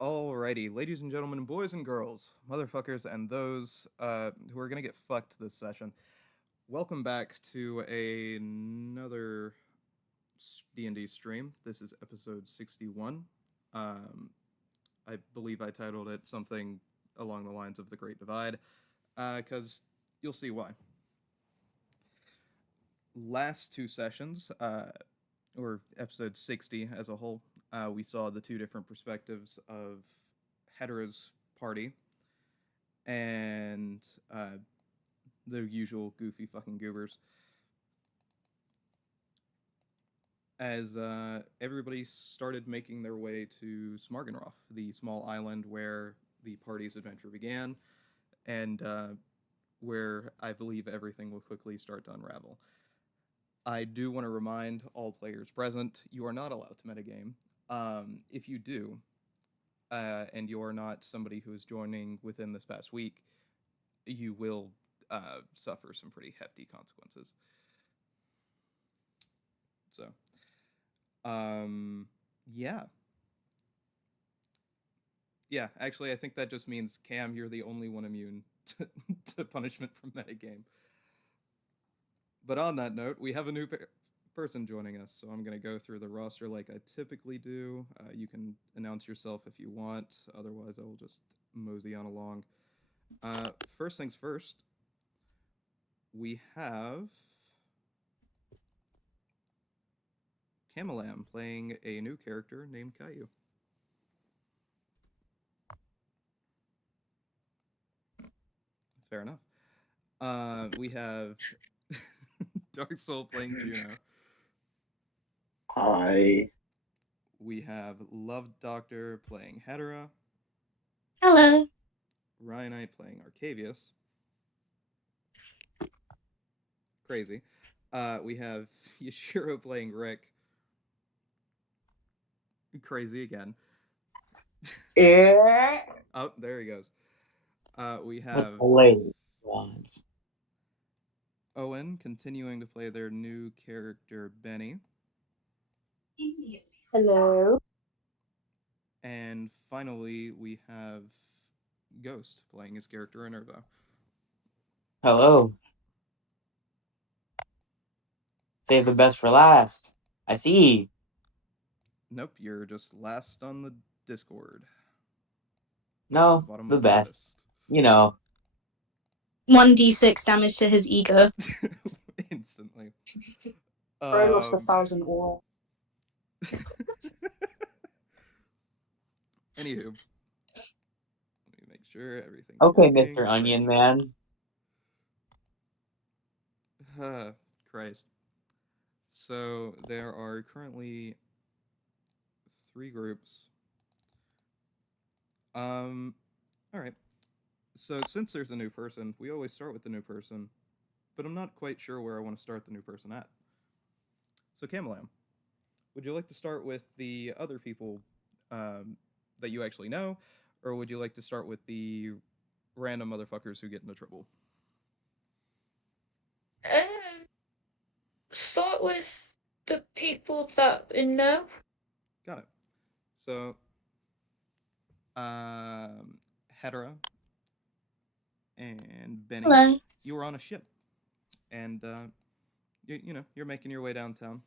Alrighty, ladies and gentlemen, boys and girls, motherfuckers, and those who are gonna get fucked this session. Welcome back to another D&D stream. This is episode 61. Um, I believe I titled it something along the lines of The Great Divide, because you'll see why. Last two sessions, or episode 60 as a whole, we saw the two different perspectives of Hedera's party and the usual goofy fucking goobers. As everybody started making their way to Smargenroth, the small island where the party's adventure began, and where I believe everything will quickly start to unravel. I do want to remind all players present, you are not allowed to metagame. If you do, and you're not somebody who is joining within this past week, you will suffer some pretty hefty consequences. So, yeah. Yeah, actually, I think that just means, Cam, you're the only one immune to punishment from metagame. But on that note, we have a new person joining us, so I'm going to go through the roster like I typically do. You can announce yourself if you want, otherwise, I will just mosey on along. First things first, we have Camilam playing a new character named Caillou. Fair enough. We have Dark Soul playing Juno. Hi. We have Love Doctor playing Hedera. Hello. Ryanite playing Arcavius. Crazy. We have Yashiro playing Rick. Crazy again. Yeah. Oh, there he goes. We With have blade wands. Owen continuing to play their new character Benny. Hello. And finally, we have Ghost playing his character Enervo. Hello. Save the best for last. I see. Nope, you're just last on the Discord. No, Bottom the of the best. list. You know. 1d6 damage to his ego. Instantly. Bro lost 1,000 aura. Anywho, let me make sure everything's Okay, working. Mr. Onion Great. Man. Christ. So there are currently 3 groups. All right. So since there's a new person, we always start with the new person, but I'm not quite sure where I want to start the new person at. So Camilam, would you like to start with the other people that you actually know, or would you like to start with the random motherfuckers who get into trouble? Start with the people that we know. Got it. So, Hedera and Benny, Hello. you were on a ship, and you're making your way downtown,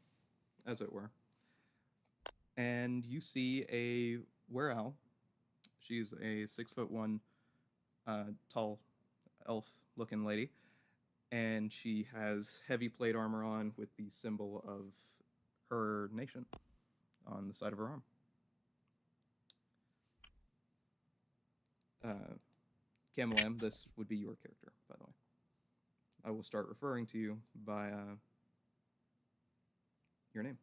as it were, and you see a were-owl. She's a 6'1", tall elf-looking lady, and she has heavy plate armor on with the symbol of her nation on the side of her arm. Camilam, this would be your character, by the way. I will start referring to you by your name.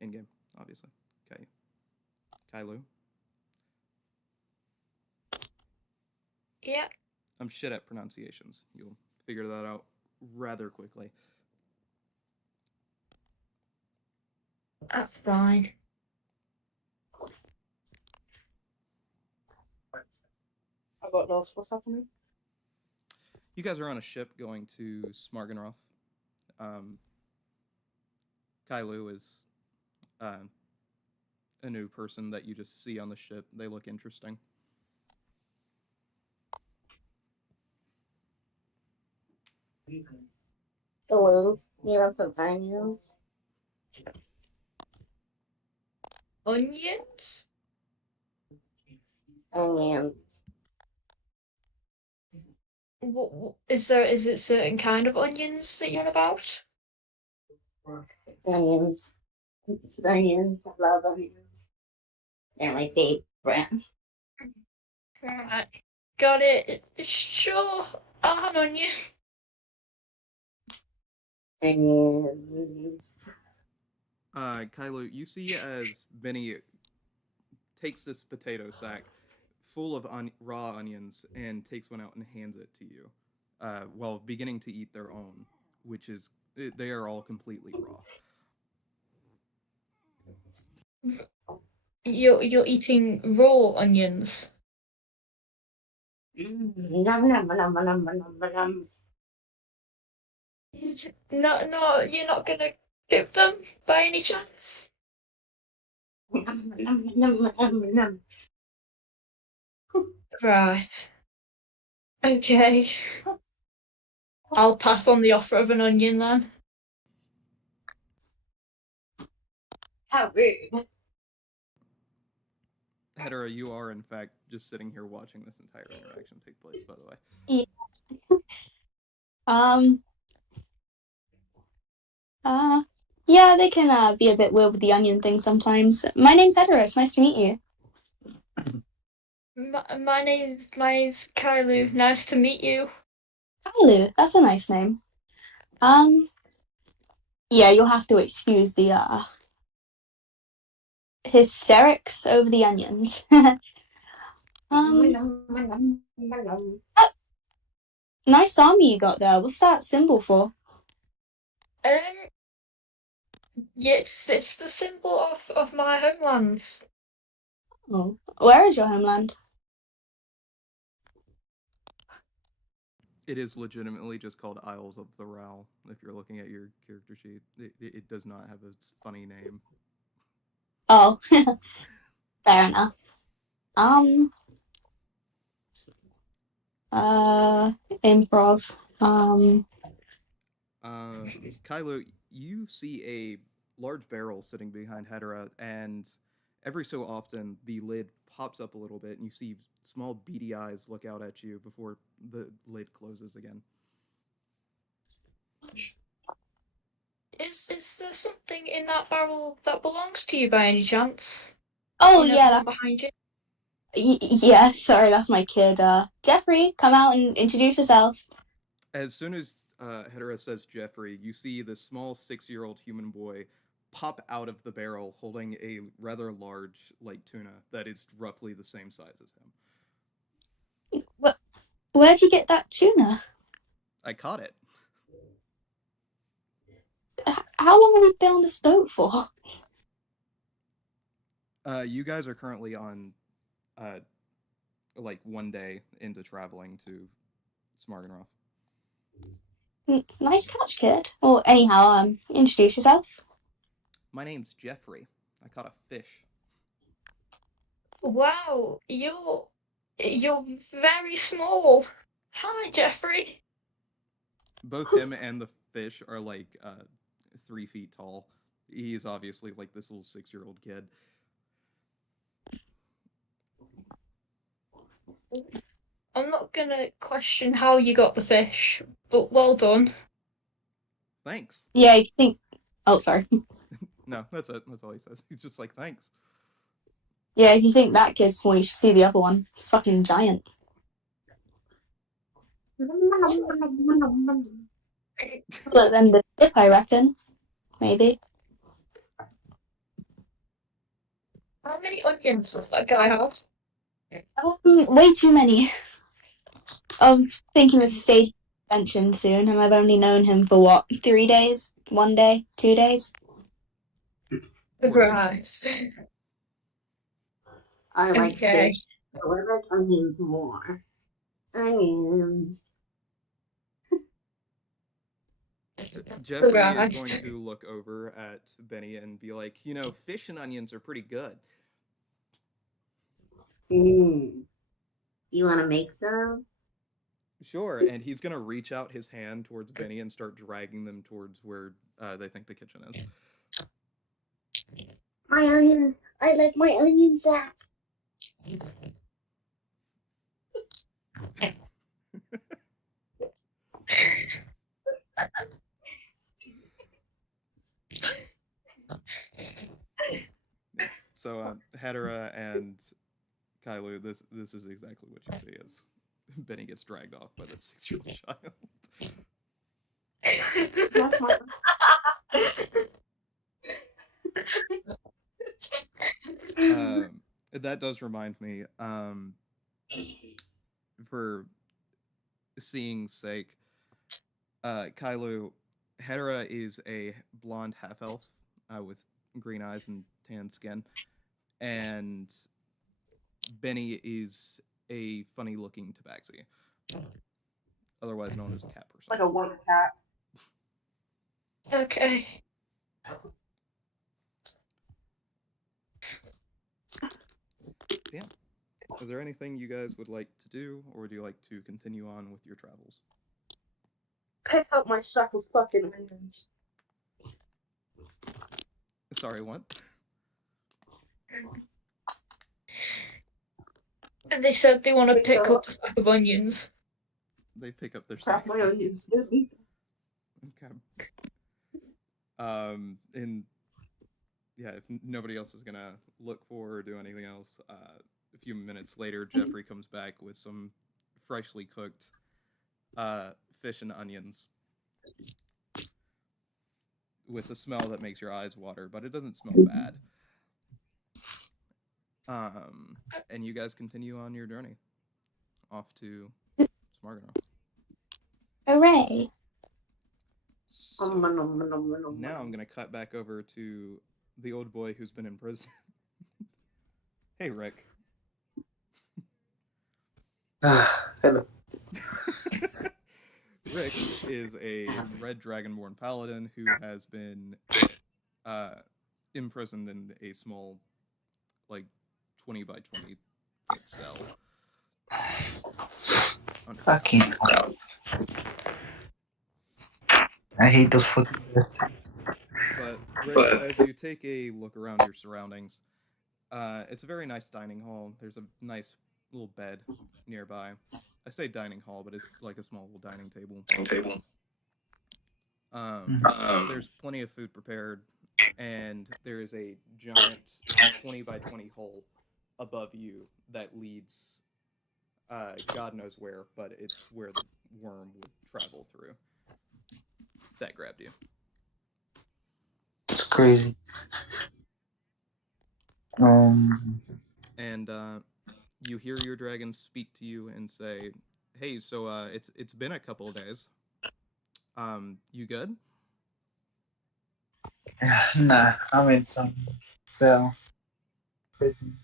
In game, obviously. Okay. Kailu. Yeah. I'm shit at pronunciations. You'll figure that out rather quickly. That's fine. I got lost. What's happening? You guys are on a ship going to Smargenroth. Kailu is a new person that you just see on the ship. They look interesting. Balloons. You want some onions? Onions? Onions. Is it certain kind of onions that you're about? Onions. It's onions. I love onions. They're my favorite. Right. Got it. Sure. I'll have an onion. Onions. Kylo, you see as Benny takes this potato sack full of raw onions and takes one out and hands it to you, while beginning to eat their own, which is they are all completely raw. You're eating raw onions. Nom nom nom nom nom nom. No, you're not gonna give them by any chance. Nom nom nom nom nom. Right. Okay. I'll pass on the offer of an onion then. How rude. Hedera, you are in fact just sitting here watching this entire interaction take place. By the way, Um. Yeah, they can be a bit weird with the onion thing sometimes. My name's Hedera. It's nice to meet you. My name's Kylu. Nice to meet you. Kylu, that's a nice name. Yeah, you'll have to excuse the hysterics over the onions. That nice army you got there. What's that symbol for? Yeah, it's the symbol of my homeland. Oh, where is your homeland? it is legitimately just called Isles of the Row. If you're looking at your character sheet, it does not have a funny name. Oh, fair enough. Um, Improv. Kylo, you see a large barrel sitting behind Hedera, and every so often the lid pops up a little bit, and you see small beady eyes look out at you before the lid closes again. Is there something in that barrel that belongs to you by any chance? Oh, You know, yeah, the one behind you. yeah, sorry, that's my kid. Jeffrey, come out and introduce yourself. As soon as Hedera says Jeffrey, you see this small 6-year-old human boy pop out of the barrel holding a rather large, like, tuna that is roughly the same size as him. Where'd you get that tuna? I caught it. How long have we been on this boat for? You guys are currently on, like, 1 day into traveling to Smargenroth. Nice catch, kid. Well, anyhow, introduce yourself. My name's Jeffrey. I caught a fish. Wow, you're very small. Hi, Jeffrey. Both him and the fish are like 3 feet tall. He's obviously like this little 6-year-old kid. I'm not gonna question how you got the fish, but well done. Thanks. Yeah, I think. Oh, sorry. No, that's it. That's all he says. He's just like, thanks. Yeah, if you think that kid's small, you should see the other one. It's fucking giant. But then the tip, I reckon. Maybe. How many onions does that guy have? Way too many. I was thinking of stage suspension soon, and I've only known him for what, 3 days? 1 day? 2 days? 4 days. Right. I like Okay. fish. But what about onions more? Onions. Jeffrey Right. is going to look over at Benny and be like, fish and onions are pretty good. You want to make some? Sure, and he's gonna reach out his hand towards Benny and start dragging them towards where they think the kitchen is. My onions. I like my onions back. So, Hedera and Kailu, this is exactly what you see as Benny gets dragged off by the 6-year-old child. That's my. That does remind me, for seeing sake, Kailu, Hedera is a blonde half elf with green eyes and tan skin, and Benny is a funny looking tabaxi, otherwise known as cat person. Like a white cat. Okay. Yeah. Is there anything you guys would like to do, or would you like to continue on with your travels? Pick up my sack of fucking onions. Sorry, what? And they said they want to pick up a sack of onions. They pick up their Crack sack. my onions. Disney. Okay. And yeah, if nobody else is gonna look for or do anything else, a few minutes later, Jeffrey comes back with some freshly cooked fish and onions with a smell that makes your eyes water, but it doesn't smell bad. And you guys continue on your journey off to Smarganoff. Hooray! So now I'm gonna cut back over to the old boy who's been in prison. Hey, Rick. Hello. Rick is a red dragonborn paladin who has been imprisoned in a small, 20 by 20 foot cell. Fucking hell. I hate those fucking bastards. But Rick, as you take a look around your surroundings, it's a very nice dining hall. There's a nice little bed nearby. I say dining hall, but it's like a small little dining table. There's plenty of food prepared, and there is a giant 20 by 20 hole above you that leads God knows where, but it's where the worm would travel through. That grabbed you. It's crazy. And you hear your dragon speak to you and say, "Hey, so it's been a couple of days. You good?" Nah, I'm in some cell. Prison.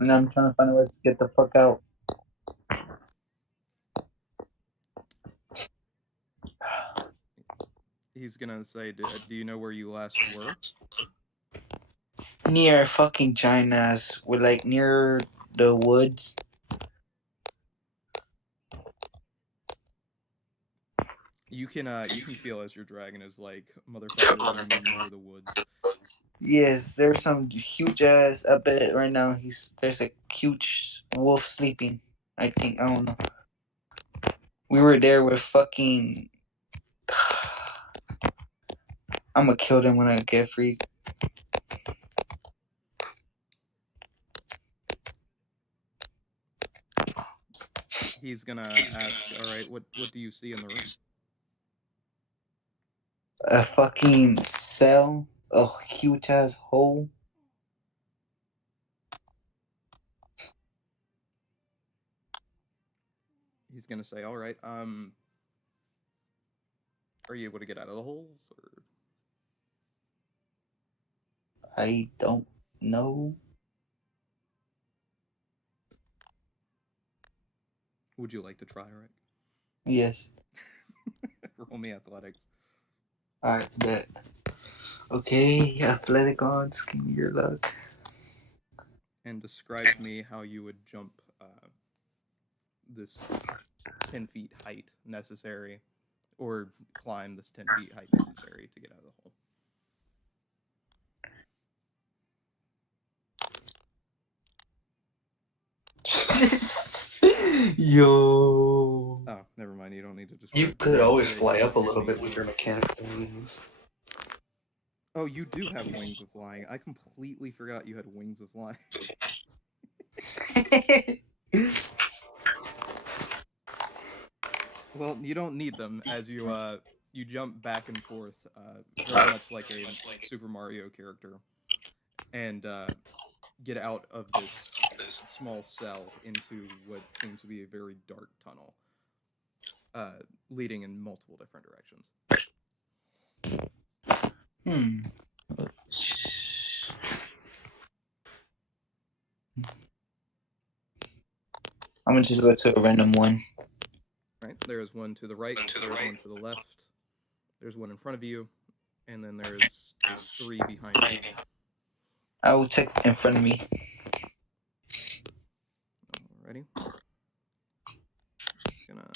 And I'm trying to find a way to get the fuck out. He's gonna say, "Do you know where you last were?" Near fucking China's. We're like near the woods. You can feel as your dragon is like, "Motherfucker, you mean near the woods?" Yes, there's some huge ass. I bet right now there's a huge wolf sleeping. I think, I don't know. We were there with fucking. I'm gonna kill them when I get free. He's gonna ask, "All right, what do you see in the room?" A fucking cell, a huge ass hole. He's gonna say, "All right, are you able to get out of the hole, or I don't know. would you like to try, Rick?" Yes. Roll me athletics. Alright, bet. Okay, athletic odds. Give me your luck. And describe to me how you would jump this 10 feet height necessary, or climb this 10 feet height necessary to get out of the hole. Yo. Oh, never mind. You don't need to describe. You could always They fly go up a 10 little feet. bit with your mechanical wings. Oh, you do have wings of flying. I completely forgot you had wings of flying. Well, you don't need them as you jump back and forth, very much like a Super Mario character, and get out of this small cell into what seems to be a very dark tunnel, leading in multiple different directions. I'm gonna just go to a random one. Right, there is one to the right, there's one to the left, there's one in front of you, and then there's 3 behind you. I will check in front of me. Alrighty. Gonna.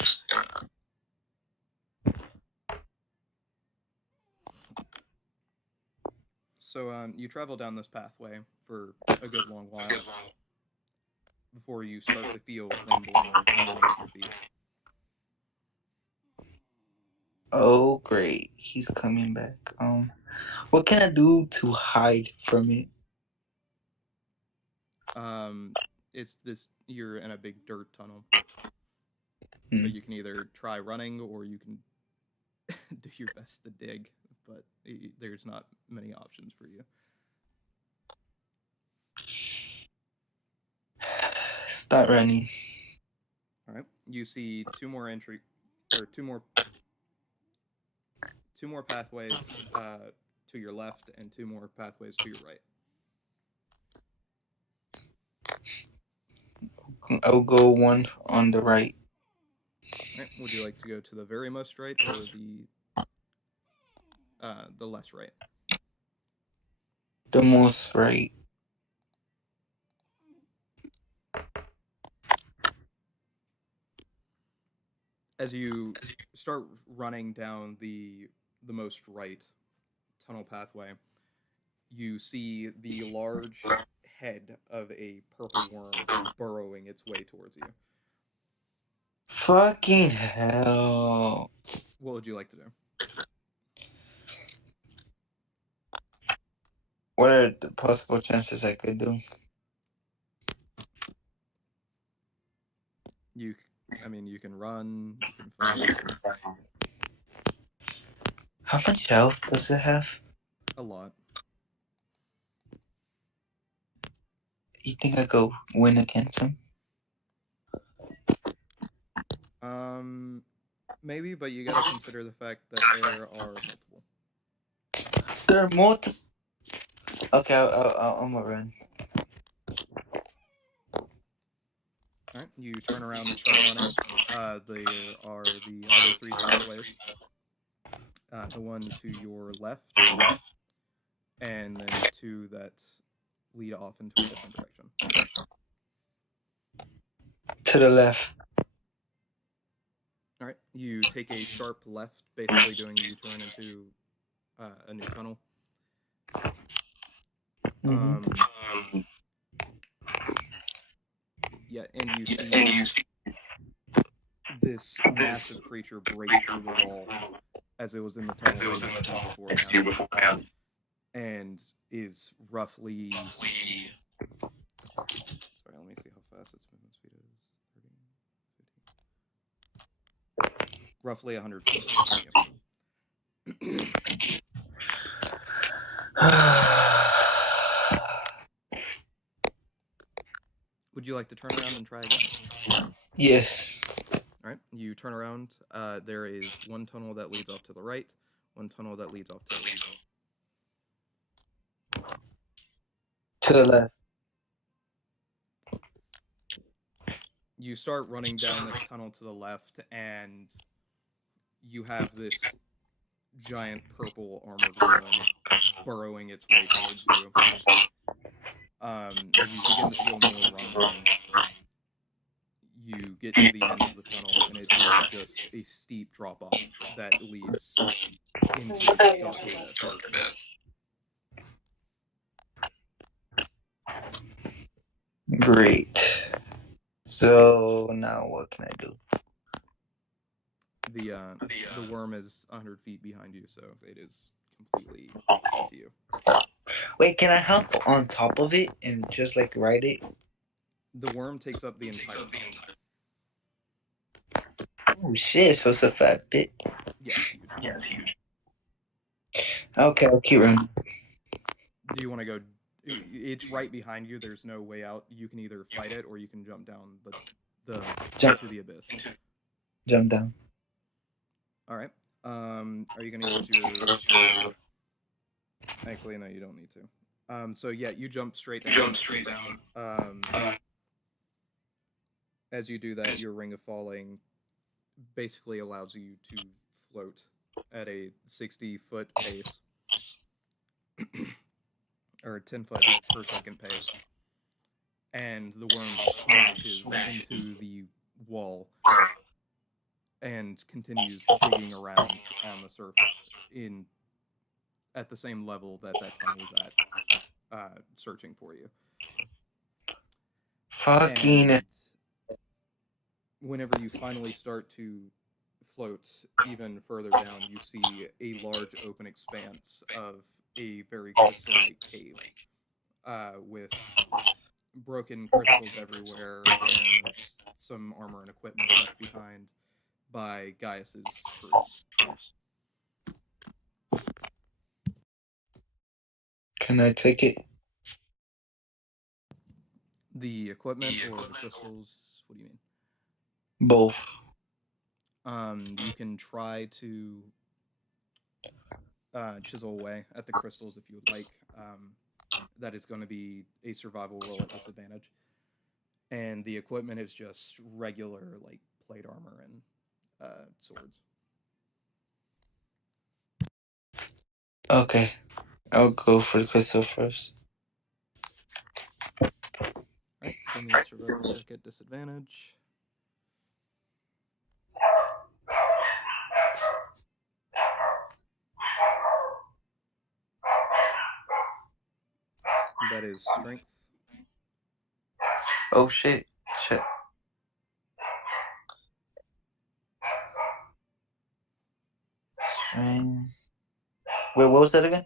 So you travel down this pathway for a good long while before you start to feel them blowing underneath your feet. Oh, great. He's coming back. What can I do to hide from it? It's this. You're in a big dirt tunnel, so you can either try running or you can do your best to dig. But there's not many options for you. Start running. All right. You see two more pathways to your left and 2 more pathways to your right. I'll go one on the right. All right. Would you like to go to the very most right or the less right? The most right. As you start running down the most right tunnel pathway, you see the large head of a purple worm burrowing its way towards you. Fucking hell. What would you like to do? What are the possible chances I could do? You can run, you can fight. How much health does it have? A lot. You think I could win against him? Maybe, but you gotta consider the fact that there are multiple. There are multiple. Okay, I'm gonna run. All right, you turn around and start running. There are the other 3 pathways. The one to your left, and then 2 that lead off into a different direction. To the left. All right, you take a sharp left, basically doing a U-turn into a new tunnel. Yeah, and you see this massive creature break through the wall as it was in the tunnel beforehand, and is roughly. Sorry, let me see how fast its movement speed is. 30, 50. Roughly 100 feet. Would you like to turn around and try again? Yes. All right, you turn around. There is one tunnel that leads off to the right, one tunnel that leads off to the left. To the left. you start running down this tunnel to the left, and you have this giant purple armored worm burrowing its way towards you. As you begin to feel more rumbling, you get to the end of the tunnel, and it is just a steep drop off that leads into dark abyss. Great. So now what can I do? The worm is 100 feet behind you, so it is completely into you. Wait, can I hop on top of it and just like ride it? The worm takes up the entire tunnel. Oh shit! So it's a fat bit. Yes, huge. Okay, I'll keep running. Do you want to go? It's right behind you. There's no way out. You can either fight it or you can jump down into the abyss. Jump down. All right. Are you gonna use your? Actually, no, you don't need to. So yeah, you jump straight down. As you do that, your ring of falling basically allows you to float at a 60-foot pace. Or 10-foot per second pace. And the worm smashes into the wall and continues digging around on the surface at the same level that tunnel was at, searching for you. Fucking. And whenever you finally start to float even further down, you see a large open expanse of a very crystal-like cave with broken crystals everywhere and some armor and equipment left behind by Gaius's troops. Can I take it? The equipment or the crystals? What do you mean? Both. You can try to chisel away at the crystals if you would like. That is going to be a survival roll at disadvantage. And the equipment is just regular, like, plate armor and swords. Okay. I'll go for the crystal first. Alright, give me a survival check at disadvantage. That is strength. Oh shit. Shit. Wait, what was that again?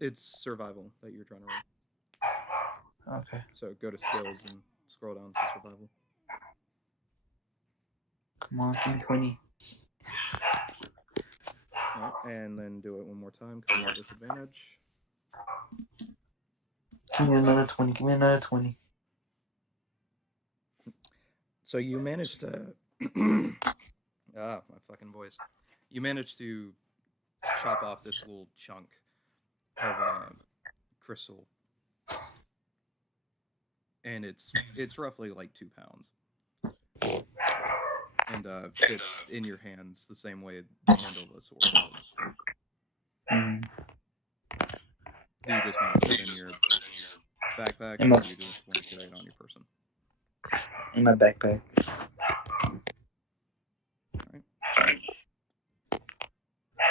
It's survival that you're trying to roll. Okay. So go to skills and scroll down to survival. Come on, give me 20. Alright, and then do it one more time because you're at disadvantage. Give me another 20. Give me another 20. So you managed to... my fucking voice. You managed to chop off this little chunk of crystal. And it's roughly like 2 pounds. And fits in your hands the same way the handle of a sword would. Mm. Do you just want to put it in your backpack, or do you just want to carry it on your person? In my backpack. Alright.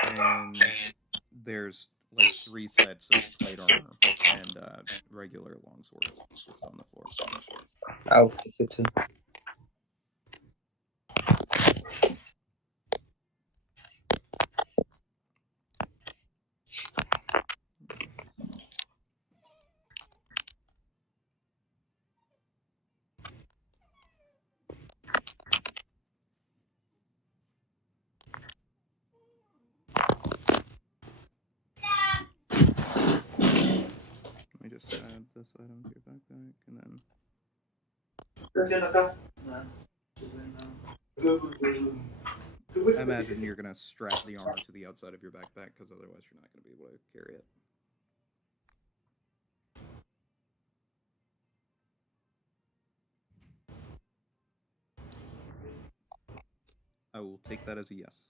And there's like 3 sets of plate armor and regular longswords just on the floor. I'll take it too. Let me just add this item to your backpack, and then... I imagine you're going to strap the armor to the outside of your backpack, because otherwise you're not going to be able to carry it. I will take that as a yes.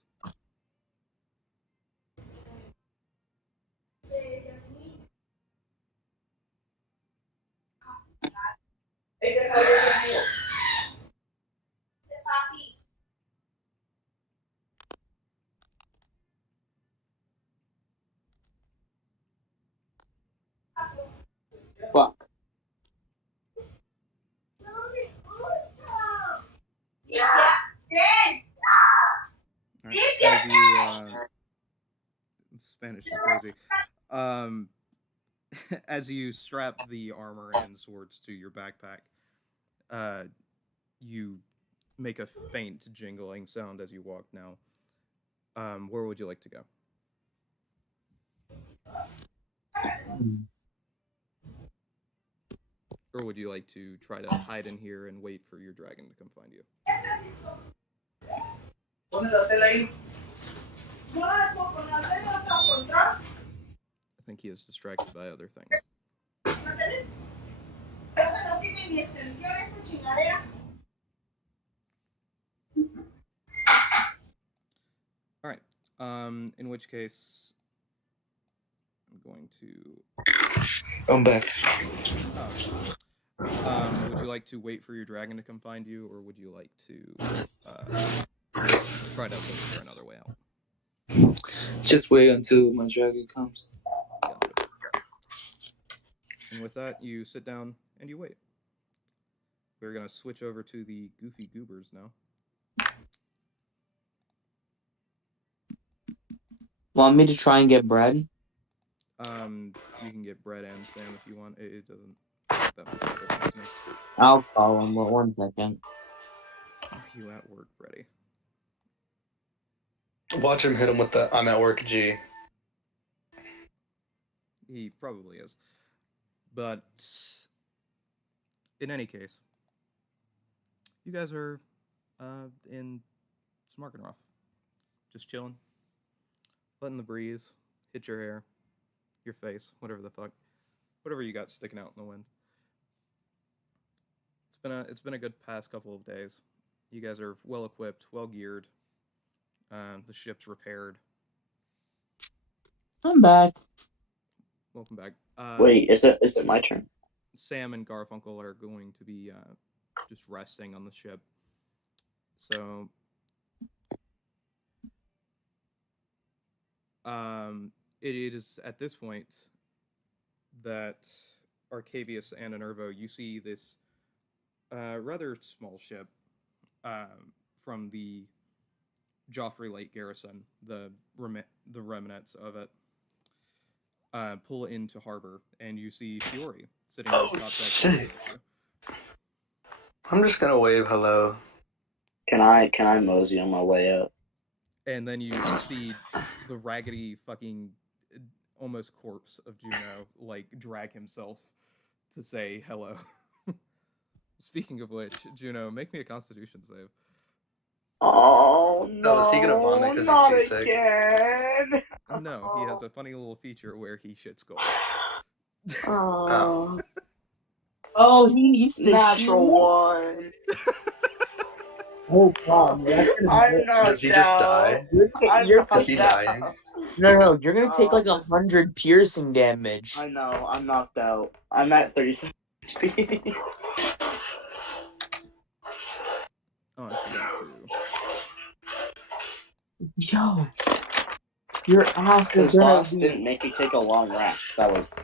Fuck. All right. As you Spanish is crazy. Um, as you strap the armor and swords to your backpack, you make a faint jingling sound as you walk now. Where would you like to go? Or would you like to try to hide in here and wait for your dragon to come find you? I think he is distracted by other things. All right. In which case, I'm going to. I'm back. Would you like to wait for your dragon to come find you, or would you like to try to look for another way out? Just wait until my dragon comes. Gotcha. And with that, you sit down and you wait. We're going to switch over to the Goofy Goobers now. Want me to try and get bread? You can get bread and Sam if you want. It doesn't make that much difference to me. I'll call him, but 1 second. Are you at work, Brady? Watch him hit him with the I'm at work G. He probably is. But in any case, you guys are in Smarkenroth. Just chilling. Letting the breeze hit your hair, your face, whatever the fuck. Whatever you got sticking out in the wind. It's been a good past couple of days. You guys are well equipped, well geared. The ship's repaired. I'm back. Welcome back. Wait, is it my turn? Sam and Garfunkel are going to be just resting on the ship. So, it is at this point that Arcavius and Enervo, you see this rather small ship from the Joffrey Lake garrison, the remnants of it, pull into harbor, and you see Fiore sitting on the top deck. Shit. I'm just gonna wave hello. Can I mosey on my way up? And then you see the raggedy fucking almost corpse of Juno like drag himself to say hello. Speaking of which, Juno, make me a Constitution save. Oh no! Oh, is he gonna vomit 'cause he's not seasick? again. No, he has a funny little feature where he shits gold. Oh, Oh, he needs to natural shoot. one. Oh, God. I'm not Does he just die? You're Is he dying? No, you're gonna take like 100 piercing damage. I know. I'm knocked out. I'm at 37 HP. Oh, I forgot to. Yo, your ass is Because gonna boss be... didn't make me take a long rest.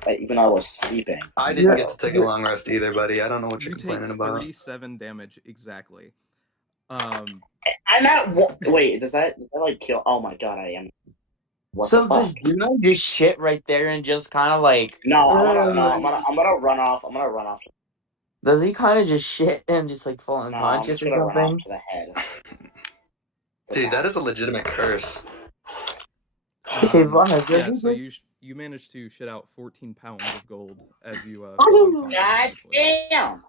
Even I was sleeping. I didn't get to take a long rest either, buddy. I don't know what You you're take complaining about. 37 damage exactly. I'm at wait. Does that like kill? Oh my god, I am. What So the fuck? does Juno just shit right there and just kind of like... No, I'm gonna run off. I'm gonna run off. Does he kind of just shit and just like fall No, I'm unconscious just or gonna run off something? to the head. Dude, that is a legitimate curse. Okay, Vaz, Yeah, doesn't so it- you managed to shit out 14 pounds of gold as you Oh, fell unconscious God on the toilet. damn! Isn't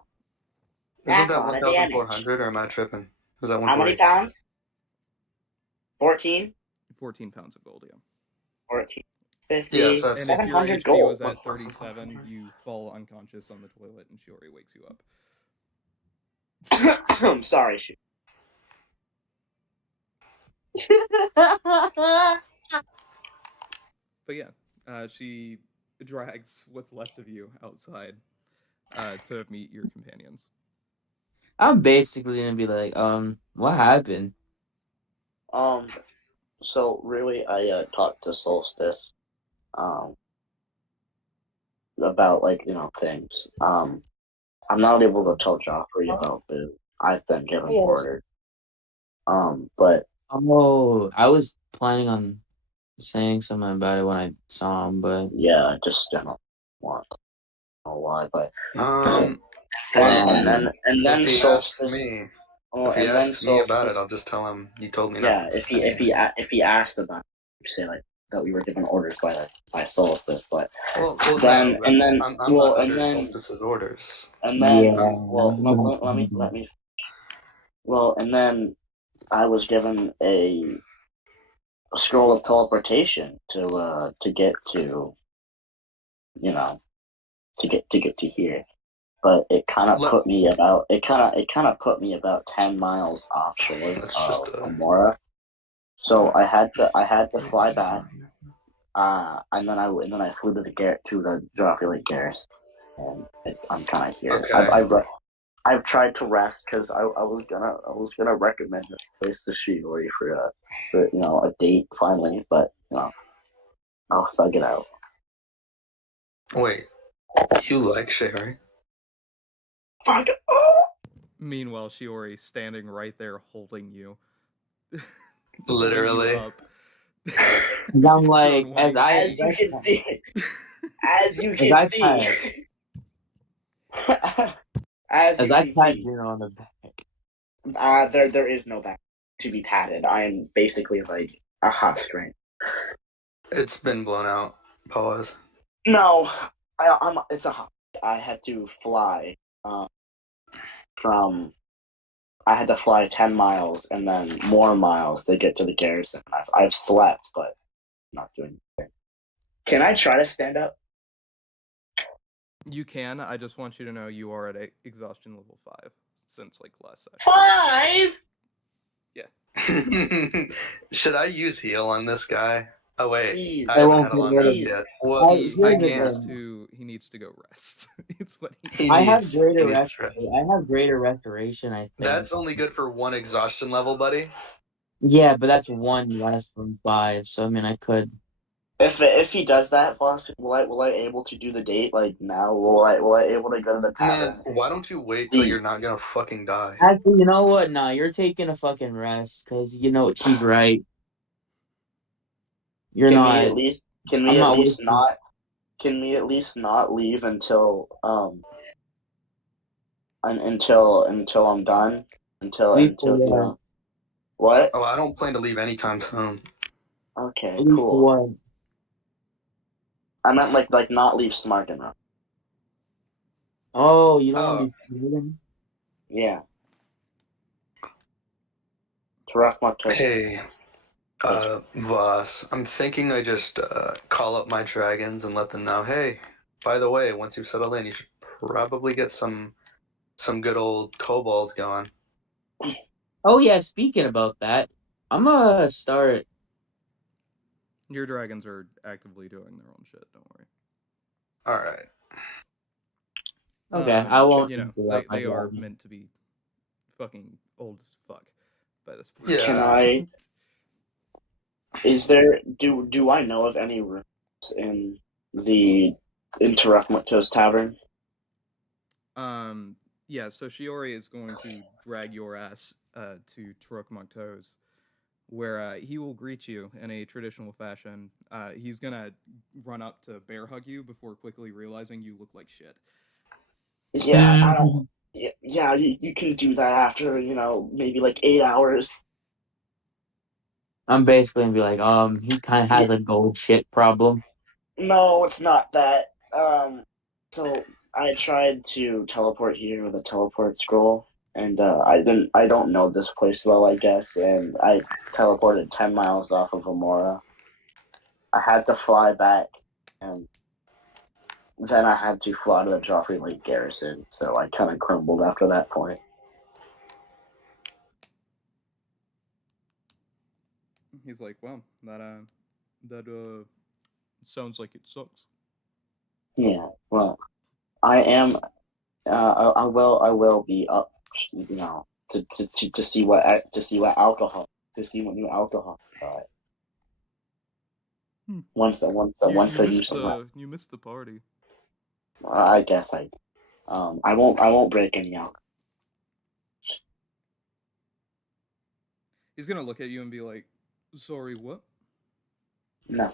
That's that a lot of damage. 1,400 or am I tripping? Was that How many 140? pounds? 14? 14 pounds of gold, yeah. 14. 50. Yeah, so that's- And if your 700 HP gold. was at 37, you fall unconscious on the toilet and Shiori wakes you up. I'm sorry, shoot. But yeah, she drags what's left of you outside to meet your companions. I'm basically gonna be like, what happened? So really, I talked to Solstice, um, about like things. I'm not able to tell Joffrey about Boo. I've been given orders. But Oh, I was planning on saying something about it when I saw him, but yeah, I just don't want to know why. But Well, and then if he asks Solstice. me, Oh, if he and then asks me about Solstice. it, I'll just tell him you told me Yeah, not to if say he anything. if he asked about it, say like that we were given orders by Solstice, but Well, then no, and then I'm not under Solstice's orders. and yeah, then let me and then I was given a scroll of teleportation to get to to get to here, but it kind of Let- put me about it kind of put me about 10 miles offshore That's just of Amora, so I had to fly back. And then I flew to the Joffrey Lake Garrison, and I'm kind of here. okay. I've tried to rest because I was gonna recommend this place to Shiori for a date finally, but I'll thug it out. Wait, you like Sherry? Fuck. Meanwhile, Shiori standing right there holding you. Literally. Holding you up. and I'm like, Throwing one of your As feet. you can see, as you as can I see, as you I can pat see, Juno on the back. there is no back to be patted. I am basically like a husk right. It's been blown out. Pause. No, it's a husk. I had to fly from. I had to fly 10 miles and then more miles to get to the garrison. I've slept, but not doing anything. Can I try to stand up? You can. I just want you to know you are at exhaustion level 5 since like last session. 5? Yeah. Should I use heal on this guy? Oh wait, Please. I haven't won't had a get long rid of rest it. yet. He, Whoops, he I Here's the can't. thing. he needs to go rest. It's what He I have needs greater rest. I have greater restoration, I think. That's only good for 1 exhaustion level, buddy. Yeah, but that's 1 less from 5, so I mean I could. If he does that, Foster, will I able to do the date like now? Will I able to go to the Man, tavern? why don't you wait till you're not gonna fucking die? Actually, you know what? Nah, you're taking a fucking rest, because you know what, she's right. You're Can not. we at least I'm not wasting- can we at least not leave until until I'm done? Leave for Until what? what? Oh, I don't plan to leave anytime soon. Okay, Leave cool. for what? I meant like not leave smart enough. Oh, you don't Oh. want to be sleeping? Yeah. To rock my toast. Hey, Voss, I'm thinking I just call up my dragons and let them know, hey, by the way, once you settle in, you should probably get some good old kobolds going. Oh yeah, speaking about that, I'm gonna start. Your dragons are actively doing their own shit. Don't worry. All right. Okay, I won't. You know, interrupt my they are dragon. meant to be fucking old as fuck by this point. Yeah. Can I? Is there do I know of any rooms in the Interrupmatos Tavern? Yeah, so Shiori is going to drag your ass to Turok where he will greet you in a traditional fashion. He's gonna run up to bear hug you before quickly realizing you look like shit. Yeah, I don't. Yeah, you can do that after maybe like 8 hours. I'm basically gonna be like, he kind of has a gold shit problem. No, it's not that. So I tried to teleport here with a teleport scroll, and I don't know this place well, I guess, and I teleported 10 miles off of Amora. I had to fly back, and then I had to fly to the Joffrey Lake Garrison, so I kind of crumbled after that point. he's like, well, that sounds like it sucks. Yeah. Well, I am. I will be up. You know, to see to see what new alcohol. Hmm. Once I do You missed the party. I guess I won't break any alcohol. He's gonna look at you and be like, sorry, what? No.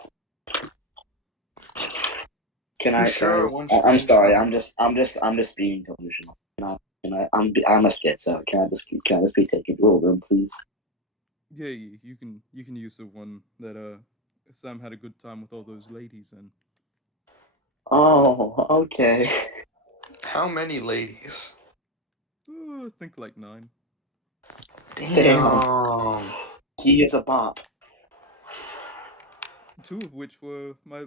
Can You I? sure Can one I I'm strange sorry. fellow? I'm just being delusional. I'm a schizo. Can I just be taken to a room, please? Yeah, you can use the one that Sam had a good time with all those ladies in. Oh, okay. How many ladies? Think like 9. Damn. He is a bop. 2 of which were my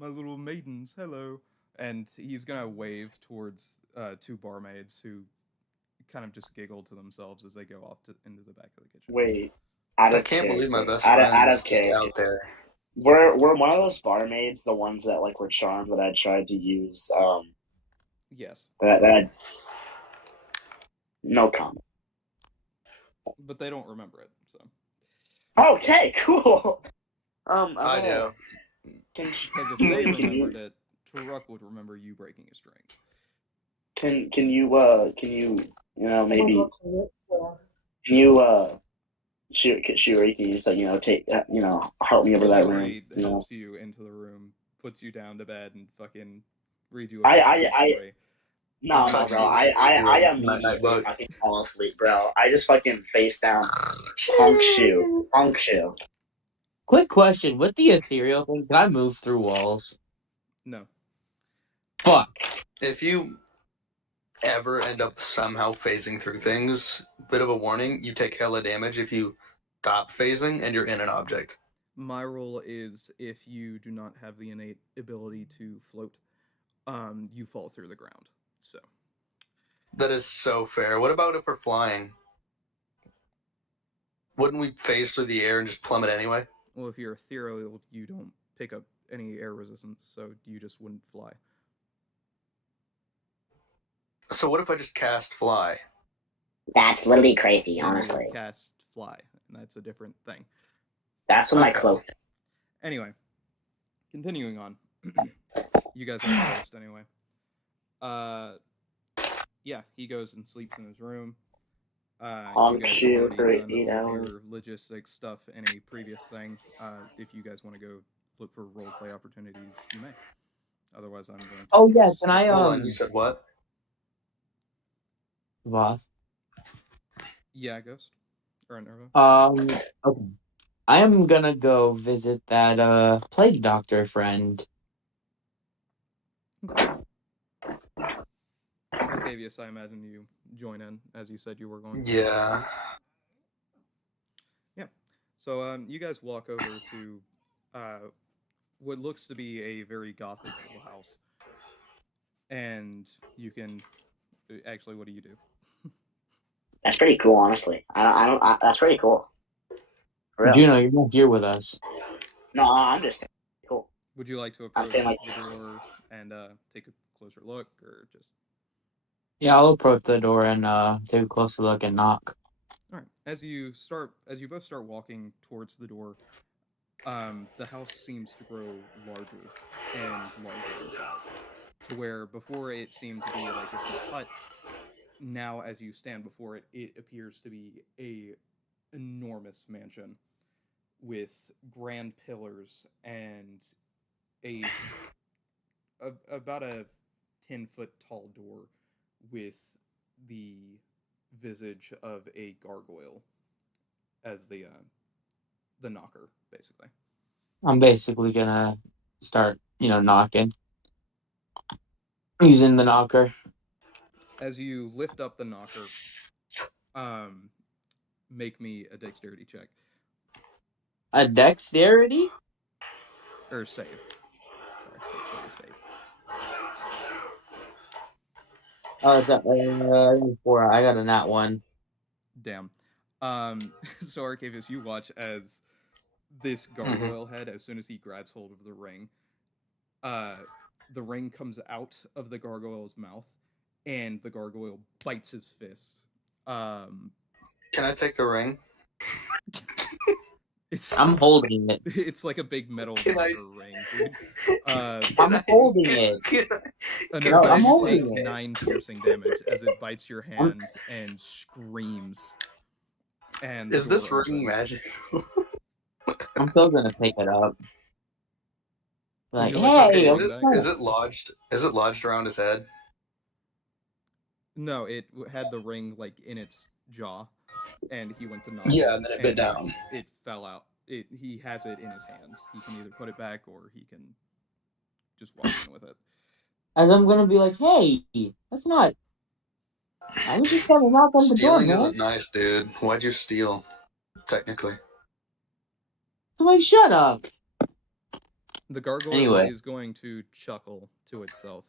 little maidens. Hello. And he's gonna wave towards 2 barmaids who kind of just giggle to themselves as they go off into the back of the kitchen. Wait, I can't believe my best friend is just out there. Were one of those barmaids the ones that like were charmed that I tried to use? Yes. That no comment. But they don't remember it, so. Okay, cool. I do. Because if they remembered it, Truck would remember you breaking his strings. Can you maybe can you Shuri, can you just take help me over that room? Shuri helps you into the room, puts you down to bed, and fucking reads you a story. No, bro. I immediately fucking fall asleep, bro. I just fucking face down, punk shoe. Quick question: with the ethereal thing, can I move through walls? No. Fuck. If you ever end up somehow phasing through things, bit of a warning, you take hella damage if you stop phasing and you're in an object. My rule is if you do not have the innate ability to float, you fall through the ground. So. That is so fair. What about if we're flying? Wouldn't we phase through the air and just plummet anyway? Well, if you're ethereal, you don't pick up any air resistance, so you just wouldn't fly. So what if I just cast fly? That's literally crazy, Then honestly. You would cast fly, and that's a different thing. That's what my cloak. Anyway, continuing on. You guys are a ghost anyway. Yeah, he goes and sleeps in his room. You guys have already done all your logistics stuff in a previous thing. If you guys want to go look for roleplay opportunities, you may. Otherwise, I'm going to. Oh yeah, can I Hold on, you said what? Boss. Yeah, Ghost or Nervo. Okay. I am gonna go visit that plague doctor friend. Arcavius, I imagine you join in as you said you were going to. Yeah. Yeah. So you guys walk over to what looks to be a very gothic little house, and you can actually. What do you do? That's pretty cool, honestly. That's pretty cool. Really? Juno, you're not here with us. No, I'm just saying. Cool. Would you like to approach the door and take a closer look, or just? Yeah, I'll approach the door and take a closer look and knock. All right. As you both start walking towards the door, the house seems to grow larger and larger in size, to where before it seemed to be like a small hut. Now, as you stand before it, it appears to be a enormous mansion with grand pillars and about a 10-foot tall door with the visage of a gargoyle as the knocker, basically. I'm basically gonna start, knocking. Using the knocker. As you lift up the knocker, make me a dexterity check. A dexterity? Or save. Sorry, dexterity save. Oh, 4. I got a nat 1. Damn. So Arcavius, you watch as this gargoyle head, as soon as he grabs hold of the ring comes out of the gargoyle's mouth, and the gargoyle bites his fist. Can I take the ring? I'm holding it. It's like a big metal Can I- rocker ring, dude. I'm holding it. No, I'm You holding take it. 9 piercing damage as it bites your hand and screams. And the Is this door ring opens. magic? I'm still gonna pick it up. Like, you like to hey, put Is the it ring back? is it lodged? Is it lodged around his head? No, it had the ring like in its jaw, and he went to knock Yeah, it, and then it bit down. It fell out. He has it in his hand. He can either put it back or he can just walk in with it. and I'm gonna be like, hey, that's not. I was just trying to knock on the door, Stealing man. isn't nice, dude. Why'd you steal? Technically. So like, shut up. The gargoyle Anyway. is going to chuckle to itself.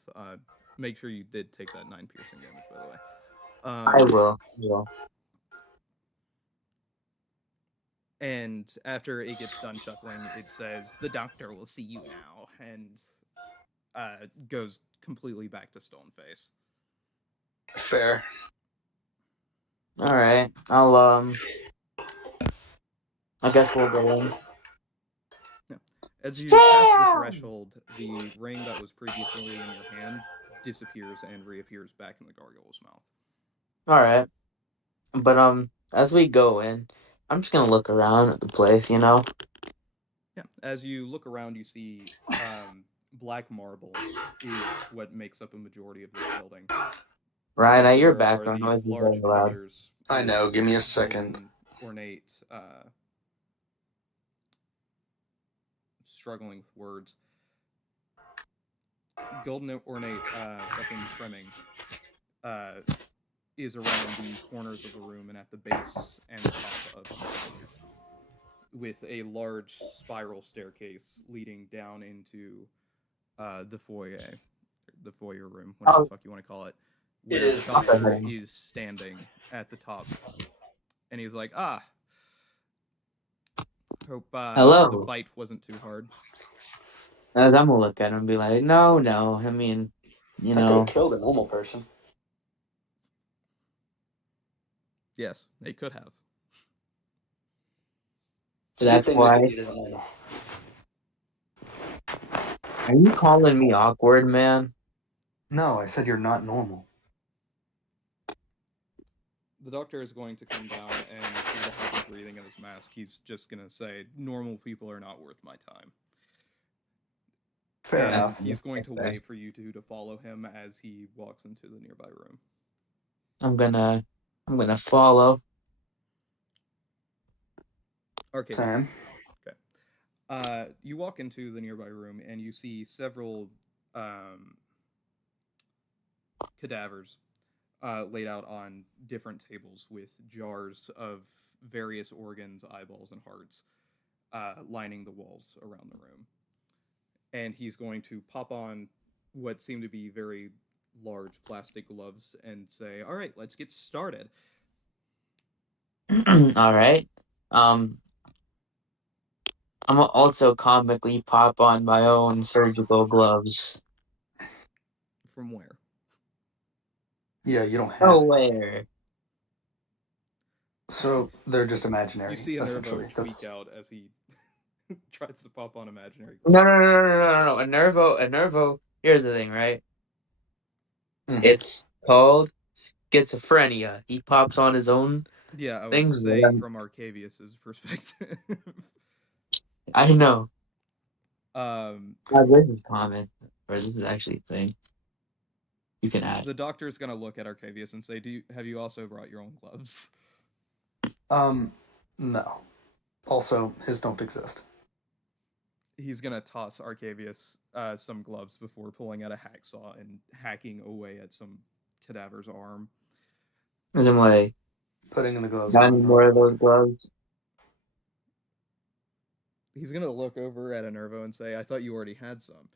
Make sure you did take that 9 piercing damage, by the way. I will. And after it gets done chuckling, it says, "The doctor will see you now," and goes completely back to stone face. Fair. All right. I guess we'll go in. As you pass the threshold, the ring that was previously in your hand disappears and reappears back in the gargoyle's mouth. All right. But as we go in, I'm just gonna look around at the place, you know. Yeah. As you look around, you see black marble is what makes up a majority of this building. Right. Now your There are background these noise is large very loud. pillars I know. with Give me a second. golden, ornate, struggling with words. Golden ornate fucking trimming is around the corners of the room and at the base and the top of the pillars, with a large spiral staircase leading down into the foyer room, whatever the fuck you want to call it, where is the doctor okay. is standing at the top, and he's like, hope Hello. the bite wasn't too hard. As I'm gonna look at him and be like, no. I mean, you I could know. have killed a normal person. Yes, they could have. It's a That's good thing why. this idiot isn't normal. Are you calling me awkward, man? No, I said you're not normal. The doctor is going to come down, and through the heavy breathing of his mask, he's just going to say, "Normal people are not worth my time." Fair and enough. he's going to Okay. wait for you two to follow him as he walks into the nearby room. I'm gonna follow. Okay. Same. Okay. You walk into the nearby room, and you see several cadavers laid out on different tables with jars of various organs, eyeballs, and hearts lining the walls around the room. And he's going to pop on what seem to be very large plastic gloves and say, "All right, let's get started." All right. I'm gonna also comically pop on my own surgical gloves. From where? Yeah, you don't have. Nowhere. So they're just imaginary. You see a essentially. Nervo tweak out as he tries to pop on imaginary No. gloves. A Nervo. Here's the thing, right? Mhm. It's called schizophrenia. He pops on his own Yeah, I was things. saying from Arcavius's perspective. I know. This is common, or this is actually a thing. You can add. The doctor's gonna look at Arcavius and say, have you also brought your own gloves?" No. Also, his don't exist. He's gonna toss Arcavius some gloves before pulling out a hacksaw and hacking away at some cadaver's arm. As I'm like, Putting in the gloves. got any more of those gloves? He's gonna look over at Enervo and say, "I thought you already had some."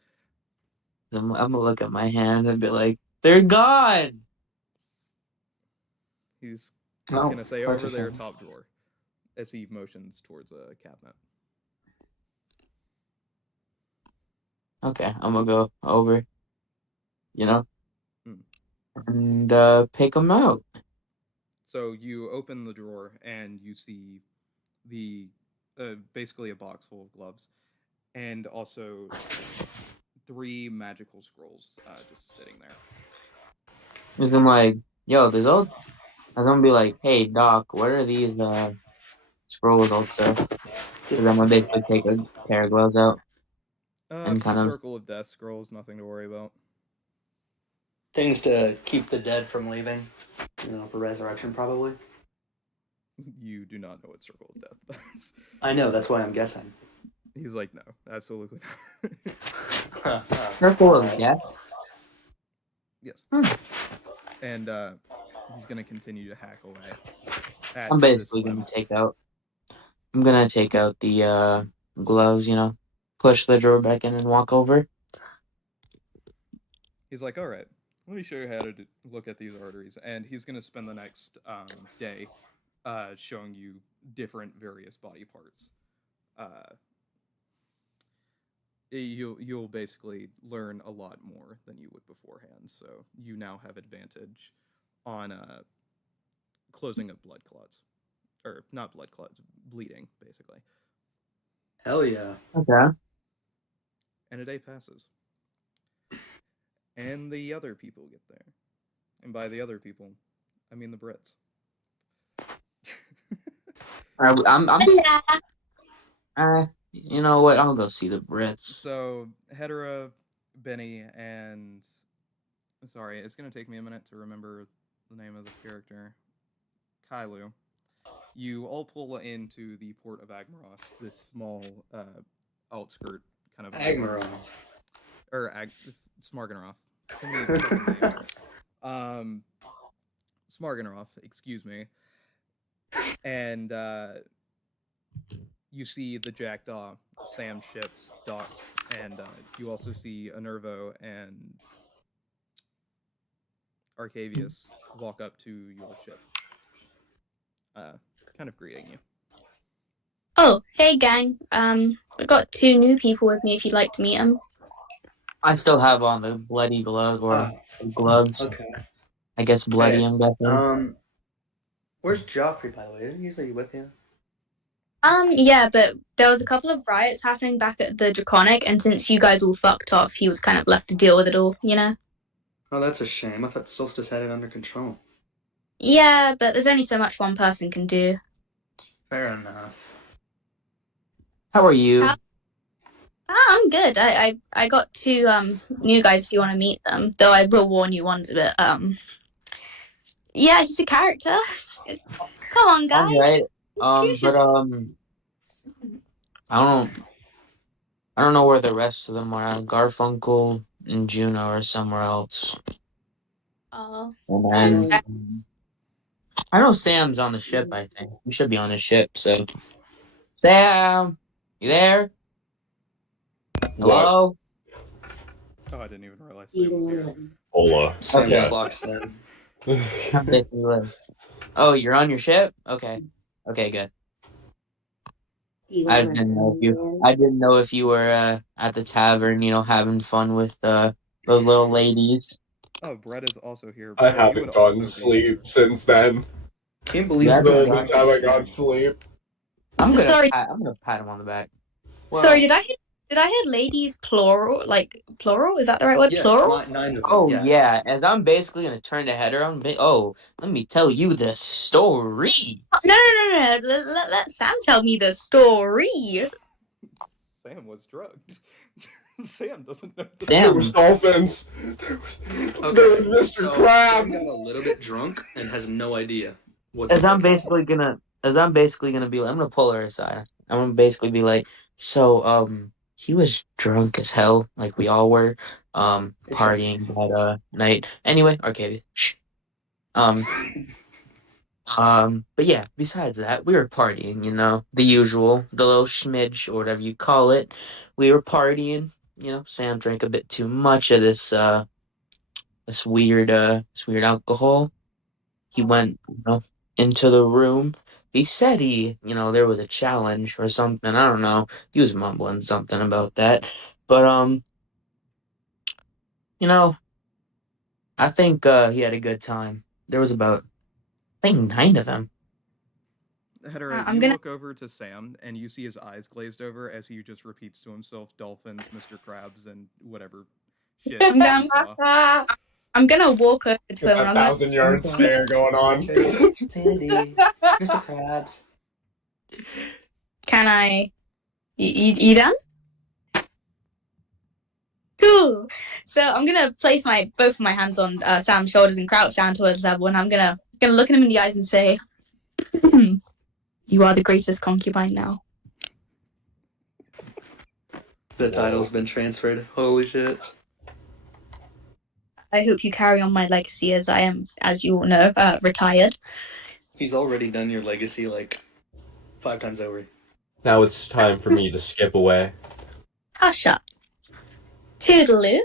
I'm gonna look at my hand and be like, they're gone. He's No, gonna say, "Over there, top drawer," as he motions towards a cabinet. Okay, I'm gonna go over, you know, Hmm. and pick them out. So you open the drawer and you see the basically a box full of gloves, and also 3 magical scrolls just sitting there. Because I'm like, yo, there's all. I'm gonna be like, hey, Doc, what are these scrolls also? Because I'm gonna basically take a pair of gloves out A and few kind of. circle of death scrolls, nothing to worry about. Things to keep the dead from leaving. For resurrection, probably. You do not know what circle of death does. I know, that's why I'm guessing. He's like, no, absolutely not. Circle of death. Yes. Hmm. And he's gonna continue to hack away at I'm this basically web. gonna take out. I'm gonna take out the gloves, push the drawer back in and walk over. He's like, all right, let me show you how to look at these arteries, and he's gonna spend the next day showing you different various body parts. You'll basically learn a lot more than you would beforehand. So you now have advantage on closing up blood clots, or not blood clots, bleeding basically. Hell yeah. Okay. And a day passes, and the other people get there, and by the other people, I mean the Brits. I'm. Hola. You know what? I'll go see the Brits. So Hedera, Benny, and sorry, it's gonna take me a minute to remember the name of this character. Kailu. You all pull into the port of Agmaroth, this small outskirt kind of Agmaroth. or Smargenroth. Too many fucking names. Smargenroth, excuse me. And you see the Jackdaw Sam ship docked, and you also see Enervo and Arcavius walk up to your ship, kind of greeting you. Oh, hey gang. I got 2 new people with me if you'd like to meet them. I still have on the bloody glove or gloves. Okay. I guess bloody. Hey, I'm guessing. Where's Joffrey, by the way? Isn't he usually with you? Yeah, but there was a couple of riots happening back at the Draconic, and since you guys all fucked off, he was kind of left to deal with it all, you know? Oh, that's a shame. I thought Solstice had it under control. Yeah, but there's only so much one person can do. Fair enough. How are you? I'm good. I got 2 new guys if you want to meet them. Though I will warn you, one's a bit yeah, he's a character. Come on, guys. All right. Introduce I don't know where the rest of them are. Garfunkel and Juno are somewhere else. Oh. And then, I know Sam's on the ship, I think. We should be on the ship, so. Sam! You there? Hello? Oh, I didn't even realize Sam was here. Hola. Sam Okay. clocks in. I'm basically like, oh, you're on your ship? Okay. Okay, good. I didn't know if you were at the tavern, having fun with those little ladies. Oh, Brett is also here. I Brett, you haven't would gotten also sleep since then. Can't believe Yeah, The you only time I got sleep. I'm Sorry. gonna pat him on the back. Sorry, did I hear ladies plural? Like plural? Is that the right word? Yes, Plural? 9 of them. Oh yes. yeah, as I'm basically gonna turn the header on. Let me tell you the story. No. Let Sam tell me the story. Sam was drugged. Sam doesn't know. There was dolphins. There was Mr. So Krabs. Sam got a little bit drunk and has no idea what. As I'm basically gonna be like, I'm gonna pull her aside. I'm gonna basically be like, so he was drunk as hell, like we all were, partying that night. Anyway, Arcadia. Shh. But yeah, besides that, we were partying, the usual, the little schmidge or whatever you call it. We were partying, Sam drank a bit too much of this weird alcohol. He went, into the room. He said there was a challenge or something. I don't know. He was mumbling something about that. But You know, I think he had a good time. There was about, I think, 9 of them. Hedera, I'm you gonna. look over to Sam and you see his eyes glazed over as he just repeats to himself dolphins, Mr. Krabs, and whatever shit I'm gonna. he saw. I'm gonna walk over to him and I'm gonna. 1,000-yard stare going on. Sandy, Mr. Krabs. Can I? You done? Cool. So I'm gonna place both of my hands on Sam's shoulders and crouch down towards Zebul, and I'm gonna look at him in the eyes and say, "You are the greatest concubine now." The title's been transferred. Holy shit. I hope you carry on my legacy, as I am, as you all know, retired. He's already done your legacy like 5 times over. Now it's time for me to skip away. Hush up. Toodaloo.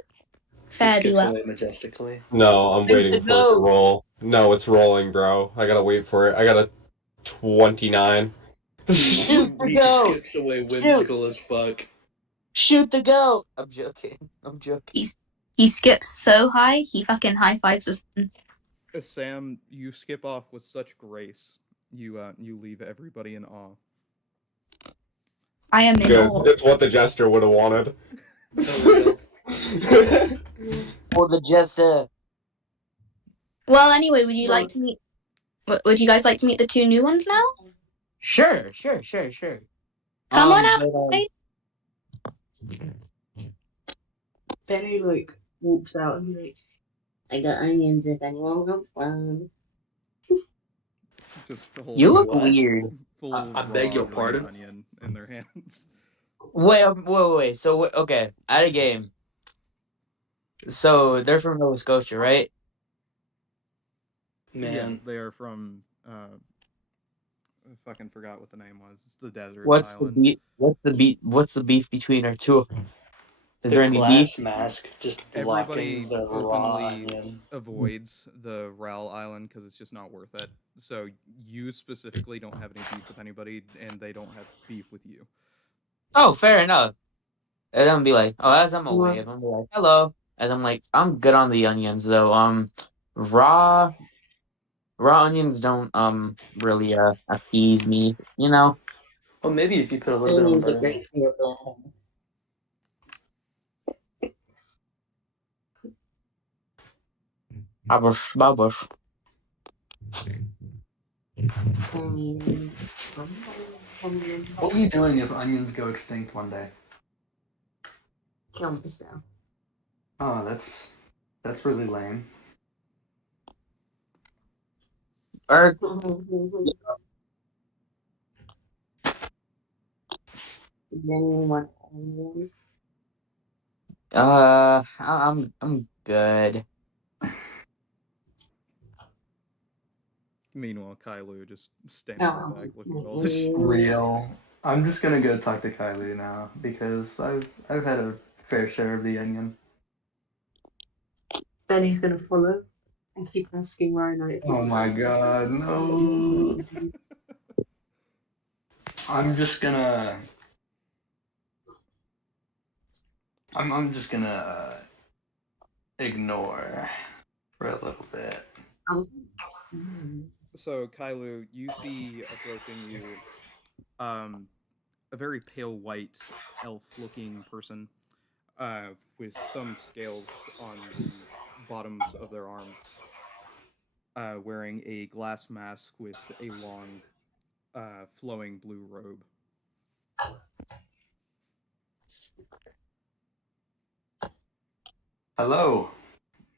Fare He thee skips well. away majestically. No, I'm waiting for it to go. roll. No, it's rolling, bro. I gotta wait for it. I got a 29. Shoot the He goat. skips away whimsical as fuck. Shoot the goat. I'm joking. He skips so high, he fucking high fives us. Sam, you skip off with such grace. You leave everybody in awe. I am in Good. awe. It's what the jester would have wanted. For the jester. Well, anyway, would you like to meet? Would you guys like to meet the 2 new ones now? Sure. Come on out. Benny like walks out and like, I got onions if anyone wants one. Just the whole You look What? weird. full I beg your raw pardon? onion in their hands. Wait. So, okay, at a game. So, they're from Nova Scotia, right? Yeah, Man. they are from. I fucking forgot what the name was. It's the desert What's island. What's the beef between our 2 of them? Is The there any beef? glass mask just Everybody blocking the raw openly onion. avoids the Ral Island because it's just not worth it. So you specifically don't have any beef with anybody, and they don't have beef with you. Oh, fair enough. And I'm be like, oh, as I'm away, I'm gonna be like, hello. As I'm like, I'm good on the onions though. Raw onions don't really appease me, you know. Well, maybe if you put a little bit on Onions are bread. great for your blood. Babush. What are you doing if onions go extinct one day? Kill myself. Oh, that's really lame. Or Does anyone want onions? I'm good. Meanwhile, Kailu just standing in the back looking at all this shit. Real. I'm just gonna go talk to Kylie now because I've had a fair share of the onion. Benny's gonna follow and keep asking Rhino. Oh my god, no! I'm just gonna ignore for a little bit. So Kailu, you see approaching you, a very pale white elf-looking person, with some scales on the bottoms of their arm, wearing a glass mask with a long, flowing blue robe. Hello.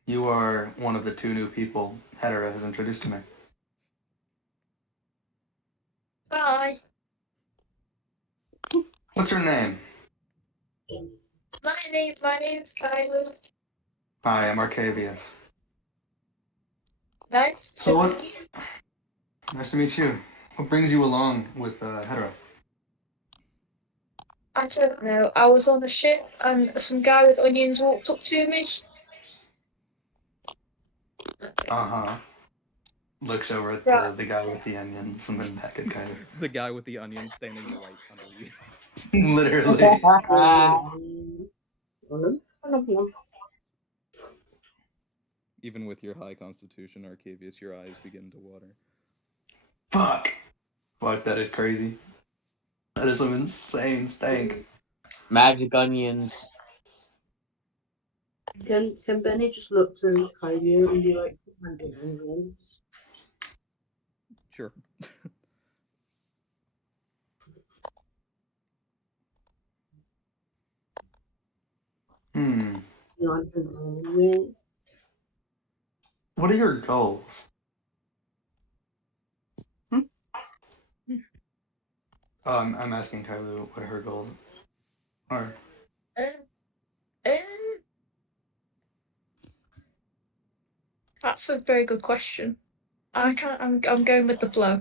You are one of the 2 new people Hedera has introduced to me. Bye. What's your name? My name's Kylo. Hi, I'm Arcavius. Nice to So what? meet you. Nice to meet you. What brings you along with Hedera? I don't know. I was on the ship and some guy with onions walked up to me. Uh-huh. Looks over at Right. the guy with the onions and then back at Kylie. The guy with the onion standing right under you. Literally. Even with your high constitution, Arcavius, your eyes begin to water. Fuck, that is crazy. That is some insane stank. Magic onions. Can Benny just look to Kaiju and be like, "Magic onions"? Sure. You want an onion? What are your goals? I'm asking Kylo what her goals are. That's a very good question. I'm going with the flow.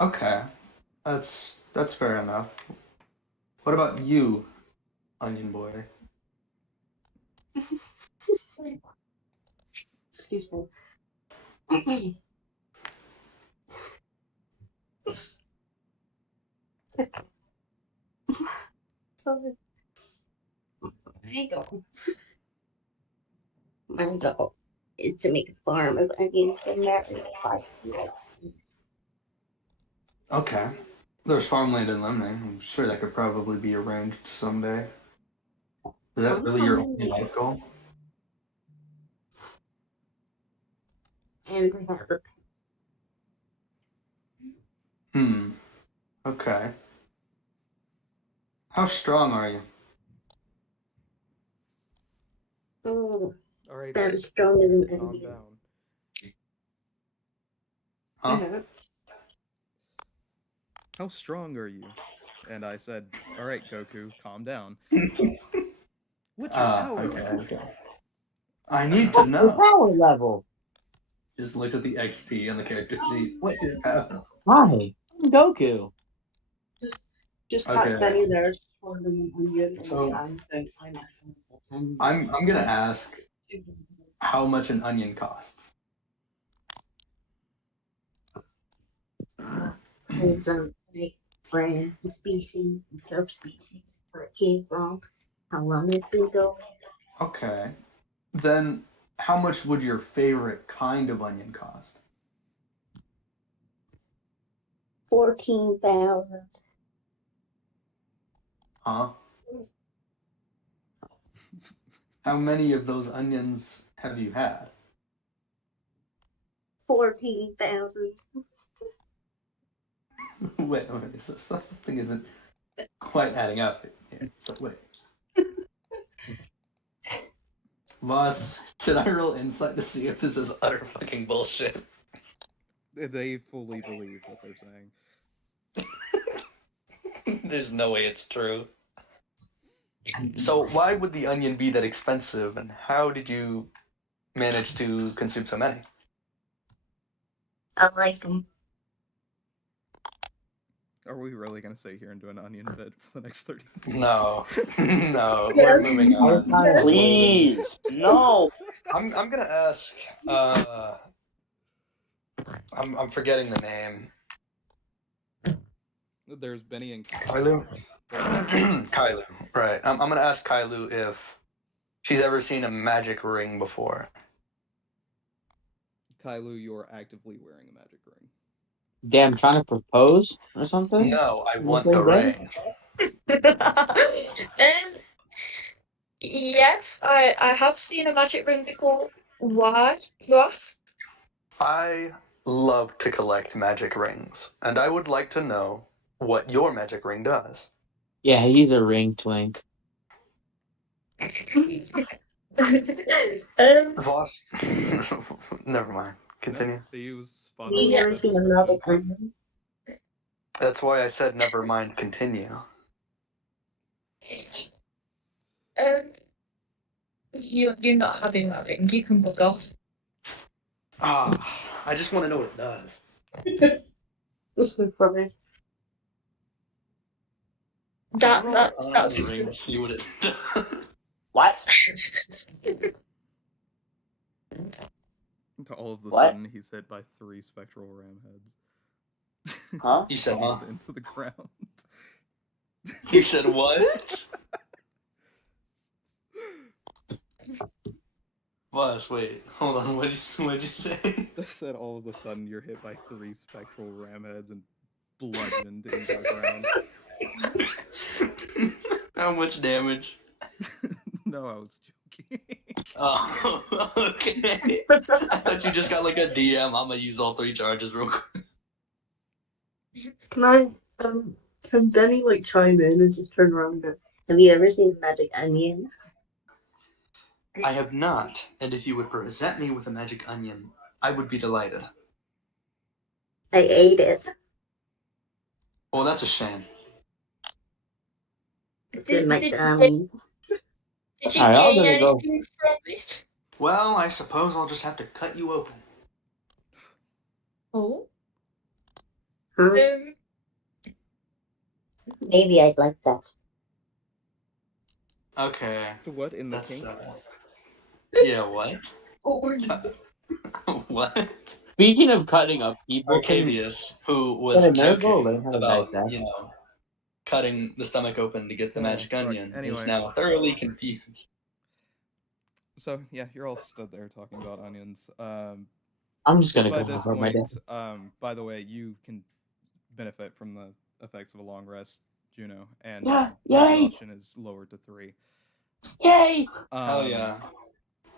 Okay, that's fair enough. What about you, Onion Boy? Excuse me. Sorry. My goal is to make a farm of onions and marry 5 people. Okay. There's farmland in Lemney. I'm sure that could probably be arranged someday. Is that really your only life goal? And I have a Okay. How strong are you? All right, very stronger than calm onions. down. Huh? How strong are you? And I said, all right, Goku, calm down. What's your power level? Okay. I need to know. Power level. Just looked at the XP on the character sheet. What's your power? Hi, I'm Goku. Just Okay. pack Benny there, stronger than onion, and So- guys don't find I'm gonna ask how much an onion costs. Depends on like brand, the species, the subspecies, where it came from, how long it's been going. Okay. Then how much would your favorite kind of onion cost? 14,000. Huh? How many of those onions have you had? 14,000. Wait, so something isn't quite adding up here. So wait. Voss, should I roll insight to see if this is utter fucking bullshit? They fully believe what they're saying. There's no way it's true. So why would the onion be that expensive, and how did you manage to consume so many? I like them. Are we really going to sit here and do an onion bit for the next 30 minutes? No. No, we're moving on. Please, no. I'm gonna ask, I'm forgetting the name. There's Benny and Kylu? Kylu, right. I'm gonna ask Kylu if she's ever seen a magic ring before. Kylu, you're actively wearing a magic ring. Damn, trying to propose or something? No, I want the ring. Yes, I have seen a magic ring before. Why, you ask? I love to collect magic rings, and I would like to know what your magic ring does. Yeah, he's a ring twink. Voss, never mind. Continue. No, he was spot Have you on never with that seen a description. magic ring? That's why I said never mind. Continue. You're not having that ring. You can bug off. I just want to know what it does. This is rubbish. That's the ring. See what it does. What? All of a What? sudden, he's hit by 3 spectral ram heads. Huh? You said huh? Into the ground. You said what? Voss, wait, hold on. What'd you say? They said all of a sudden you're hit by 3 spectral ram heads and bludgeoned into the ground. How much damage? No, I was joking. Oh, okay. I thought you just got like a DM. I'm gonna use all 3 charges real quick. Can I, can Denny, like, chime in and just turn around and go, have you ever seen Magic Onion? I have not, and if you would present me with a magic onion, I would be delighted. I ate it. Well, that's a shame. It's in my Did tummy. you Alright, I'm gain gonna go. anything from it? Well, I suppose I'll just have to cut you open. Oh. Huh? Maybe I'd like that. Okay. What in the That's kink? yeah, what? Oh. What? Speaking of cutting up people, Arcavius, who was Can I never joking learn how to about, dissect? cutting the stomach open to get the magic fuck. onion, Anyway. is now thoroughly confused. So yeah, you're all stood there talking about onions. I'm just gonna By go this over my point, day. by the way, you can benefit from the effects of a long rest, Juno, and Yeah, your yay! exhaustion is lowered to 3. Yay! Hell yeah.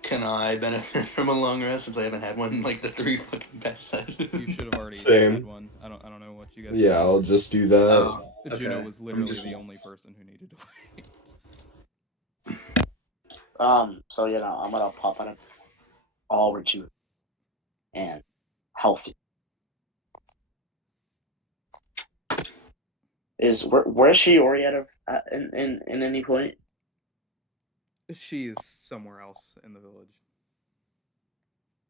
Can I benefit from a long rest since I haven't had one in like the 3 fucking past sessions? You should have already Same. had one. I don't know what you guys. Yeah, I'll just do that. Oh, Juno okay. was literally the only person who needed to wait. So I'm gonna pop out of all rejuvenated and healthy. Where's Shiori at in any point? She's somewhere else in the village.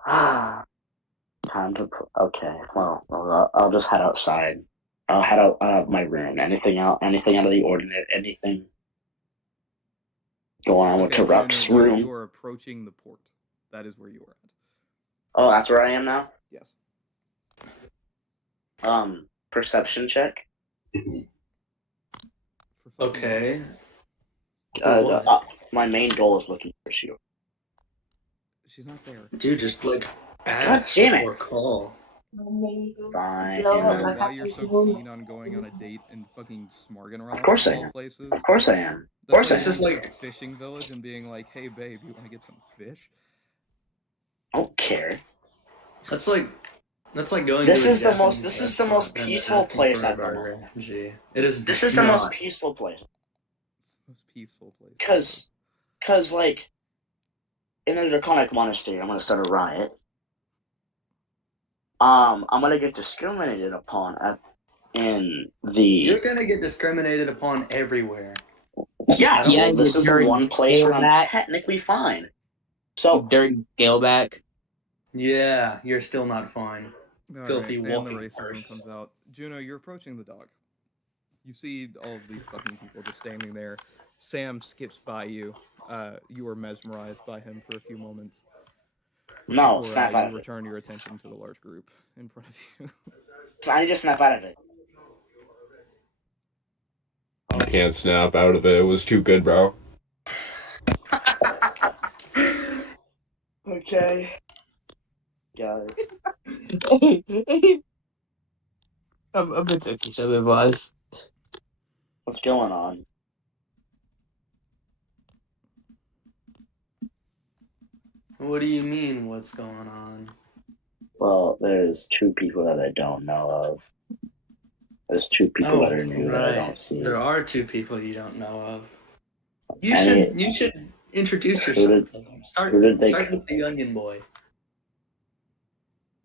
Time to okay. Well, I'll just head outside. I'll head out of my room. Anything out of the ordinary? Anything going on with Taruk's Juno, room? you are approaching the port. That is where you are at. Oh, that's where I am now. Yes. Perception check. Okay. My main goal is looking for Shiori. She's not there. Dude, just like ask damn it. or call. Fine. Why you're so keen on going on a date in fucking Smargenroth? Of course I all am. places? Of course I am. Of That's course I like am. going to a fishing village and being like, "Hey babe, you want to get some fish?" I don't care. That's like going. This to a is the most. Japanese This is the most restaurant and peaceful asking place for a I've been. burger. Gee, it is. This is the most peaceful place. It's the most peaceful place. Cause like, in the Draconic Monastery, I'm gonna start a riot. I'm gonna get discriminated upon in the. You're gonna get discriminated upon everywhere. Yeah, Yeah, well, this is the dirty one place where I'm scaleback. technically fine. So Dirty scaleback. Yeah, you're still not fine. All Filthy right, and the walking racism horse. comes out. Juno, you're approaching the dog. You see all of these fucking people just standing there. Sam skips by you. You are mesmerized by him for a few moments. No, before, snap out of you it. return your attention to the large group in front of you. I need to snap out of it. I can't snap out of it. It was too good, bro. Okay. Got it. I'm a bit touchy, so it was. What's going on? What do you mean, what's going on? Well, there's 2 people that I don't know of. There's 2 people that are new that I don't see. There are 2 people you don't know of. You should introduce yourself to them. Start with the onion boy.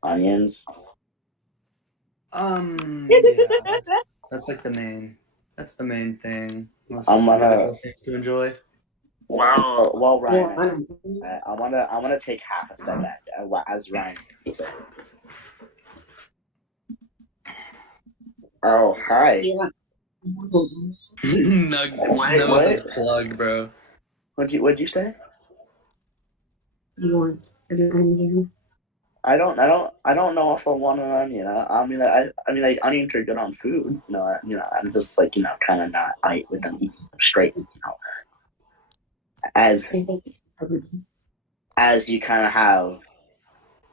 Onions? Yeah, that's like the main. That's the main thing. Individual seems to enjoy. Well, Ryan, I wanna take half a step back, as Ryan said. Oh, hi. Nose is plugged, bro. What'd you say? You want an onion? I don't know if I want an onion. I mean, like onions are good on food. I'm just like, kind of not aight with them eating them straight. As as you kind of have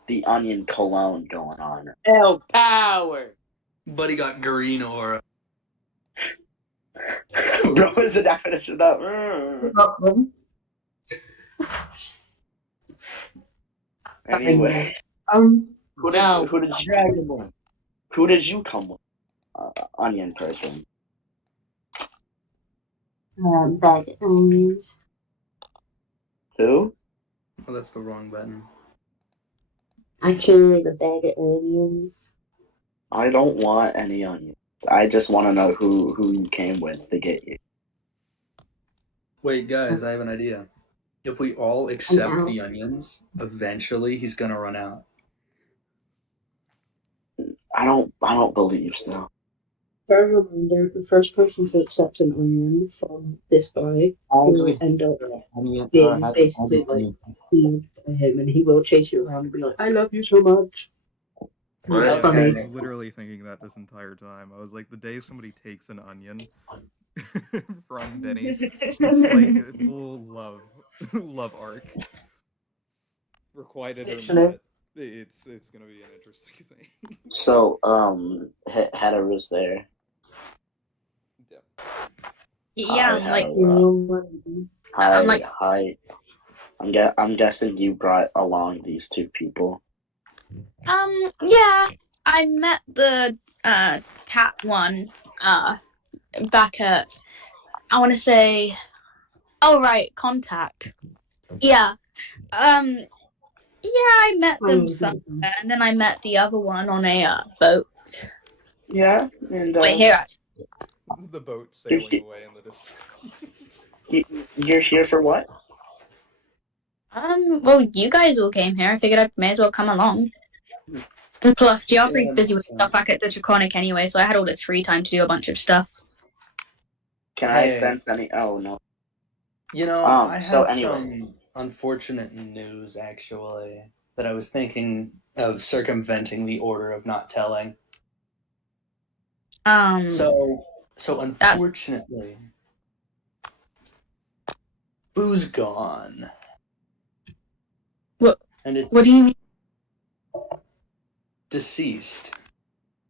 the onion cologne going on. Hell power. Buddy got green aura. Bro, what's the definition of that? Anyway, who did you come with? Onion person. Bag of onions. Who? Oh, that's the wrong button. I came with a bag of onions. I don't want any onions. I just want to know who you came with to get you. Wait, guys, I have an idea. If we all accept out. the onions, eventually he's gonna run out. I don't believe so. For a reminder, the first person to accept an onion from this guy will end up being basically like pleased by him, and he will chase you around and be like, "I love you so much." It's I funny. was literally thinking that this entire time. I was like, the day somebody takes an onion from Benny, it's like full love arc. Requited or not, it's gonna be an interesting thing. So, Hedda was there. Yeah, I'm like, Hi. I'm guessing you brought along these two people. yeah, I met the cat one back at, I want to say, oh right, Contact. Yeah, I met them somewhere, and then I met the other one on a boat. Yeah, and wait, here actually. The boat sailing away in the distance. You're here for what? Well, you guys all came here. I figured I may as well come along. And plus, Geoffrey's busy with stuff back at the Draconic anyway, so I had all this free time to do a bunch of stuff. Can I sense any? Oh no. You know, I have some unfortunate news actually that I was thinking of circumventing the order of not telling. So unfortunately, Boo's gone. What? And it's what do you mean? Deceased.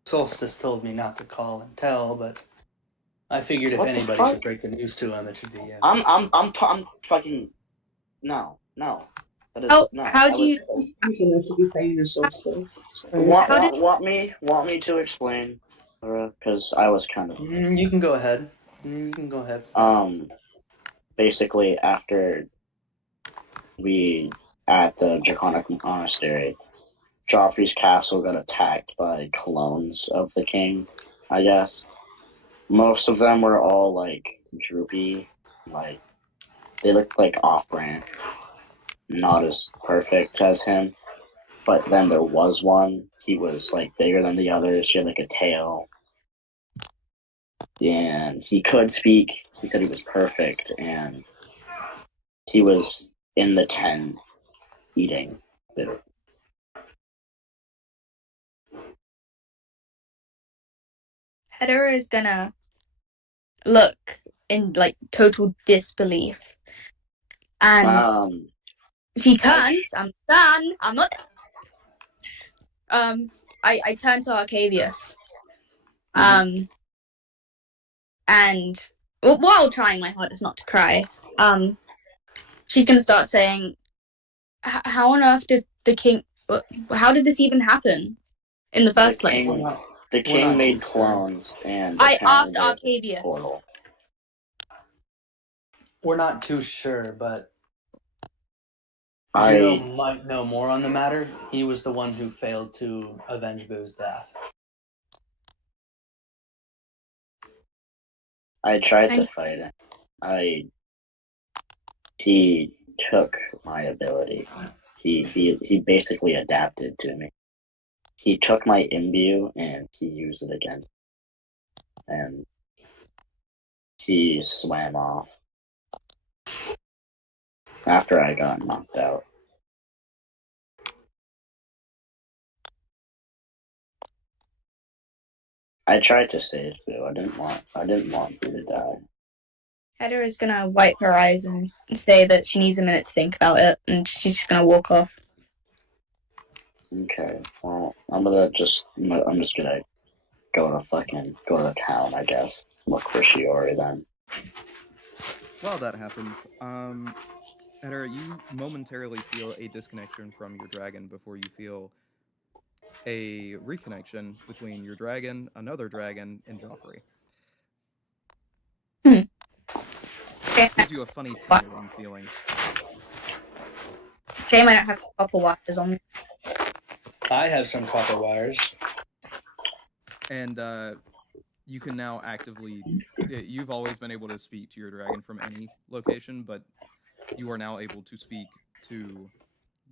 Solstice told me not to call and tell, but I figured if anybody should break the news to him, it should be you. I'm fucking no. That is, oh, no, how do you? Want me to explain? Because I was kind of. You can go ahead. You can go ahead. Basically, after we at the Draconic Monastery, Joffrey's castle got attacked by clones of the king. I guess most of them were all like droopy, like they looked like off-brand, not as perfect as him. But then there was one. He was like bigger than the others. He had like a tail. And he could speak. He said he was perfect, and he was in the tent eating. Hedera is gonna look in like total disbelief, and she turns. I'm done. I'm not. I turn to Arcavius. And while trying my hardest not to cry, she's gonna start saying, "How on earth did the king? How did this even happen in the first place?" The king made clones, and I asked Arcavius. We're not too sure, but Geo might know more on the matter. He was the one who failed to avenge Boo's death. I tried to fight him. He took my ability. He basically adapted to me. He took my imbue and he used it against me. And he swam off after I got knocked out. I tried to save Boo. I didn't want Boo to die. Hedda is gonna wipe her eyes and say that she needs a minute to think about it, and she's just gonna walk off. Okay, well, I'm just gonna go to town, I guess. Look for Shiori then. While that happens, Hedda, you momentarily feel a disconnection from your dragon before you feel a reconnection between your dragon, another dragon, and Joffrey. This gives you a funny tingling feeling. Shame I don't have copper wires on me. I have some copper wires. And you can now actively... You've always been able to speak to your dragon from any location, but you are now able to speak to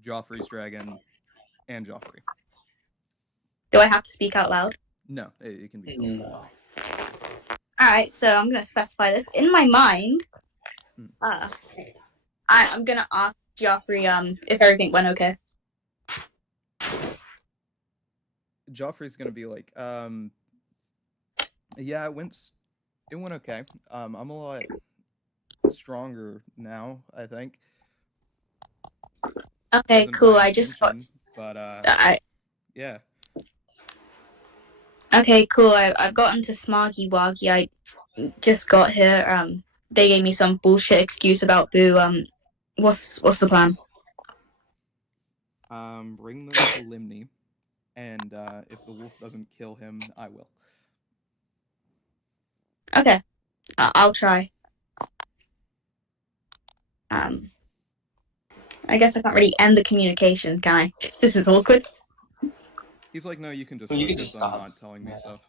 Joffrey's dragon and Joffrey. Do I have to speak out loud? No, it can be told. No. Alright, so I'm gonna specify this. In my mind, I'm gonna ask Joffrey if everything went okay. Joffrey's gonna be like, yeah, it went okay. I'm a lot stronger now, I think. Okay, cool. I just got... But, yeah. Okay, cool. I've gotten to Smargy Woggy. I just got here. They gave me some bullshit excuse about Boo. What's the plan? Bring them to Limney, and if the wolf doesn't kill him, I will. Okay, I'll try. I guess I can't really end the communication, can I? This is awkward. He's like, no, you can just Well, you can focus just on stop. not telling me stuff.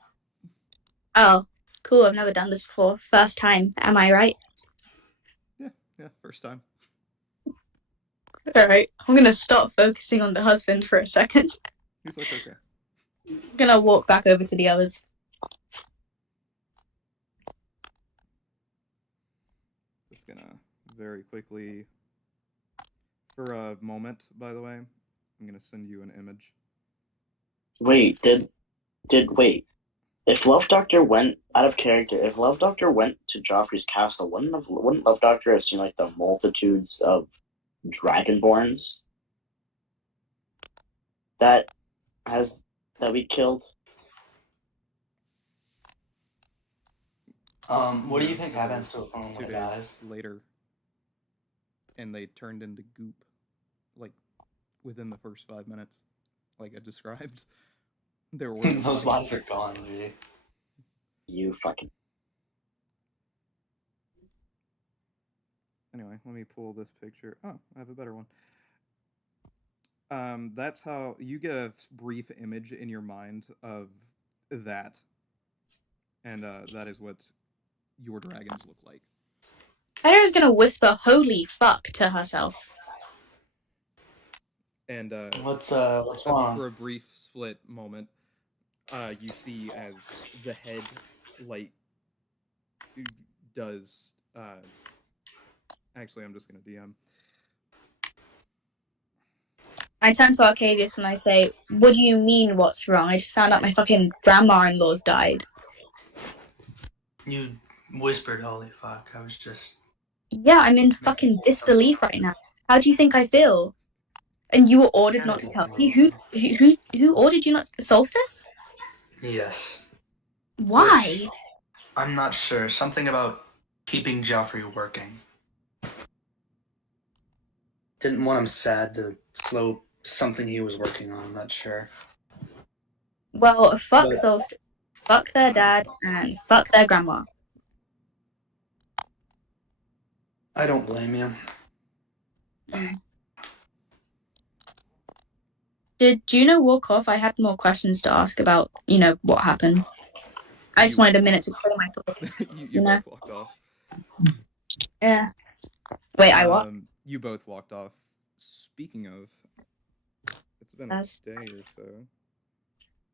Oh, cool. I've never done this before. First time. Am I right? Yeah, first time. Alright, I'm gonna stop focusing on the husband for a second. He's like, okay. I'm gonna walk back over to the others. Just gonna very quickly, for a moment, by the way, I'm gonna send you an image. Wait, wait. If Love Doctor went out of character, if Love Doctor went to Joffrey's castle, wouldn't Love Doctor have seen like the multitudes of Dragonborns that we killed? What do you think because it happens to a was clone 2 when it days dies? later, and they turned into goop, like, within the first 5 minutes, like I described. They were Those bodies are gone, dude. You fucking... Anyway, let me pull this picture. Oh, I have a better one. That's how you get a brief image in your mind of that, and that is what your dragons look like. Kyra's gonna whisper "Holy fuck" to herself. And what's wrong? For a brief split moment, you see as the head light does. Actually, I'm just gonna DM. I turn to Arcavius and I say, "What do you mean? What's wrong? I just found out my fucking grandma-in-law's died." You whispered "Holy fuck." I was just... Yeah, I'm in fucking disbelief right now. How do you think I feel? And you were ordered not to tell me. Who ordered you not to... Solstice? Yes. Why? Which, I'm not sure. Something about keeping Joffrey working. Didn't want him sad to slow something he was working on. I'm not sure. Well, fuck Solstice. Fuck their dad and fuck their grandma. I don't blame you. Did Juno walk off? I had more questions to ask about, what happened. I just wanted a minute to clear my thoughts. you both walked off. Yeah. Wait, I what? You both walked off. Speaking of, it's been a day or so.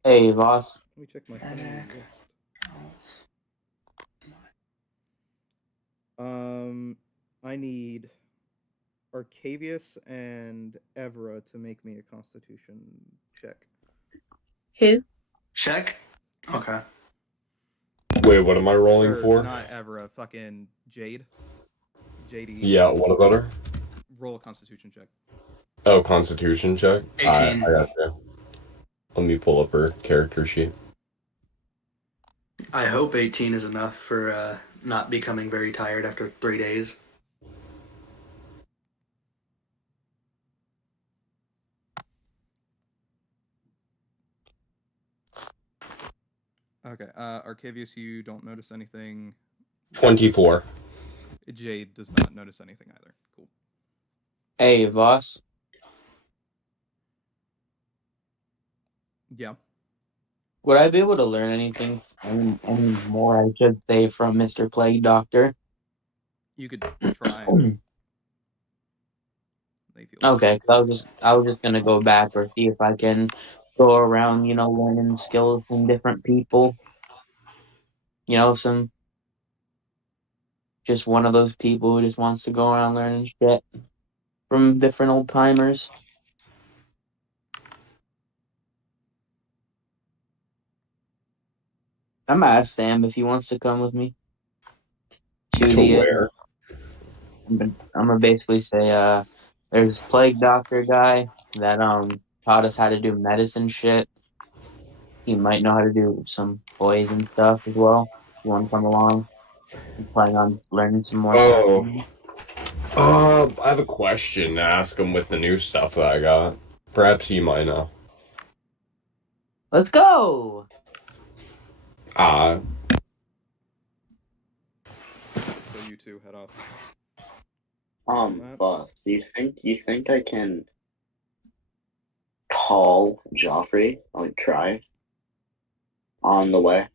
Hey, Voss. Let me check my phone list. I need Arcavius and Evra to make me a Constitution check. Who? Check? Okay. Wait, what am I rolling Or for? not Evra, fucking Jade. JD. Yeah, what about her? Roll a Constitution check. Oh, Constitution check? 18. I got you. Let me pull up her character sheet. I hope 18 is enough for not becoming very tired after 3 days. Okay, Arcavius, you don't notice anything. 24. Jade does not notice anything either. Cool. Hey, Voss. Yeah. Would I be able to learn anything, any more, I should say, from Mr. Plague Doctor? You could try. They feel Okay, 'cause I was just gonna go back or see if I can go around, learning skills from different people. Just one of those people who just wants to go around learning shit from different old timers. I'm gonna ask Sam if he wants to come with me. To where? I'm gonna basically say, there's a plague doctor guy that taught us how to do medicine shit. He might know how to do some poison stuff as well. If you want to come along, I'm planning on learning some more stuff. I have a question to ask him with the new stuff that I got. Perhaps you might know. Let's go! So you two head off. Boss, do you think I can call Joffrey? Like, try on the way?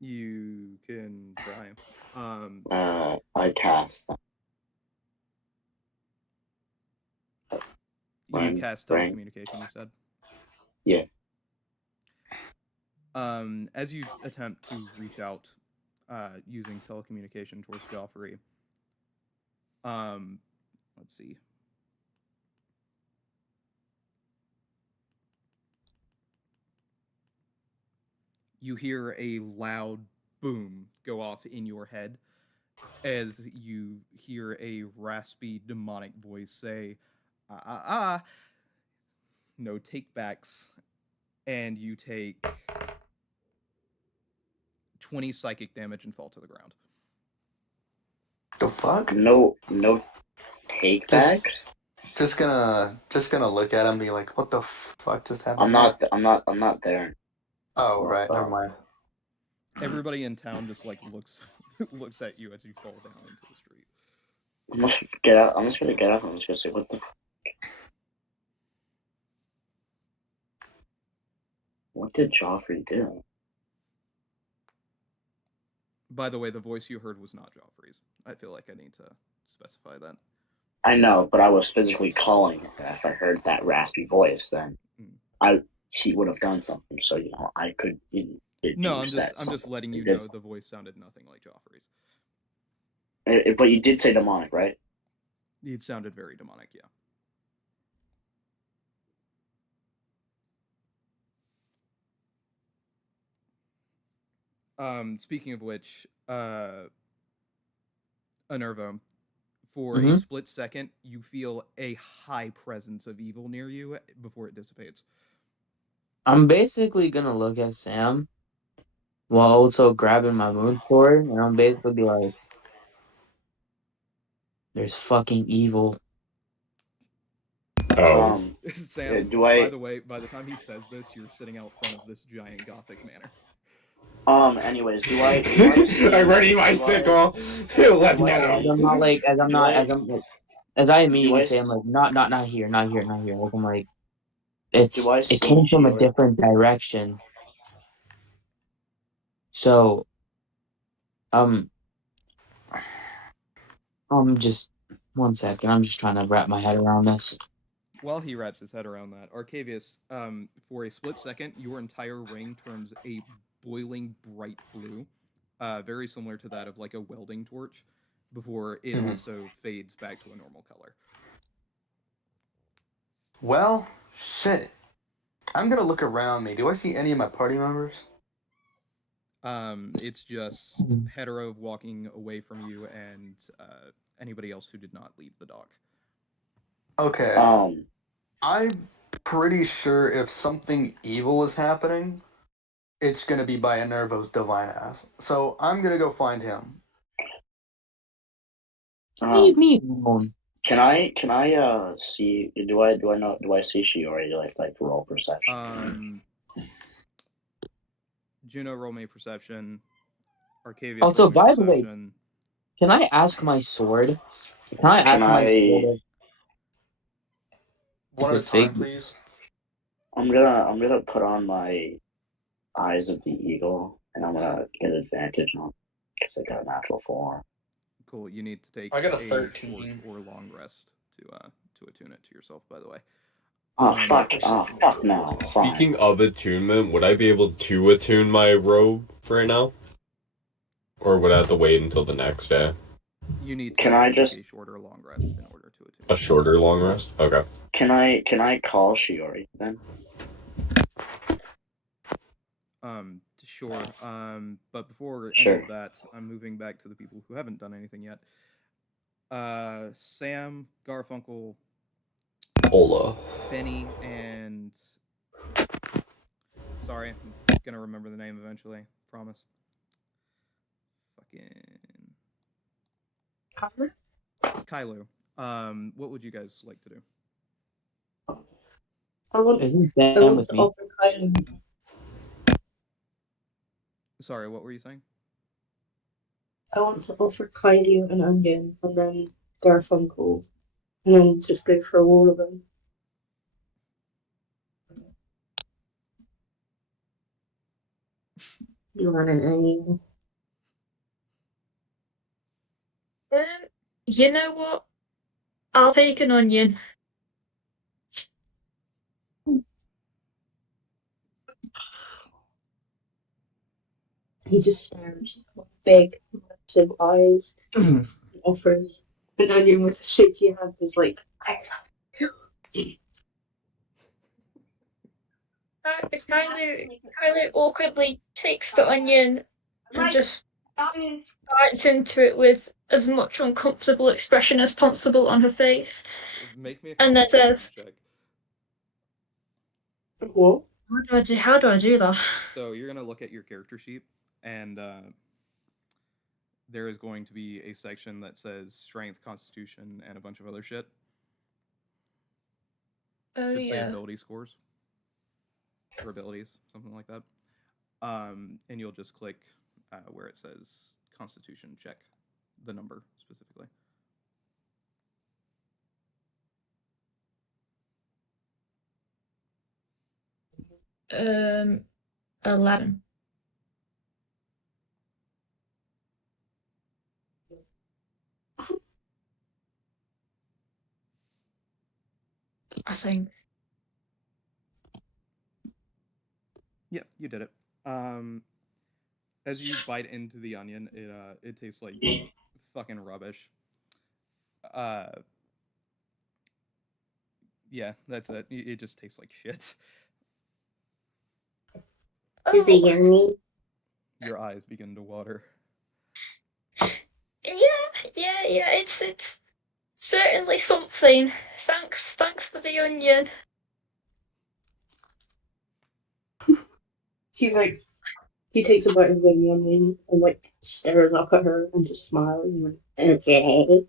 You can try. I cast. You cast telecommunication, you said? Yeah. As you attempt to reach out using telecommunication towards Joffrey, let's see. You hear a loud boom go off in your head as you hear a raspy demonic voice say, no takebacks, and you take 20 psychic damage and fall to the ground. The fuck? No takebacks? Just gonna look at him and be like, what the fuck just happened? I'm not there. Oh, right, never mind. Everybody in town just looks at you as you fall down into the street. I'm just gonna get out. I'm just gonna say, what the fuck? What did Joffrey do? By the way, the voice you heard was not Joffrey's. I feel like I need to specify that. I know, but I was physically calling him. If I heard that raspy voice, then he would have done something. So I could. No, I'm just letting you know the voice sounded nothing like Joffrey's. But you did say demonic, right? It sounded very demonic, yeah. Speaking of which, Enerva, for a split second, you feel a high presence of evil near you before it dissipates. I'm basically gonna look at Sam while also grabbing my moon sword, and I'm basically be like, there's fucking evil. Sam, by the way, by the time he says this, you're sitting out front of this giant gothic manor. Anyways, do I I'm ready my sickle. Let's go. As I immediately say, I'm like, not here. Like, I'm like, it came from a different direction. So, just 1 second. I'm just trying to wrap my head around this. While he wraps his head around that, Arcavius, for a split second, your entire ring turns a boiling bright blue, very similar to that of like a welding torch, before it also fades back to a normal color. Well, shit. I'm gonna look around me. Do I see any of my party members? It's just hetero walking away from you and anybody else who did not leave the dock. Okay. I'm pretty sure if something evil is happening, it's gonna be by Enervo's divine ass. So I'm gonna go find him. Leave me alone. Can I see? Do I see Shiori? Do I like roll perception? Juno, roll me perception. Arcavius, Also, roll me by the way, perception. can I ask my sword? Can I ask my sword? One at a time, please. I'm gonna put on my Eyes of the Eagle, and I'm gonna get advantage on because I got a natural 4. Cool. You need to take I got a short 13. or long rest to attune it to yourself. By the way. Oh fuck! Oh fuck no! Speaking of attunement, would I be able to attune my robe right now, or would I have to wait until the next day? You need to Can I take just a short or long rest in order to attune. A shorter long rest? Okay. Can I call Shiori then? Sure. But before any Sure. of that, I'm moving back to the people who haven't done anything yet. Sam, Garfunkel, Ola, Benny, and sorry, I'm gonna remember the name eventually. Promise. Fucking Kylo. What would you guys like to do? I want to offer Kylo. Sorry, what were you saying? I want to offer Kylie an onion and then Garfunkel, and then just go for all of them. You want an onion? You know what? I'll take an onion. He just stares with big, massive eyes and offers an onion with a shaky hand. Is like, I love you. Kylie awkwardly takes the onion and just bites into it with as much uncomfortable expression as possible on her face. Make me a and then says, check. What? How do I do that? So you're gonna look at your character sheet, and there is going to be a section that says strength, constitution, and a bunch of other shit. Should say ability scores or abilities, something like that. And you'll just click where it says constitution check, the number specifically. 11. I think. Yeah, you did it. As you bite into the onion, it tastes like fucking rubbish. Yeah, that's it. It just tastes like shit. Is it yummy? Your eyes begin to water. Yeah. It's certainly something. Thanks for the onion. He takes a bite of the onion and like stares up at her and just smiles and like, okay.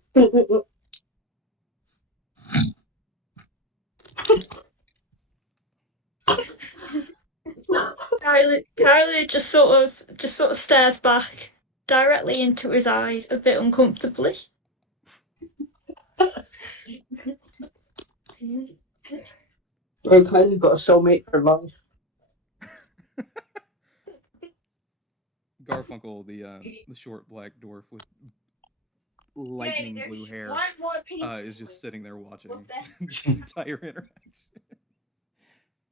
Kylie just sort of stares back directly into his eyes a bit uncomfortably. Or Kylie's got a soulmate for life. Garfunkel, the short black dwarf with lightning blue hair, is just sitting there watching this entire interaction.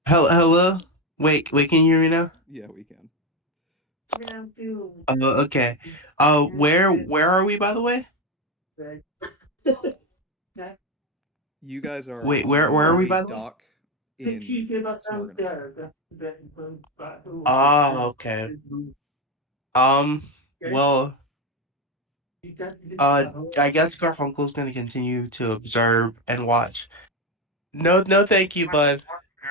Hello? Wait, can you hear me now? Yeah, we can. Okay. Where are we, by the way? You guys are Wait, where are we, by the way? dock in Smarganor. Oh, okay. Well, I guess Garfunkel's gonna continue to observe and watch. No, thank you, bud.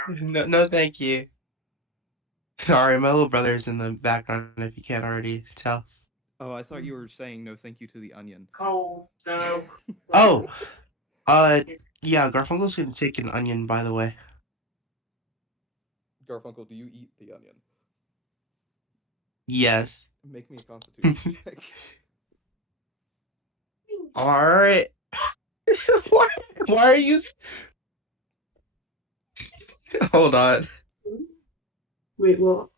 No, thank you. Sorry, my little brother's in the background. If you can't already tell. Oh, I thought you were saying no thank you to the onion. Oh, yeah, Garfunkel's gonna take an onion, by the way. Garfunkel, do you eat the onion? Yes. Make me a constitution check. Alright. Why are you... Hold on. Wait, what?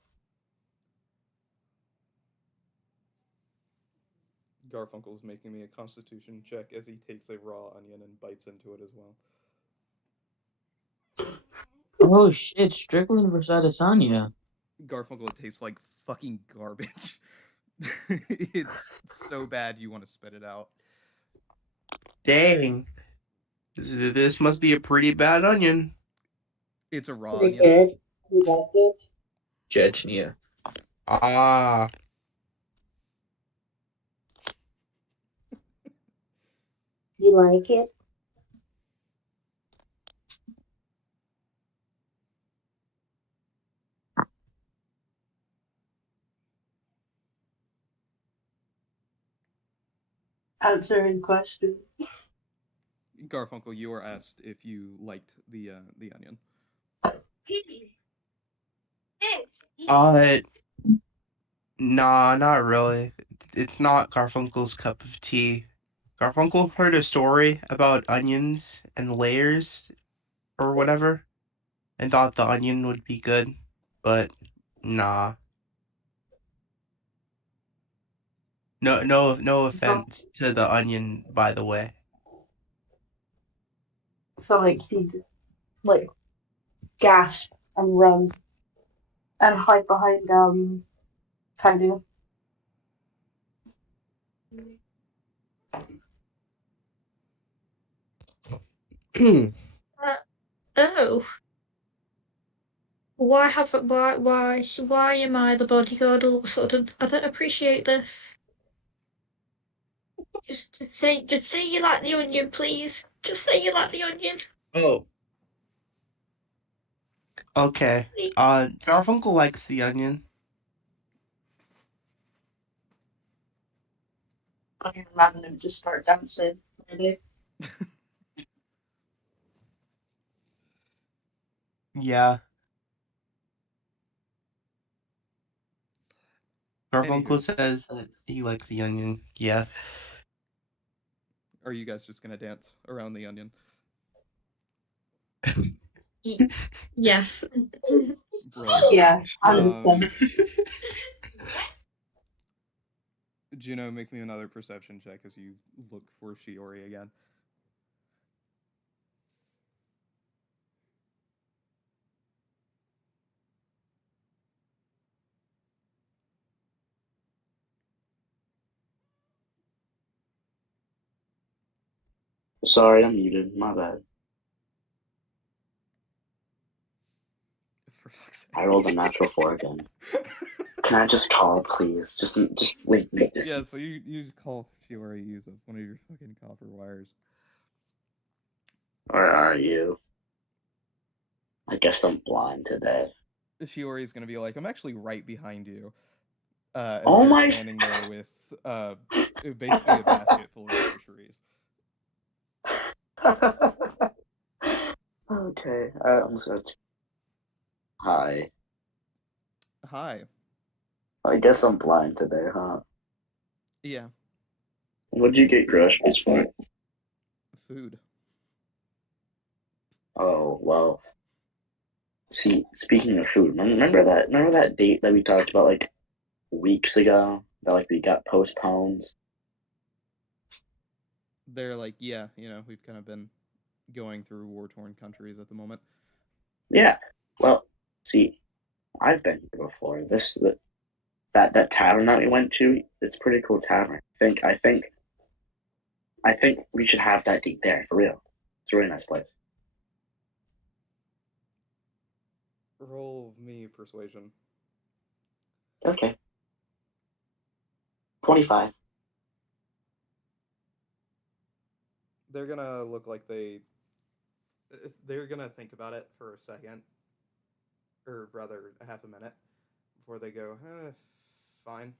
Garfunkel's making me a constitution check as he takes a raw onion and bites into it as well. Oh shit, Strickland versus Adesanya. Garfunkel, it tastes like fucking garbage. It's so bad you want to spit it out. Dang. This must be a pretty bad onion. It's a raw Is it onion. good? You like it? Chechnya. Ah. You like it? Answering question. Garfunkel, you were asked if you liked the onion. Nah, not really. It's not Garfunkel's cup of tea. Garfunkel heard a story about onions and layers or whatever and thought the onion would be good, but nah. No offense to the onion, by the way. So like he like gasp and run and hide behind kind of. Oh. Why am I the bodyguard all of a sudden? I don't appreciate this. Just say you like the onion, please. Just say you like the onion. Oh. Okay. Garfunkel likes the onion. I can imagine him just start dancing. Really. Yeah. Garfunkel Anywho. says that he likes the onion. Yeah. Are you guys just gonna dance around the onion? Yes. Brilliant. Yeah, I understand. Juno, make me another perception check as you look for Shiori again. Sorry, I'm muted. My bad. For fuck's sake. I rolled a natural 4 again. Can I just call, please? Just wait. Yeah, so you call Shiori, use one of your fucking copper wires. Where are you? I guess I'm blind today. Shiori is gonna be like, I'm actually right behind you. As Oh you're my- standing there with basically a basket full of groceries. Okay, I'm sorry. Hi. Hi. I guess I'm blind today, huh? Yeah. What'd you get groceries for? Food. Oh, well. See, speaking of food, remember that date that we talked about like weeks ago that like we got postponed? They're like, yeah, we've kind of been going through war-torn countries at the moment. Yeah. Well, see, I've been here before. That tavern that we went to, it's a pretty cool tavern. I think we should have that date there for real. It's a really nice place. Roll me persuasion. Okay. 25. They're gonna look like they're gonna think about it for a second, or rather a half a minute, before they go, fine.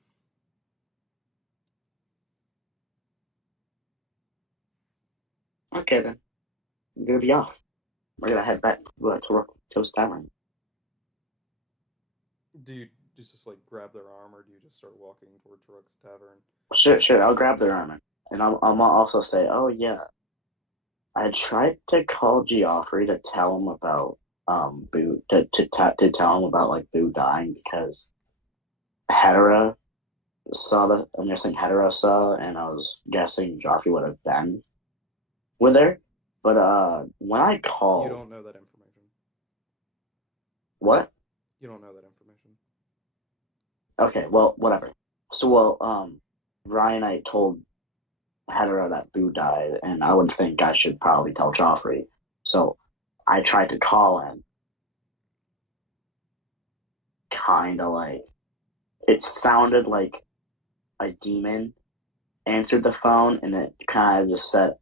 Okay then. I'm gonna be off. We're gonna head back to Toast Tavern. Do you just like grab their arm, or do you just start walking toward Rook's Tavern? Sure. I'll grab their arm, and I'll also say, oh yeah, I tried to call Geoffrey to tell him about Boo to tell him about like Boo dying because Hedera saw the I'm guessing Hedera saw, and I was guessing Geoffrey would have been with her. But when I called, You don't know that information. What? You don't know that information. Okay, well, whatever. So, Ryan, I told Hedera that Boo died, and I would think I should probably tell Joffrey. So, I tried to call him. Kinda like, it sounded like a demon answered the phone, and it kind of just said,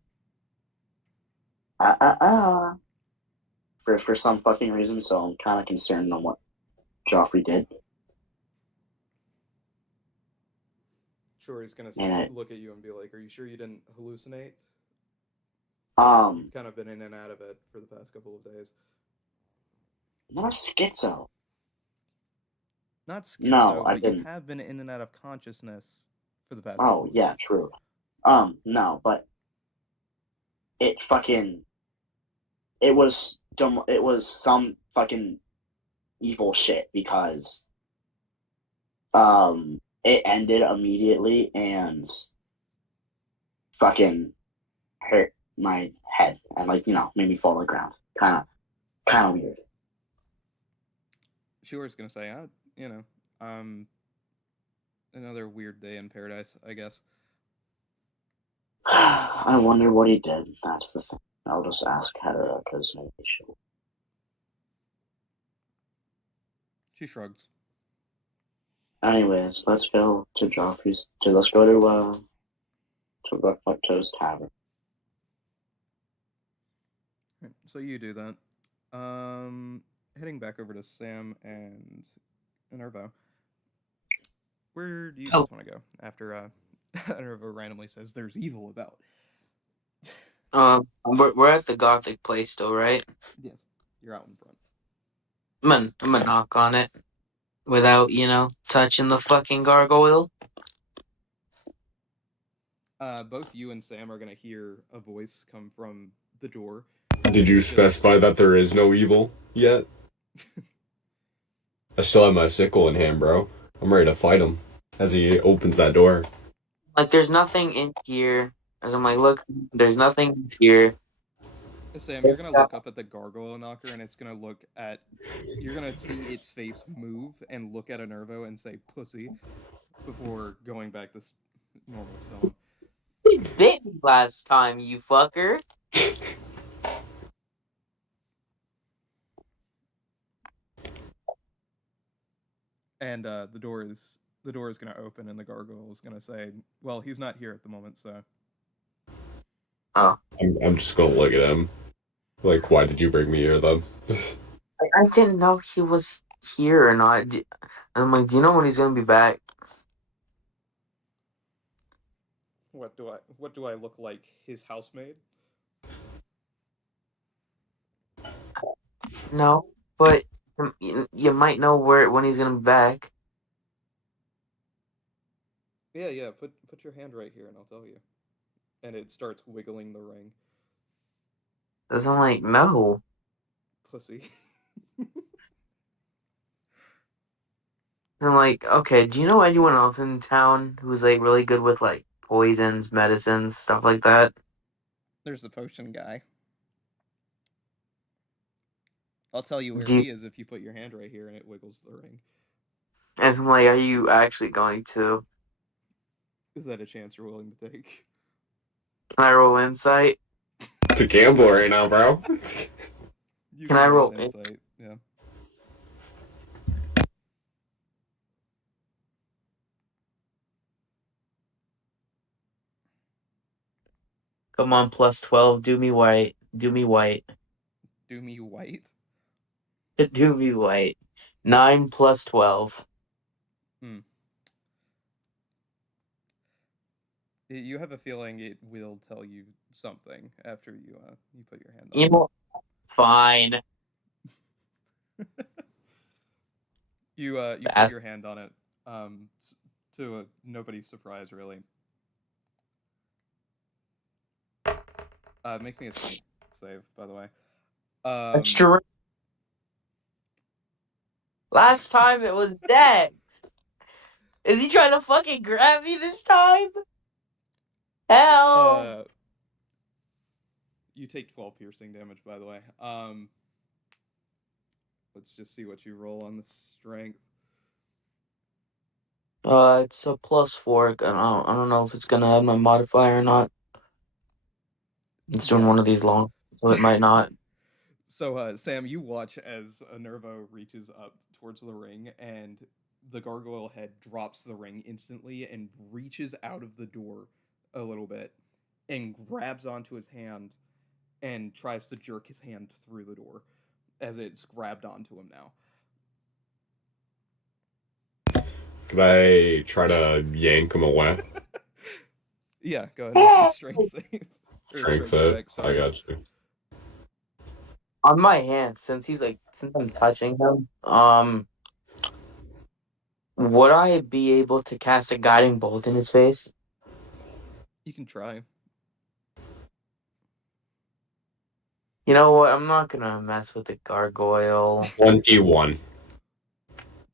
for some fucking reason, so I'm kind of concerned on what Joffrey did. Sure, he's gonna look at you and be like, "Are you sure you didn't hallucinate?" You've kind of been in and out of it for the past couple of days. Not schizo. Not schizo, no, but you have been in and out of consciousness for the past. Oh yeah, true. No, but it was dumb. It was some fucking evil shit because it ended immediately and fucking hurt my head and like made me fall to the ground. Kind of weird. Shuar's gonna say, another weird day in paradise, I guess. I wonder what he did. That's the thing. I'll just ask Hedera because maybe she'll. She shrugs. Anyways, let's go to Joffrey's. Let's go to Rook's Tavern. So you do that. Heading back over to Sam and Nervo. Where do you guys want to go after Nervo randomly says there's evil about? We're at the Gothic place still, right? Yes, you're out in front. I'm gonna knock on it without, touching the fucking gargoyle. Both you and Sam are gonna hear a voice come from the door. Did you specify that there is no evil yet? I still have my sickle in hand, bro. I'm ready to fight him as he opens that door. Like, there's nothing in here. As I'm like, look, there's nothing here. Sam, you're gonna look up at the gargoyle knocker, and it's gonna look at. You're gonna see its face move and look at Nervo and say "pussy" before going back to normal selling. He bit me last time, you fucker. And the door is gonna open, and the gargoyle is gonna say, "Well, he's not here at the moment, so." Oh. I'm just gonna look at him. Like, why did you bring me here, then? I didn't know he was here or not. I'm like, do you know when he's gonna be back? What do I look like? His housemaid? No, but you might know when he's gonna be back. Yeah. Put your hand right here, and I'll tell you. And it starts wiggling the ring. Cause I'm like, no. Pussy. I'm like, okay, do you know anyone else in town who's like really good with like poisons, medicines, stuff like that? There's the potion guy. I'll tell you where he is if you put your hand right here and it wiggles the ring. And I'm like, are you actually going to? Is that a chance you're willing to take? Can I roll insight? It's a gamble right now, bro. Can I roll insight? Yeah. Come on, plus 12. Do me white. Do me white. Do me white? Do me white. 9 plus 12. You have a feeling it will tell you something after you put your hand on You it. know, fine. You put your hand on it, to nobody's surprise, really. Make me a strength save, by the way. That's true. Last time it was Dex. Is he trying to fucking grab me this time? Hell. You take 12 piercing damage, by the way. Let's just see what you roll on the strength. It's a plus 4. I don't know if it's gonna have my modifier or not. It's doing one of these long, so it might not. So, Sam, you watch as Nervo reaches up towards the ring, and the gargoyle head drops the ring instantly and reaches out of the door a little bit and grabs onto his hand and tries to jerk his hand through the door as it's grabbed onto him now. Could I try to yank him away? Yeah, go ahead and make a strength save. Strength save? I got you. On my hand, since I'm touching him, would I be able to cast a guiding bolt in his face? You can try. You know what? I'm not gonna mess with the gargoyle. 21.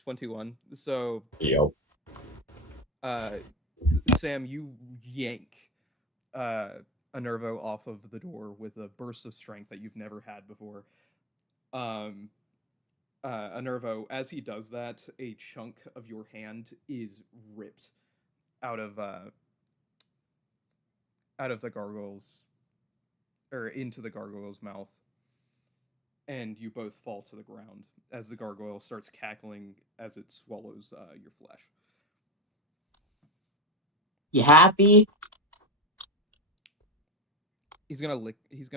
21. So. Yep. Sam, you yank Nervo off of the door with a burst of strength that you've never had before. Nervo, as he does that, a chunk of your hand is ripped out of the gargoyle's, or into the gargoyle's mouth, and you both fall to the ground as the gargoyle starts cackling as it swallows your flesh. You happy? He's gonna lick his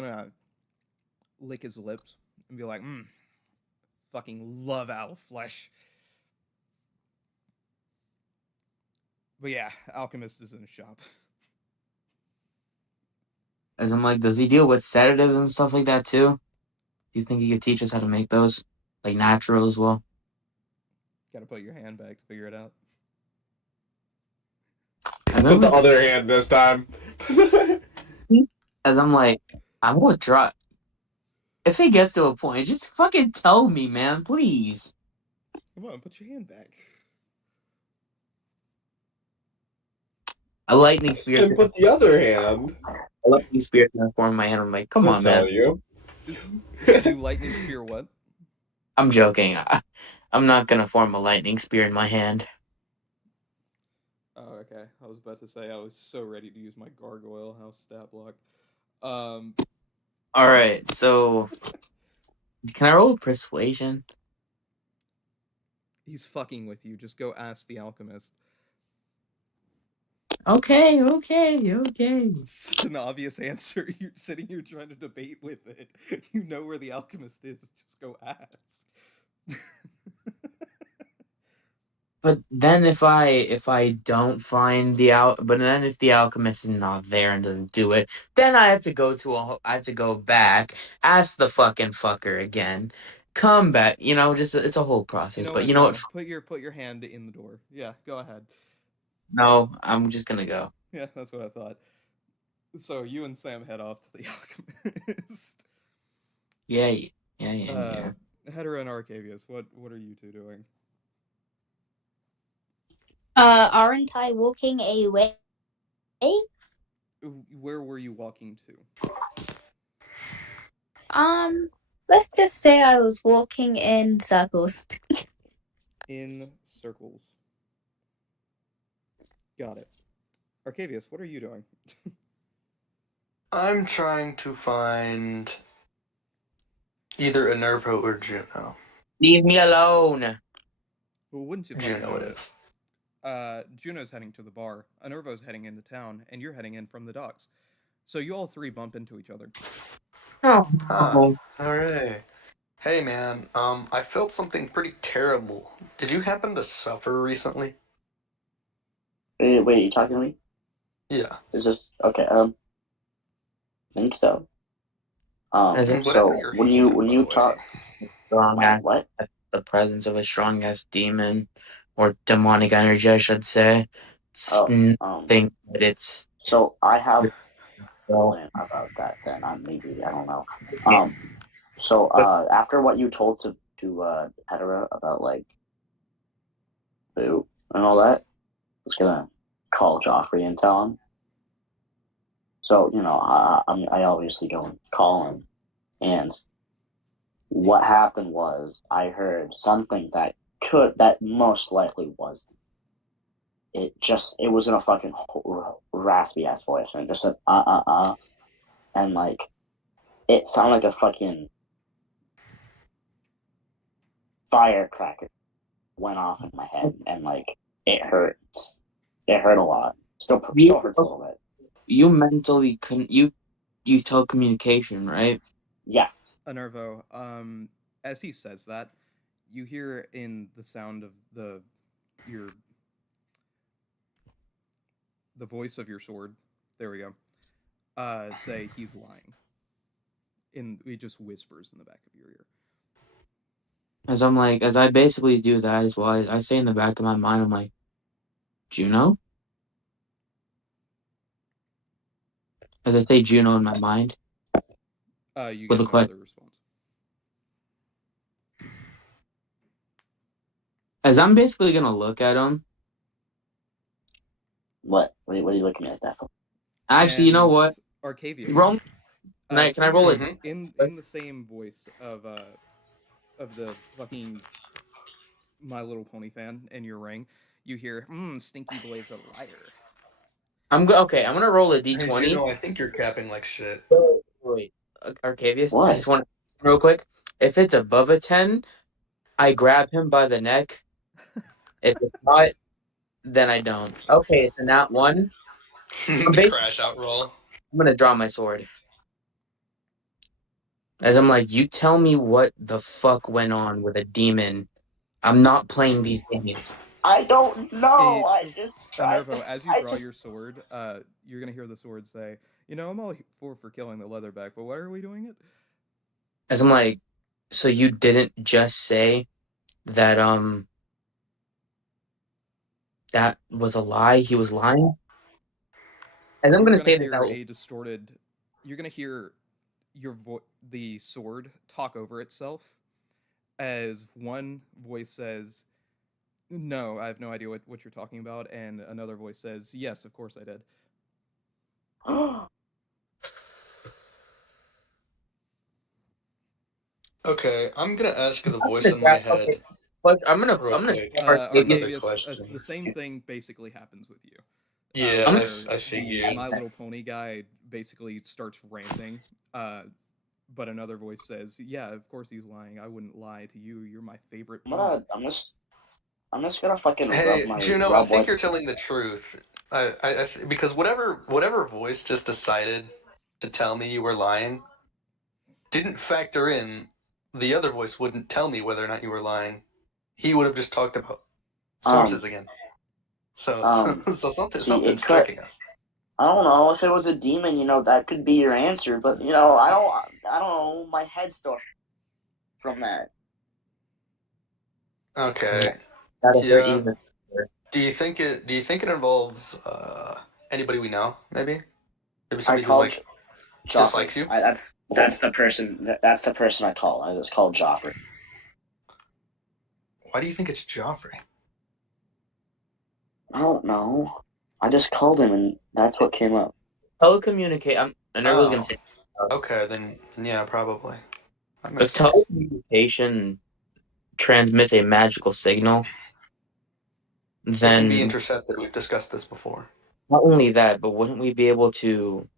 lips and be like, fucking love owl flesh. But yeah, Alchemist is in a shop. As I'm like, does he deal with sedatives and stuff like that too? Do you think he could teach us how to make those? Like natural as well? Gotta put your hand back to figure it out. Put the other hand this time. As I'm like, I'm gonna try. If it gets to a point, just fucking tell me, man, please. Come on, put your hand back. A lightning spear. And put the other hand. A lightning spear in the form of my hand. I'm like, come on, man. You. You lightning spear what? I'm joking. I'm not gonna form a lightning spear in my hand. Oh, okay. I was about to say I was so ready to use my gargoyle house stat block. Alright, so can I roll persuasion? He's fucking with you. Just go ask the alchemist. Okay. It's such an obvious answer. You're sitting here trying to debate with it. You know where the alchemist is. Just go ask. But then if I don't find if the alchemist is not there and doesn't do it, then I have to go back, ask the fucking fucker again, come back. It's a whole process. But you know what? Put your hand in the door. Yeah, go ahead. No, I'm just gonna go. Yeah, that's what I thought. So you and Sam head off to the alchemist. Yeah. Hedera and Arcavius, what are you two doing? Aren't I walking away? Where were you walking to? Let's just say I was walking in circles. In circles. Got it. Arcavius, what are you doing? I'm trying to find either Enervo or Juno. Leave me alone. Well, wouldn't you? Juno it is. Juno's heading to the bar. Enervo's heading into town, and you're heading in from the docks. So you all three bump into each other. Oh, All right. Hey man, I felt something pretty terrible. Did you happen to suffer recently? Wait, you talking to me? Yeah. Is this okay? I think so. Whatever you're When handing, by you the talk, strong ass, what? the presence of a strong ass demon or demonic energy, I should say. It's nothing, but it's. So I have feeling about that. Then maybe I don't know. So after what you told to Hedera about like Boo and all that, I was gonna call Joffrey and tell him. So I obviously go and call him, and what happened was I heard something that most likely was. It was in a fucking raspy ass voice, and it just said and like it sounded like a fucking firecracker went off in my head, and like it hurts. It hurt a lot. Still hurts a little bit. You mentally you telecommunication, right? Yeah. Anervo, as he says that, you hear in the sound of the voice of your sword. There we go. Say he's lying. It just whispers in the back of your ear. As I basically do that as well, I say in the back of my mind, I'm like, Juno? As I say Juno in my mind. You get no other response. As I'm basically gonna look at him. What are you looking at that for? Actually, you know what? Arcavius. Roll. Can I roll it? In the same voice of the fucking My Little Pony fan in your ring, you hear, Stinky Blade's a liar. Okay, I'm gonna roll a d20. Hey, Juno, I think you're capping like shit. Wait, Arcavius, what? I just want to, real quick. If it's above a 10, I grab him by the neck. If it's not, then I don't. Okay, it's a nat 1. The crash out roll. I'm gonna draw my sword. As I'm like, you tell me what the fuck went on with a demon. I'm not playing these games. I don't know. I just tried. Nervo, as you draw your sword, you're gonna hear the sword say, I'm all for killing the leatherback, but why are we doing it? As I'm like, so you didn't just say that that was a lie? He was lying? And I'm gonna say this out. You're gonna hear the sword talk over itself as one voice says, "No, I have no idea what you're talking about," and another voice says, "Yes, of course I did." Okay, I'm gonna ask the voice in my head. Okay. But I'm gonna another question. The same thing basically happens with you. Yeah, I figured. My Little Pony guy basically starts ranting, but another voice says, "Yeah, of course he's lying. I wouldn't lie to you. You're my favorite pony." I'm just gonna fucking. Hey, rub my Juno, I think you're telling the truth. Because whatever voice just decided to tell me you were lying didn't factor in the other voice wouldn't tell me whether or not you were lying. He would have just talked about sources again. So something's tricking us. I don't know if it was a demon. That could be your answer, but I don't know. My head's still from that. Okay. Yeah. Do you think it involves anybody we know? Maybe somebody who dislikes you. That's the person. That's the person I call. I just called Joffrey. Why do you think it's Joffrey? I don't know. I just called him, and that's what came up. Telecommunicate. I was gonna say. Okay, then yeah, probably. If telecommunication transmits a magical signal, then it can be intercepted. We've discussed this before. Not only that, but wouldn't we be able to,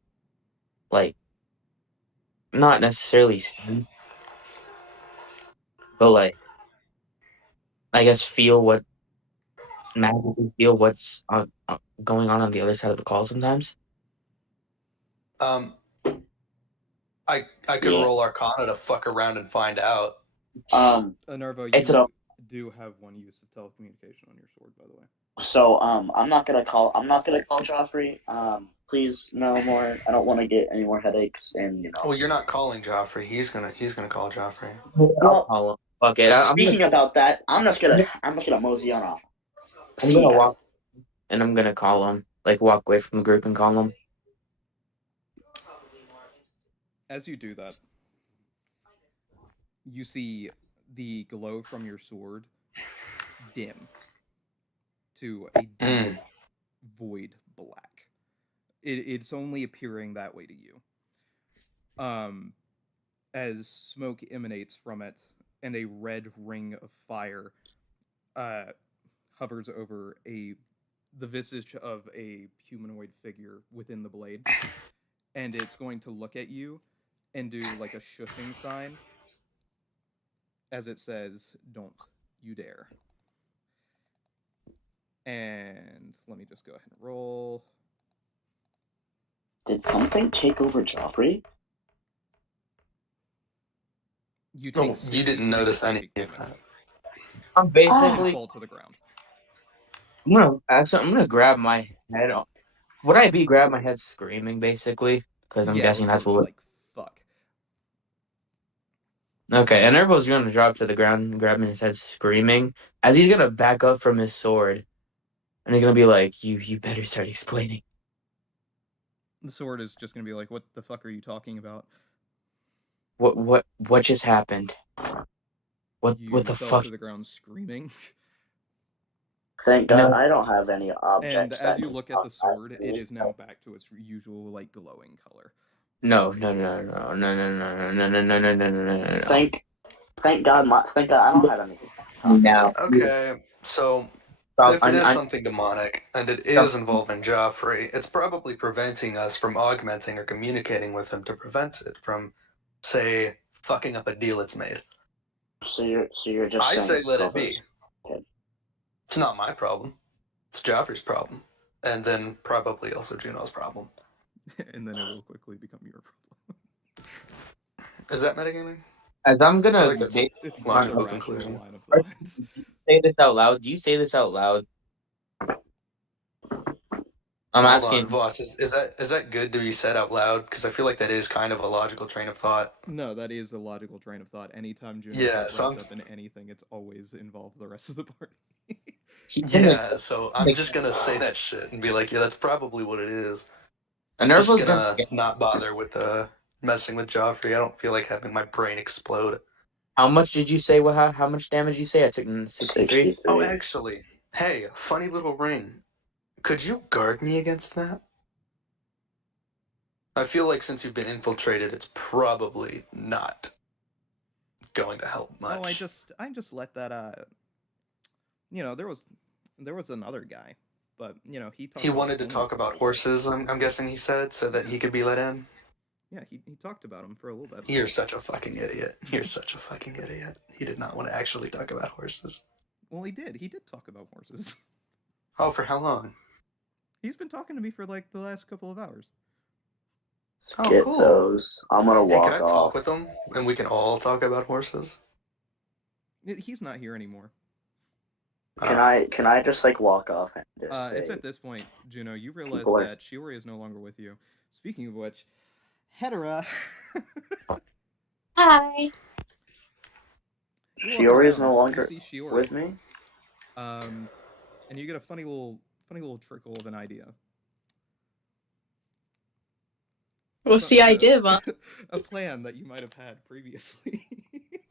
not necessarily see, but I guess magically feel what's going on the other side of the call sometimes? I could roll Arcana to fuck around and find out. Nervo, you do have one use of telecommunication on your sword, by the way. So I'm not gonna call Joffrey. Please no more. I don't want to get any more headaches, and you know. Well, you're not calling Joffrey. He's gonna call Joffrey. Well, call him. Fuck it. Speaking about that, I'm just gonna mosey on off. I'm gonna walk, and I'm gonna call him. Like walk away from the group and call him. As you do that, you see the glow from your sword dim to a deep void black. It's only appearing that way to you. As smoke emanates from it and a red ring of fire hovers over the visage of a humanoid figure within the blade, and it's going to look at you and do like a shushing sign as it says, "Don't you dare." And let me just go ahead and roll. Did something take over Joffrey? You didn't notice any of that. I'm basically fall to the ground. I'm gonna grab my head. Would I grab my head screaming basically? Because I'm guessing that's what. Like fuck. Okay, and everyone's gonna drop to the ground and grabbing his head screaming as he's gonna back up from his sword, and he's gonna be like, "You better start explaining." The sword is just gonna be like, "What the fuck are you talking about? What just happened? What the fell fuck?" to the ground screaming. Thank God I don't have any objects. And as you look at the sword, it is now back to its usual like glowing color. No. Thank God I don't have anything. No. Okay, so if it is something demonic and it is involving Joffrey, it's probably preventing us from augmenting or communicating with him to prevent it from, say, fucking up a deal it's made. So you're just. I say let it be. Okay. It's not my problem. It's Joffrey's problem, and then probably also Juno's problem. And then it will quickly become your problem. Is that metagaming? As I'm gonna it's logical conclusion. Say this out loud. Do you say this out loud? I'm asking. Voss, is that good to be said out loud? Because I feel like that is kind of a logical train of thought. No, that is a logical train of thought. Anytime Juno gets wrapped up in anything, it's always involved the rest of the party. Yeah, so I'm just gonna say that shit and be like, yeah, that's probably what it is. I'm just gonna not bother with messing with Joffrey. I don't feel like having my brain explode. How much did you say? How much damage did you say? I took 63. Oh, actually, hey, funny little ring. Could you guard me against that? I feel like since you've been infiltrated, it's probably not going to help much. Oh, I just let that there was another guy, but he wanted to talk about horses. I'm guessing he said so that he could be let in. Yeah, he talked about him for a little bit. You're such a fucking idiot. You're such a fucking idiot. He did not want to actually talk about horses. Well, he did. He did talk about horses. Oh, for how long? He's been talking to me for like the last couple of hours. Schizos. I'm gonna walk off. Can I talk with him and we can all talk about horses? He's not here anymore. Can I just like walk off and just say... It's at this point, Juno, you realize that Shiori is no longer with you. Speaking of which, Hedera. Hi. Shiori is no longer with me. And you get a funny little trickle of an idea. What's the idea, man? A plan that you might have had previously.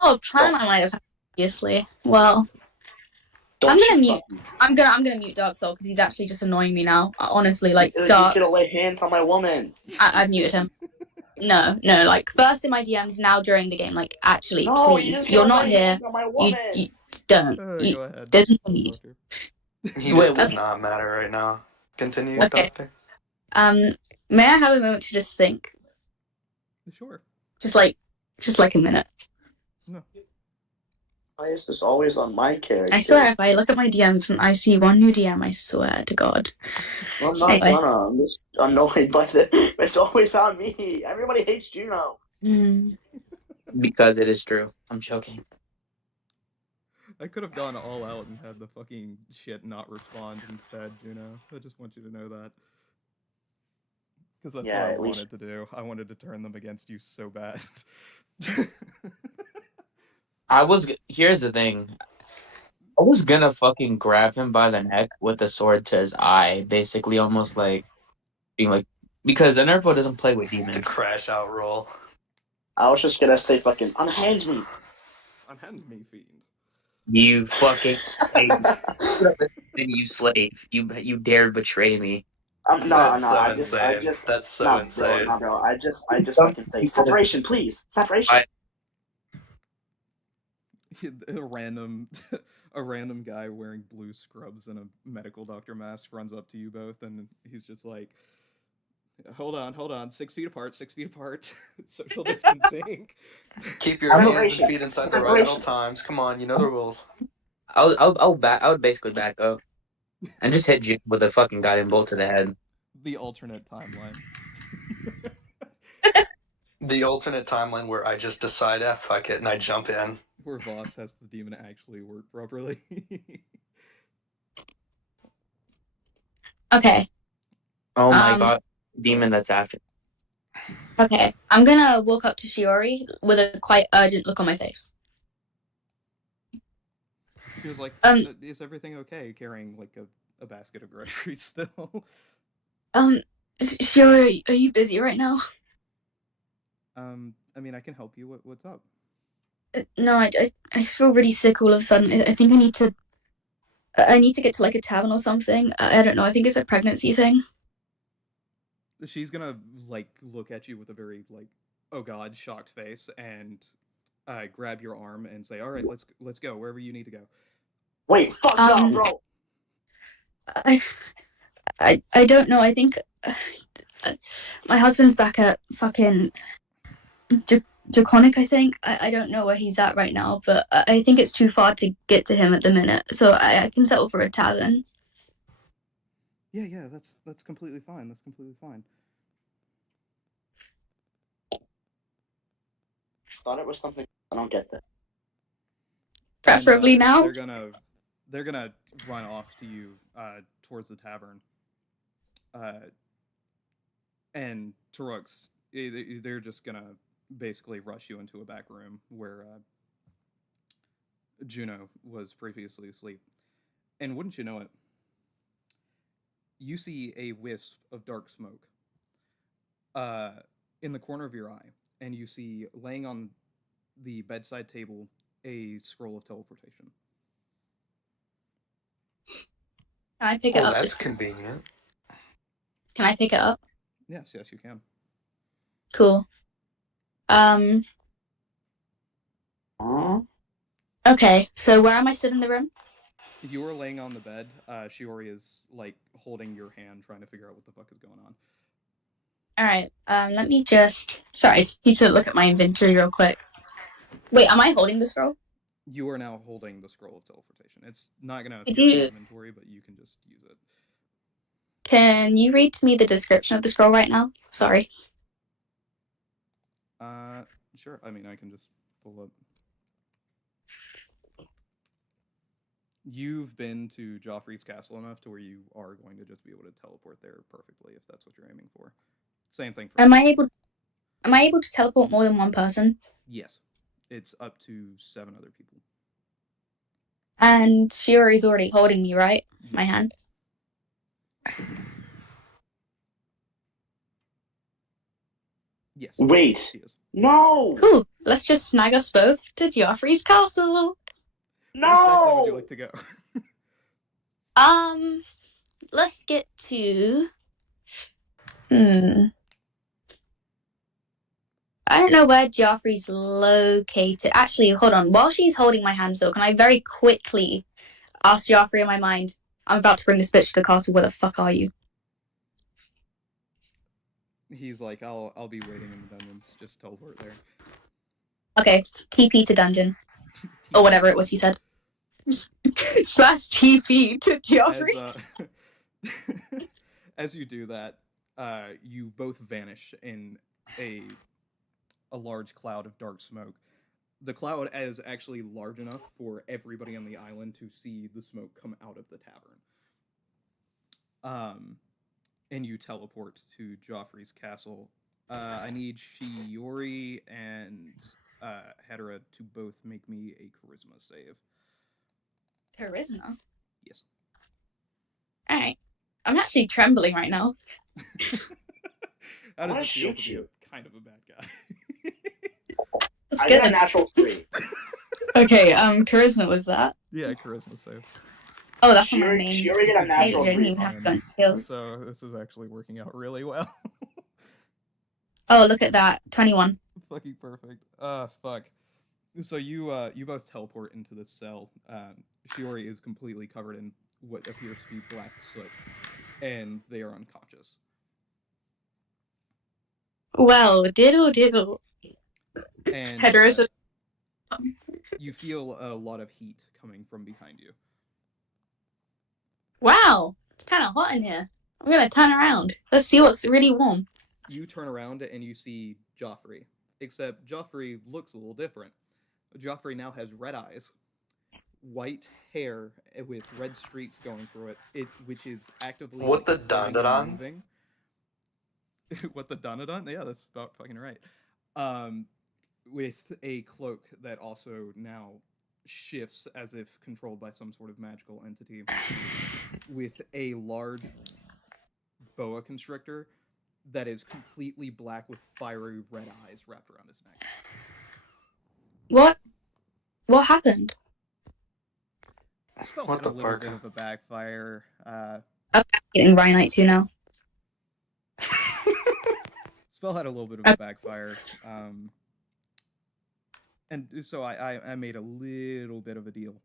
A plan I might have had previously. Well, I'm gonna mute Dark Soul because he's actually just annoying me now. Honestly, like Dark. You should have laid hands on my woman. I've muted him. No, like first in my DMs, now during the game. Like actually, please, you're not here. You don't. Go ahead. There's no need. He does not matter right now. Continue, okay. Doctor. May I have a moment to just think? Sure. Just like a minute. No. Why is this always on my character? I swear, if I look at my DMs and I see one new DM, I swear to God. Well, I'm not gonna. I'm just annoyed by it. It's always on me. Everybody hates Juno. Because it is true. I'm joking. I could have gone all out and had the fucking shit not respond instead, Juno. I just want you to know that. Because that's what I wanted to do. I wanted to turn them against you so bad. Here's the thing. I was gonna fucking grab him by the neck with a sword to his eye, basically almost like being like, because Enervo doesn't play with demons. The crash out roll. I was just gonna say fucking unhand me. Unhand me, fiend. You fucking you slave. You dared betray me. That's so insane. That's so insane. Bro. I just fucking say separation, please. Separation. A random guy wearing blue scrubs and a medical doctor mask runs up to you both, and he's just like, hold on, 6 feet apart, social distancing. Keep your hands and feet inside the right at all times. Come on, you know the rules. I would basically back up and just hit you with a fucking guiding bolt to the head. The alternate timeline. The alternate timeline where I just decide, fuck it, and I jump in. Where Voss has the demon actually work properly. Okay. Oh my god. Demon that's after. Okay. I'm gonna walk up to Shiori with a quite urgent look on my face. She was like, is everything okay carrying like a basket of groceries still? Shiori, are you busy right now? I mean, I can help you. What's up? No, I just feel really sick all of a sudden. I think I need to get to like a tavern or something. I don't know. I think it's a pregnancy thing. She's gonna like look at you with a very like, oh god, shocked face, and grab your arm and say, all right, let's go wherever you need to go. Wait, fuck no, bro. I don't know. I think my husband's back at fucking Draconic, I think. I don't know where he's at right now, but I think it's too far to get to him at the minute, so I can settle for a tavern. Yeah, that's completely fine. That's completely fine. Thought it was something. I don't get that. Preferably now. They're gonna run off to you towards the tavern. And Turux, they're just gonna basically rush you into a back room where Juno was previously asleep. And wouldn't you know it, you see a wisp of dark smoke in the corner of your eye, and you see laying on the bedside table a scroll of teleportation. Can I pick it up? That's convenient. Can I pick it up? Yes, you can. Cool. Okay, so where am I stood in the room? You are laying on the bed. Shiori is like holding your hand, trying to figure out what the fuck is going on. Alright, let me just... Sorry, I just need to look at my inventory real quick. Wait, am I holding the scroll? You are now holding the scroll of teleportation. It's not going to appear in your inventory, but you can just use it. Can you read to me the description of the scroll right now? Sorry. Sure. I mean, I can just pull up. You've been to Joffrey's castle enough to where you are going to just be able to teleport there perfectly if that's what you're aiming for. Same thing for Am I able to teleport more than one person? Yes. It's up to 7 other people. And Shiori's already holding me, right? My hand. Yes. Wait. No! Cool. Let's just snag us both to Joffrey's castle. No! Where exactly would you like to go? Let's get to... I don't know where Joffrey's located. Actually, hold on. While she's holding my hand still, can I very quickly ask Joffrey in my mind, I'm about to bring this bitch to the castle, where the fuck are you? He's like, I'll be waiting in the dungeons. Just teleport there. Okay, TP to dungeon. or whatever it was he said. Slash TP to Geoffrey. As you do that, you both vanish in a large cloud of dark smoke. The cloud is actually large enough for everybody on the island to see the smoke come out of the tavern. And you teleport to Joffrey's castle. I need Shiori and Hedera to both make me a charisma save. Charisma? Yes. Alright. I'm actually trembling right now. How does it feel to be kind of a bad guy? I got a natural 3. Okay, charisma was that? Yeah, charisma save. Oh, that's on my main. She already got a natural 3. So this is actually working out really well. Oh, look at that. 21. Fucking perfect. Fuck. So you both teleport into the cell. Shiori is completely covered in what appears to be black soot, and they are unconscious. Well, diddle. And you feel a lot of heat coming from behind you. Wow, it's kind of hot in here. I'm gonna turn around. Let's see what's really warm. You turn around and you see Joffrey, except Joffrey looks a little different. Joffrey now has red eyes, white hair with red streaks going through it which is actively What the flowing dun-dun-dun? and moving. What the dun-dun-dun? Yeah, that's about fucking right. With a cloak that also now shifts as if controlled by some sort of magical entity, with a large boa constrictor that is completely black with fiery red eyes wrapped around his neck. What happened? Spell had a little bit of a backfire. I'm getting Rhinite too now. Spell had a little bit of a backfire. And so I made a little bit of a deal.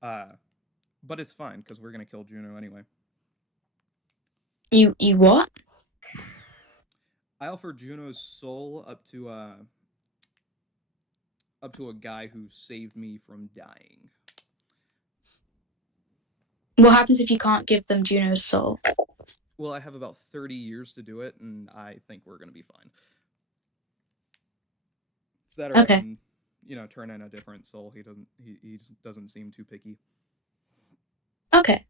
But it's fine, because we're going to kill Juno anyway. You what? I offered Juno's soul up to a guy who saved me from dying. What happens if you can't give them Juno's soul? Well, I have about 30 years to do it, and I think we're going to be fine. It's that or I can, turn in a different soul. He doesn't seem too picky. Okay.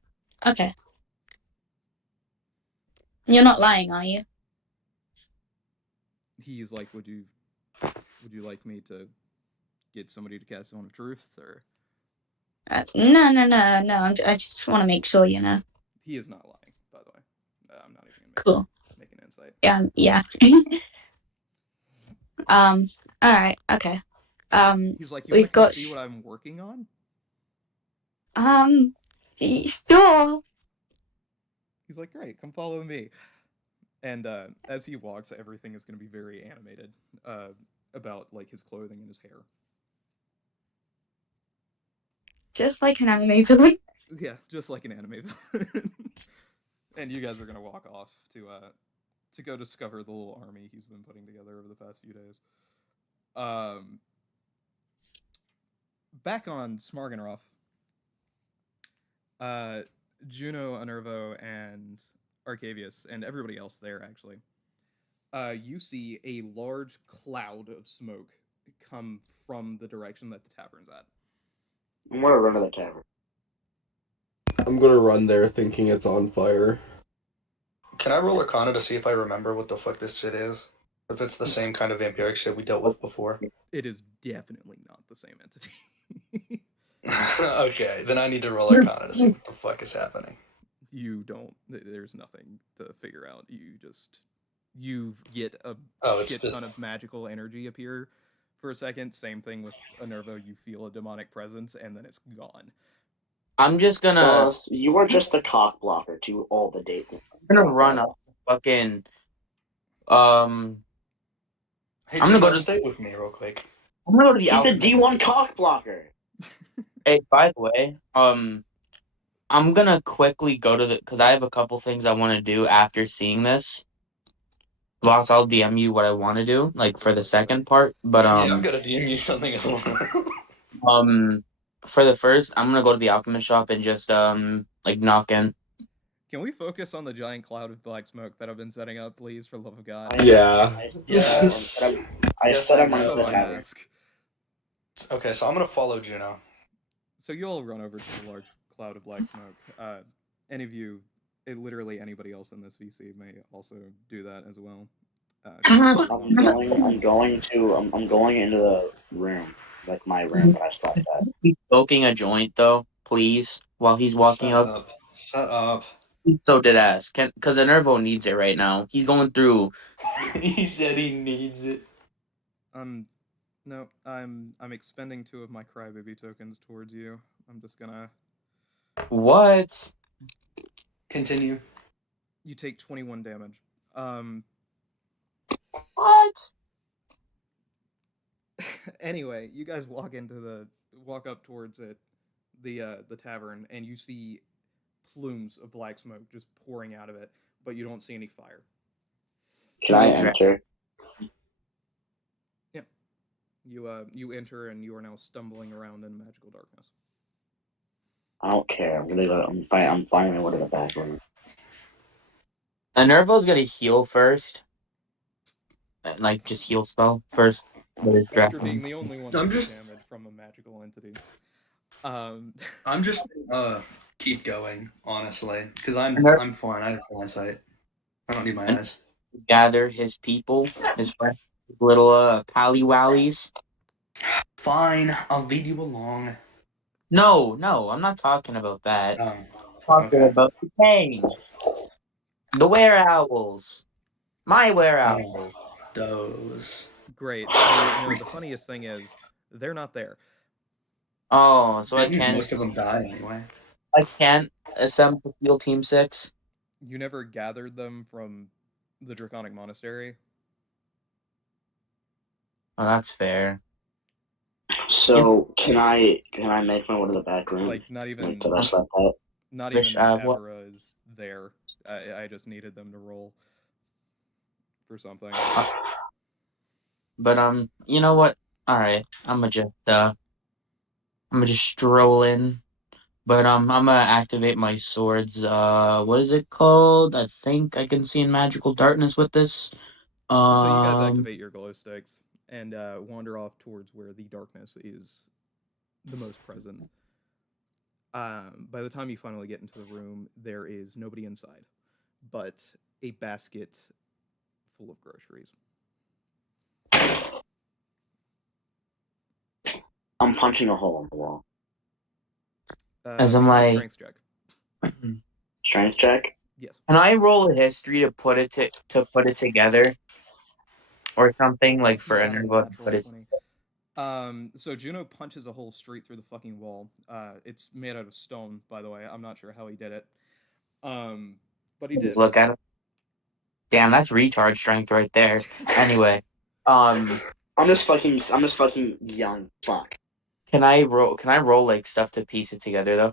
You're not lying, are you? He's like, would you like me to get somebody to cast Zone of Truth, or? No. I just want to make sure, you know. He is not lying, by the way. I'm not even gonna make an insight. Yeah. All right. Okay. He's like, you want to see what I'm working on? Sure. He's like, great, come follow me. And as he walks, everything is going to be very animated about like his clothing and his hair. Just like an anime villain. Yeah, just like an anime villain. And you guys are going to walk off to go discover the little army he's been putting together over the past few days. Back on Smargenroth, Juno, Anervo, and Arcavius, and everybody else there, actually, you see a large cloud of smoke come from the direction that the tavern's at. I'm gonna run to the tavern. I'm gonna run there thinking it's on fire. Can I roll Arcana to see if I remember what the fuck this shit is? If it's the same kind of vampiric shit we dealt with before? It is definitely not the same entity. Okay, then I need to roll Arcana to see what the fuck is happening. You don't. There's nothing to figure out. You get a shit ton of magical energy appear for a second. Same thing with Anervo. You feel a demonic presence, and then it's gone. I'm just gonna... you are just a cock blocker to all the dates. I'm gonna run up fucking... Hey, I'm gonna go to... stay with me real quick. I'm gonna go to the He's a D1 cock blocker! Hey, by the way, I'm gonna quickly go to the... Because I have a couple things I want to do after seeing this. Lost, I'll DM you what I want to do, like, for the second part, but, Yeah, I'm gonna DM you something as well. For the first, I'm gonna go to the alchemist shop and just like knock in. Can we focus on the giant cloud of black smoke that I've been setting up, please, for love of God? Yeah. I set him That's on all the I tavern. ask. Okay, so I'm gonna follow Juno. So you all run over to the large cloud of black smoke. Any of you, literally anybody else in this VC may also do that as well. I'm going into the room, like my room that I slept at. He's smoking a joint though, please, while he's walking up. Shut up. He's so dead ass. Cause Enervo needs it right now. He's going through. He said he needs it. No, I'm expending 2 of my crybaby tokens towards you. I'm just gonna. What? Continue. You take 21 damage. What? Anyway, you guys walk up towards it, the tavern, and you see plumes of black smoke just pouring out of it, but you don't see any fire. Can I enter? Yeah. You enter and you are now stumbling around in magical darkness. I don't care. I'm finding out to the back room. Enervo's gonna heal first. Like just heal spell first. After being the only one that took damage from a magical entity. I'm just keep going, honestly, because I'm fine. I have blind sight. I don't need my eyes. Gather his people, his friends, his little pally-wallies. Fine, I'll lead you along. No, I'm not talking about that. I'm talking about the gang. The were-owls. My were-owls. Those. Great. The funniest thing is, they're not there. Oh, so I can't. Most of them die anyway. I can't assemble Field Team 6. You never gathered them from the Draconic Monastery? Oh, that's fair. So can I make my way to the back room? Like not even the rest of that? Not even Amora is there. I just needed them to roll for something. But you know what? All right, I'm gonna just stroll in. But I'm gonna activate my swords. What is it called? I think I can see in magical darkness with this. So you guys activate your glow sticks and wander off towards where the darkness is the most present. By the time you finally get into the room, there is nobody inside, but a basket full of groceries. I'm punching a hole in the wall. As I'm like, strength check. Strength check? Yes. Can I roll a history to put it together, or something like for anybody? But it. So Juno punches a hole straight through the fucking wall. It's made out of stone, by the way. I'm not sure how he did it. But he did. Look at it. Damn, that's retard strength right there. Anyway, I'm just fucking young. Fuck. Can I roll like stuff to piece it together though?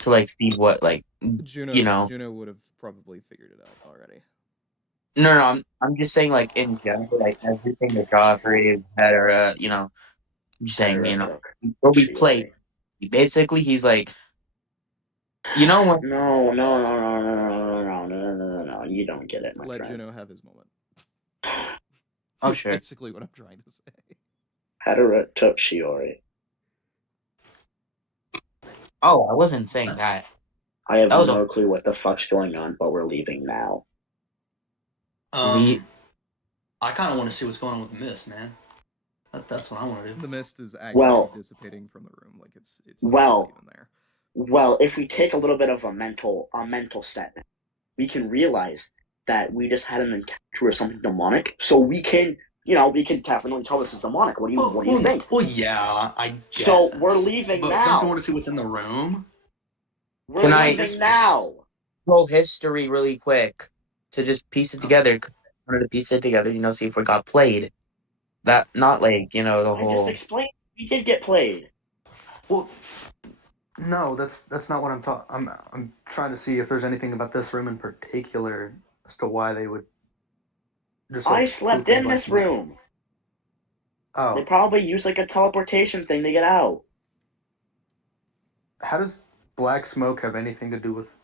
To like see what like Juno would have probably figured it out already. No, I'm just saying like in general, like everything that Joffrey had or I'm just saying, what we played. Basically he's like what? No, you don't get it, my Let friend. Juno have his moment. Oh, sure. Basically what I'm trying to say. Hadara took Shiori. Oh, I wasn't saying that. I have no clue what the fuck's going on, but we're leaving now. I kind of want to see what's going on with the mist, man. That's what I want to do. The mist is actually dissipating from the room, like it's not even there. Well, if we take a little bit of a mental step, we can realize that we just had an encounter with something demonic. So we can definitely tell this is demonic. What do you think? Well, yeah, I guess. So we're leaving now. Don't you want to see what's in the room? We're leaving now. Roll history really quick to just piece it together. I wanted to piece it together, see if we got played. That not like the whole. I just explained we did get played. Well, no, that's not what I'm talking. I'm trying to see if there's anything about this room in particular as to why they would. I slept in this room. Oh. They probably use like a teleportation thing to get out. How does black smoke have anything to do with?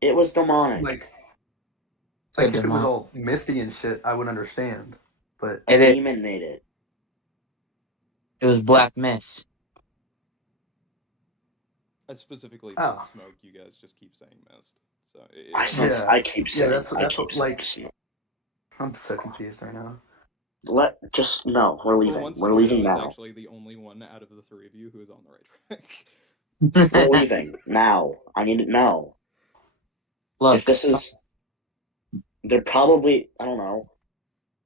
It was demonic. Like if it was all misty and shit, I would understand. But a demon made it. It was black mist. I specifically said smoke. You guys just keep saying mist. So I keep saying. That's like. I'm so confused right now. We're leaving. We're leaving now. Actually, the only one out of the three of you who is on the right track. We're leaving now. I need to know. Look, if this is, they're probably, I don't know.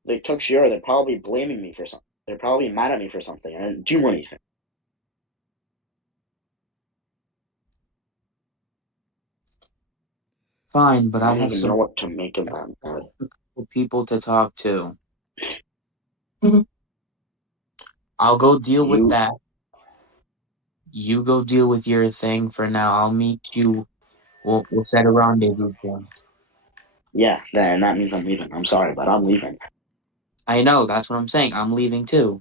They took Shira. They're probably blaming me for something. They're probably mad at me for something. I didn't do anything. Fine, but I don't have even some know what to make of them. people to talk to. I'll go deal with that. You go deal with your thing for now. I'll meet you. We'll set a rendezvous point. Yeah, then that means I'm leaving. I'm sorry, but I'm leaving. I know. That's what I'm saying. I'm leaving too.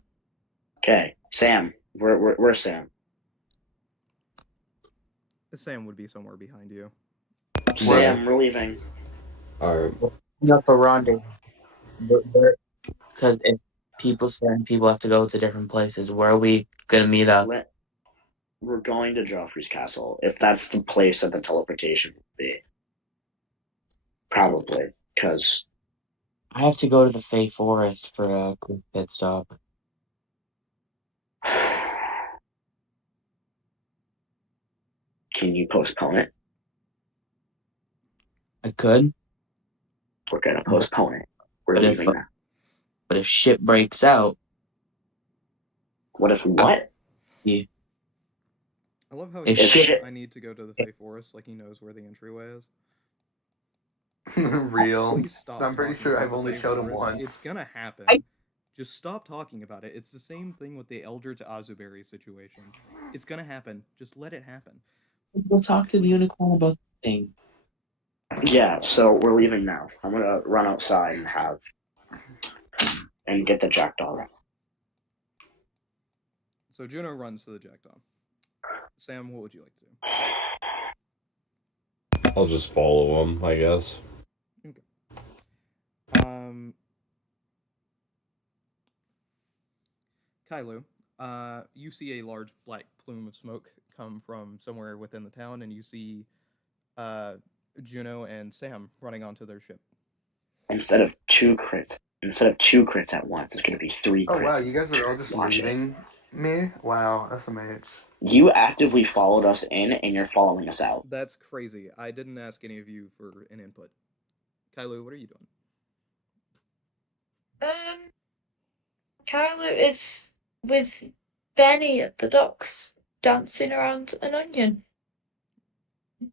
Okay, Sam. Where's Sam? Sam would be somewhere behind you. Sam, we're leaving. Alright. Up a rendezvous. Because if people have to go to different places. Where are we gonna meet up? We're going to Joffrey's castle. If that's the place that the teleportation will be. Probably, because I have to go to the Fey Forest for a quick pit stop. Can you postpone it? I could. We're gonna postpone it. We're leaving now. But if shit breaks out. What if what? I love how he says, I need to go to the Fey Forest like he knows where the entryway is. Real. Please stop. I'm pretty sure I've only showed him once. It's gonna happen. Just stop talking about it. It's the same thing with the Elder to Azuberry situation. It's gonna happen. Just let it happen. We'll talk to the unicorn about the thing. Yeah, so we're leaving now. I'm gonna run outside and get the jackdaw. So Juno runs to the jackdaw. Sam, what would you like to do? I'll just follow him, I guess. Okay. Kailu, you see a large black plume of smoke come from somewhere within the town, and you see Juno and Sam running onto their ship. Instead of two crits at once, it's gonna be 3 crits. Oh wow, you guys are all just leaving me? Wow, that's amazing. You actively followed us in, and you're following us out. That's crazy. I didn't ask any of you for an input. Kailu, what are you doing? Kailu is with Benny at the docks, dancing around an onion.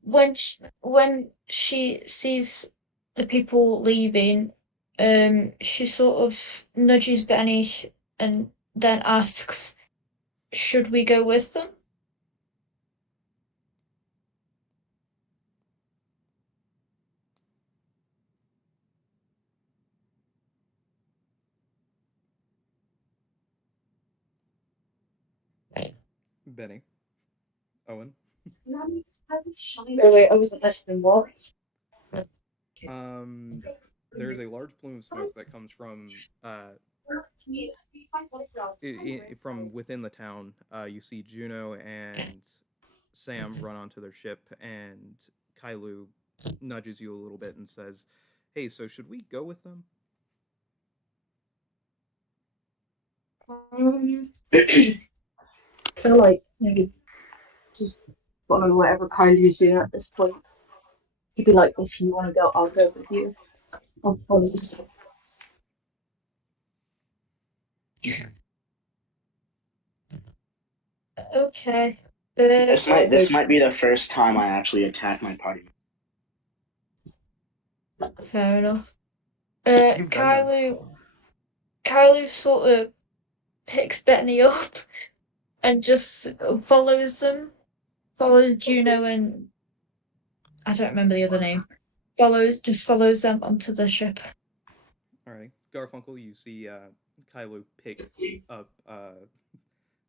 When she sees the people leaving, she sort of nudges Benny and then asks, should we go with them? Benny. Owen. Wait, I wasn't listening. What? There's a large plume of smoke that comes from from within the town. You see Juno and Sam run onto their ship, and Kailu nudges you a little bit and says, "Hey, so should we go with them?" I feel like maybe just follow whatever Kylie's doing at this point. He'd be like, if you want to go, I'll go with you. I'll follow you. Okay. This might be the first time I actually attack my party. Fair enough. Kailu sort of picks Benny up and just follows them. Follows Juno and I don't remember the other name. Follows them onto the ship. Alrighty. Garfunkel, you see Kylo pick up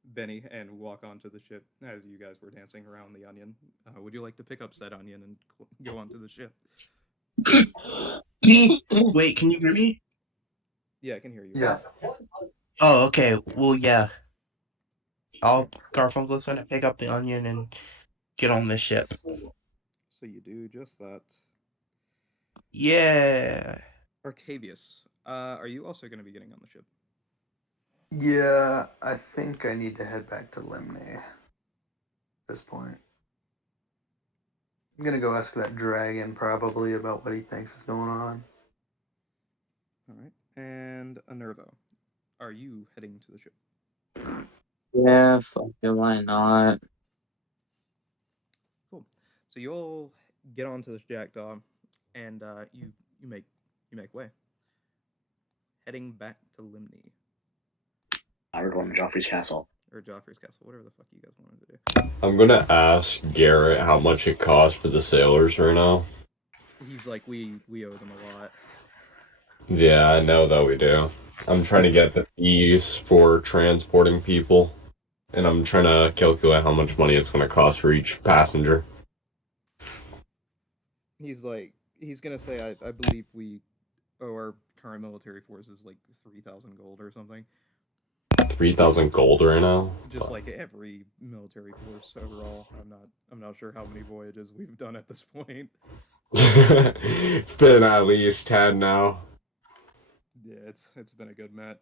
Benny and walk onto the ship as you guys were dancing around the onion. Would you like to pick up said onion and go onto the ship? Wait, can you hear me? Yeah, I can hear you. Yeah. Oh, okay. Well, yeah. Garfunkel's gonna pick up the onion and get on the ship. So you do just that. Yeah. Arcavius, are you also going to be getting on the ship? Yeah, I think I need to head back to Limney at this point. I'm gonna go ask that dragon probably about what he thinks is going on. All right. And Anervo, are you heading to the ship? Yeah, fuck it, why not? Cool. So you all get onto this jackdaw, and you make way, heading back to Limney We're going to Joffrey's castle. or Joffrey's castle, whatever the fuck you guys wanted to do. I'm gonna ask Garrett how much it costs for the sailors right now. He's like, we owe them a lot. Yeah, I know that we do. I'm trying to get the fees for transporting people, and I'm trying to calculate how much money it's going to cost for each passenger. He's like, he's gonna say, I believe we owe our current military forces like 3,000 gold or something. 3,000 gold right now? Just like every military force overall. I'm not sure how many voyages we've done at this point. It's been at least 10 now. Yeah, it's been a good Matt.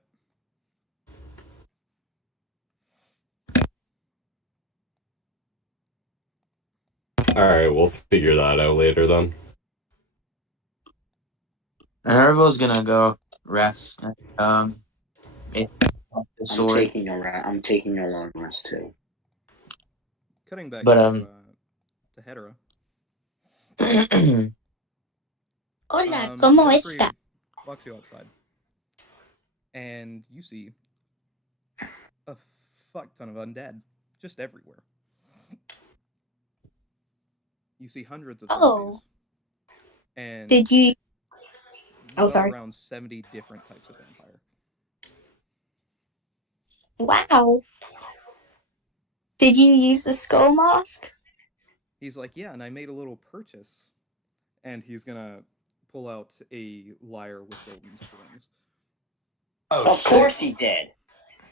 Alright, we'll figure that out later then. Nervo's gonna go rest. I'm taking a long rest too. Cutting back But to Hedera. Hola, ¿cómo Joffrey está? walks you outside, and you see a fuck ton of undead just everywhere. You see hundreds of zombies. And did you? Oh, about sorry. around 70 different types of vampire. Wow. Did you use the skull mask? He's like, yeah, and I made a little purchase. And he's gonna pull out a lyre with golden strings. Oh, of course he did.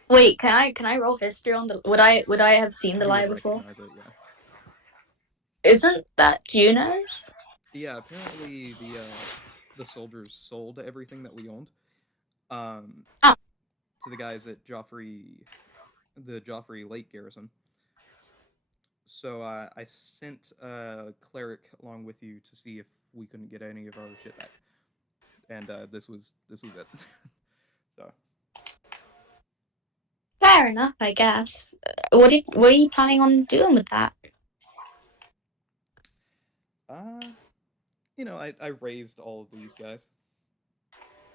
Wait, can I roll history on the? Would I have seen the lyre before? It, yeah. Isn't that Juno's? Yeah, apparently the soldiers sold everything that we owned. To the guys at the Joffrey Lake Garrison. So I sent a cleric along with you to see if we couldn't get any of our shit back, and this was it. So Fair enough, I guess. What are you planning on doing with that? I raised all of these guys,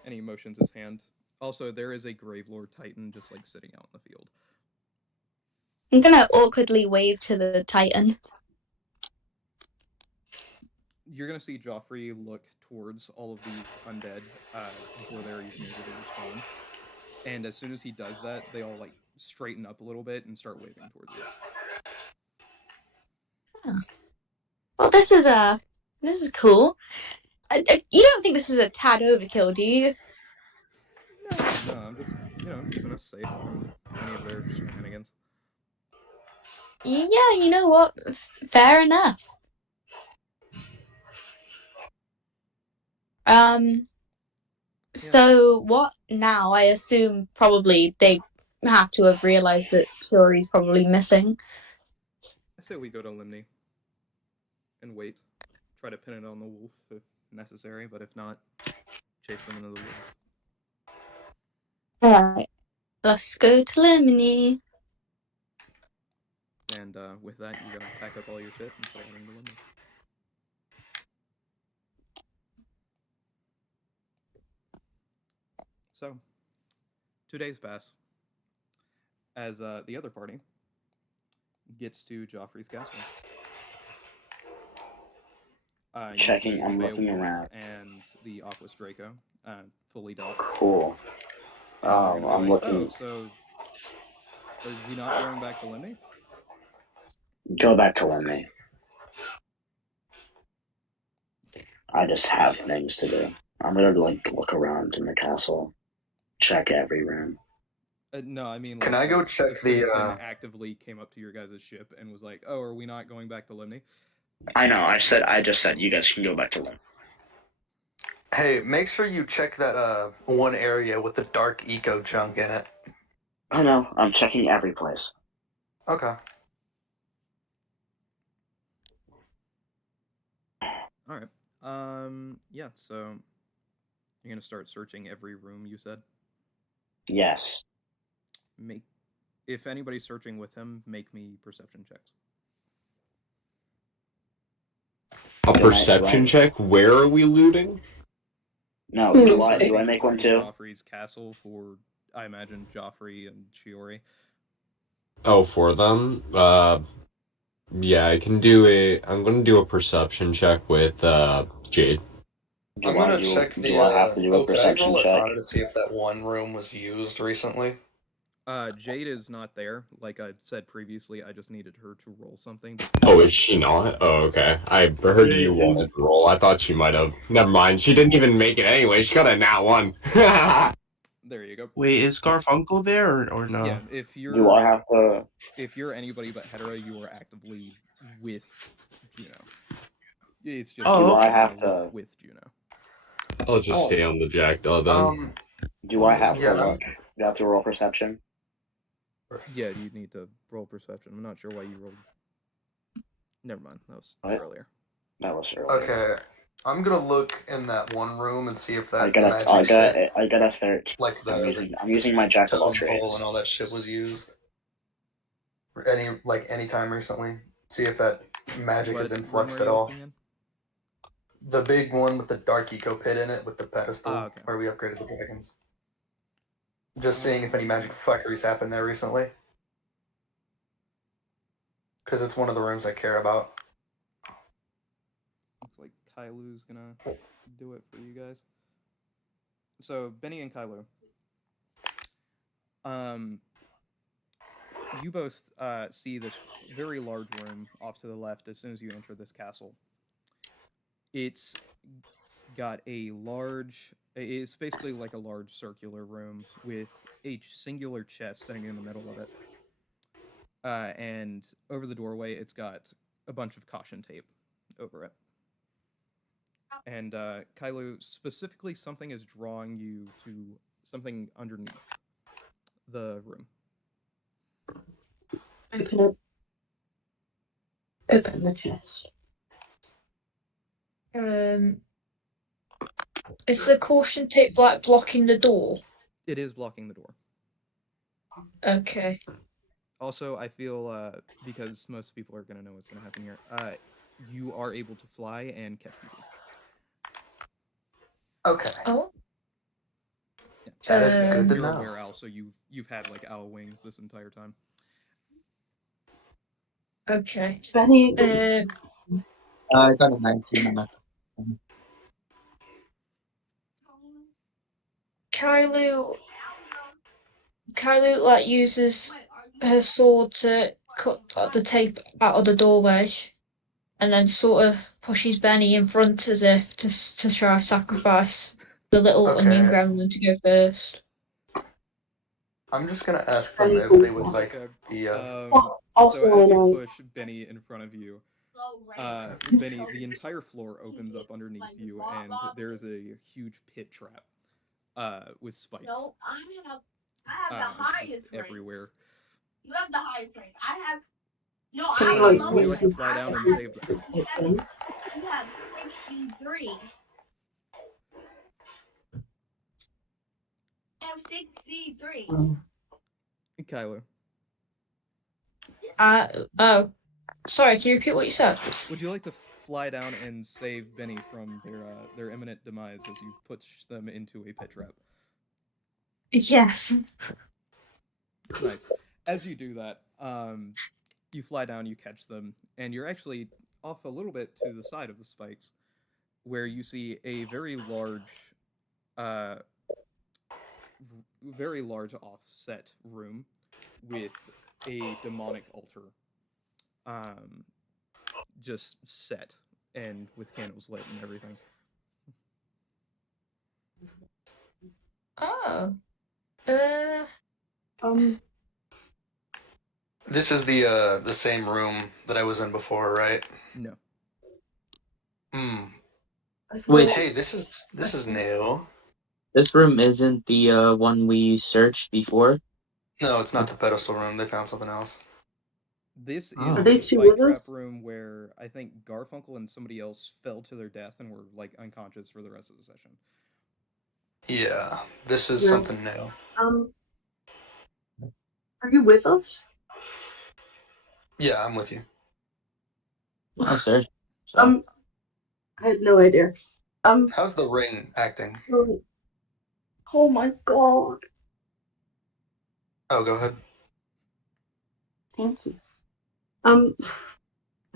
and he motions his hand. Also, there is a Gravelord Titan just like sitting out in the field. I'm gonna awkwardly wave to the Titan. You're gonna see Joffrey look towards all of these undead before they're even able to respond. And as soon as he does that, they all like straighten up a little bit and start waving towards you. Oh. Well, this is cool. You don't think this is a tad overkill, do you? No, I'm just keeping us safe from any of their shenanigans. Yeah, you know what? Fair enough. So what now? I assume probably they have to have realized that Shuri's probably missing. I say we go to Limney and wait. Try to pin it on the wolf if necessary, but if not, chase them into the woods. Alright. Let's go to Limney. And with that, you're gonna pack up all your shit and start heading to Limney. So, 2 days pass as the other party gets to Joffrey's castle. Checking, I'm looking around. And the Aquas Draco, fully docked. Cool. I'm looking. Oh, so are we not going back to Limney? Go back to Limney. I just have things to do. I'm gonna look around in the castle, check every room. No, I mean, Can I go check a the, citizen actively came up to your guys' ship and was like, "Oh, are we not going back to Limney?" I know. I just said you guys can go back to Limney. Hey, make sure you check that one area with the dark eco junk in it. I know. I'm checking every place. Okay. All right. Yeah. So you're gonna start searching every room. You said. Yes. If anybody's searching with him, make me perception checks. A perception check? Where are we looting? No, do I make one too? Joffrey's castle for, I imagine, Joffrey and Chiori. Oh, for them? Yeah, I'm gonna do a perception check with, Jade. I'm gonna check the. Do I have to do a perception check to see if that one room was used recently? Jade is not there. Like I said previously, I just needed her to roll something. Oh, is she not? Oh, okay. I heard you wanted to roll. I thought she might have. Never mind. She didn't even make it anyway. She got a nat 1. There you go. Wait, is Garfunkel there or no? Yeah, if you're. Do I have to? If you're anybody but Hetera, you are actively with Juno. It's just. Do I have to with Juno? I'll just stay on the Jackdaw then. Do I have to look? Do you have to roll perception? Yeah, you need to roll perception. I'm not sure why you rolled. Never mind. That was earlier. That was earlier. Okay. I'm gonna look in that one room and see if that I got a 13. Like I'm using my jack of all totem pole trades. and all that shit was used. Any time recently. See if that magic is influxed at all. The big one with the dark eco pit in it with the pedestal where we upgraded the dragons. Just seeing if any magic fuckeries happened there recently. Because it's one of the rooms I care about. Looks like Kailu's gonna do it for you guys. So, Benny and Kailu. You both see this very large room off to the left as soon as you enter this castle. It's got it's basically like a large circular room with a singular chest sitting in the middle of it. And over the doorway, it's got a bunch of caution tape over it. And Kailu, specifically, something is drawing you to something underneath the room. Open the chest. Is the caution tape like blocking the door? It is blocking the door. Okay. Also, I feel because most people are going to know what's going to happen here, you are able to fly and catch people. Okay. Oh. Yeah. That is good to You're know. a were owl, so you've had like owl wings this entire time. Okay. Benny. I got a 19. Kailu like uses her sword to cut the tape out of the doorway, and then sort of pushes Benny in front as if to try to sacrifice the little onion gremlin to go first. I'm just gonna ask them if they would like the. So as you push Benny in front of you, Benny, the entire floor opens up underneath you, and there is a huge pit trap with spikes. No, I have the highest everywhere. You have the highest rank. I have. No, Can I you, have like, Would you like to fly down and save them? You have 63. I have 63. Kylo. Oh, sorry. Can you repeat what you said? Would you like to fly down and save Benny from their imminent demise as you push them into a pit trap? Yes. Nice. As you do that, you fly down, you catch them, and you're actually off a little bit to the side of the spikes, where you see a very large, very large offset room with a demonic altar, just set and with candles lit and everything. Oh. This is the same room that I was in before, right? No. Wait. Hey, this is new. This room isn't the one we searched before? No, it's not the pedestal room. They found something else. This is Are the they two spike with us? trap room where I think Garfunkel and somebody else fell to their death and were like unconscious for the rest of the session. Yeah, this is No. something new. Are you with us? Yeah, I'm with you. I searched. I had no idea. How's the ring acting? Oh my god. Oh, go ahead. Thank you. I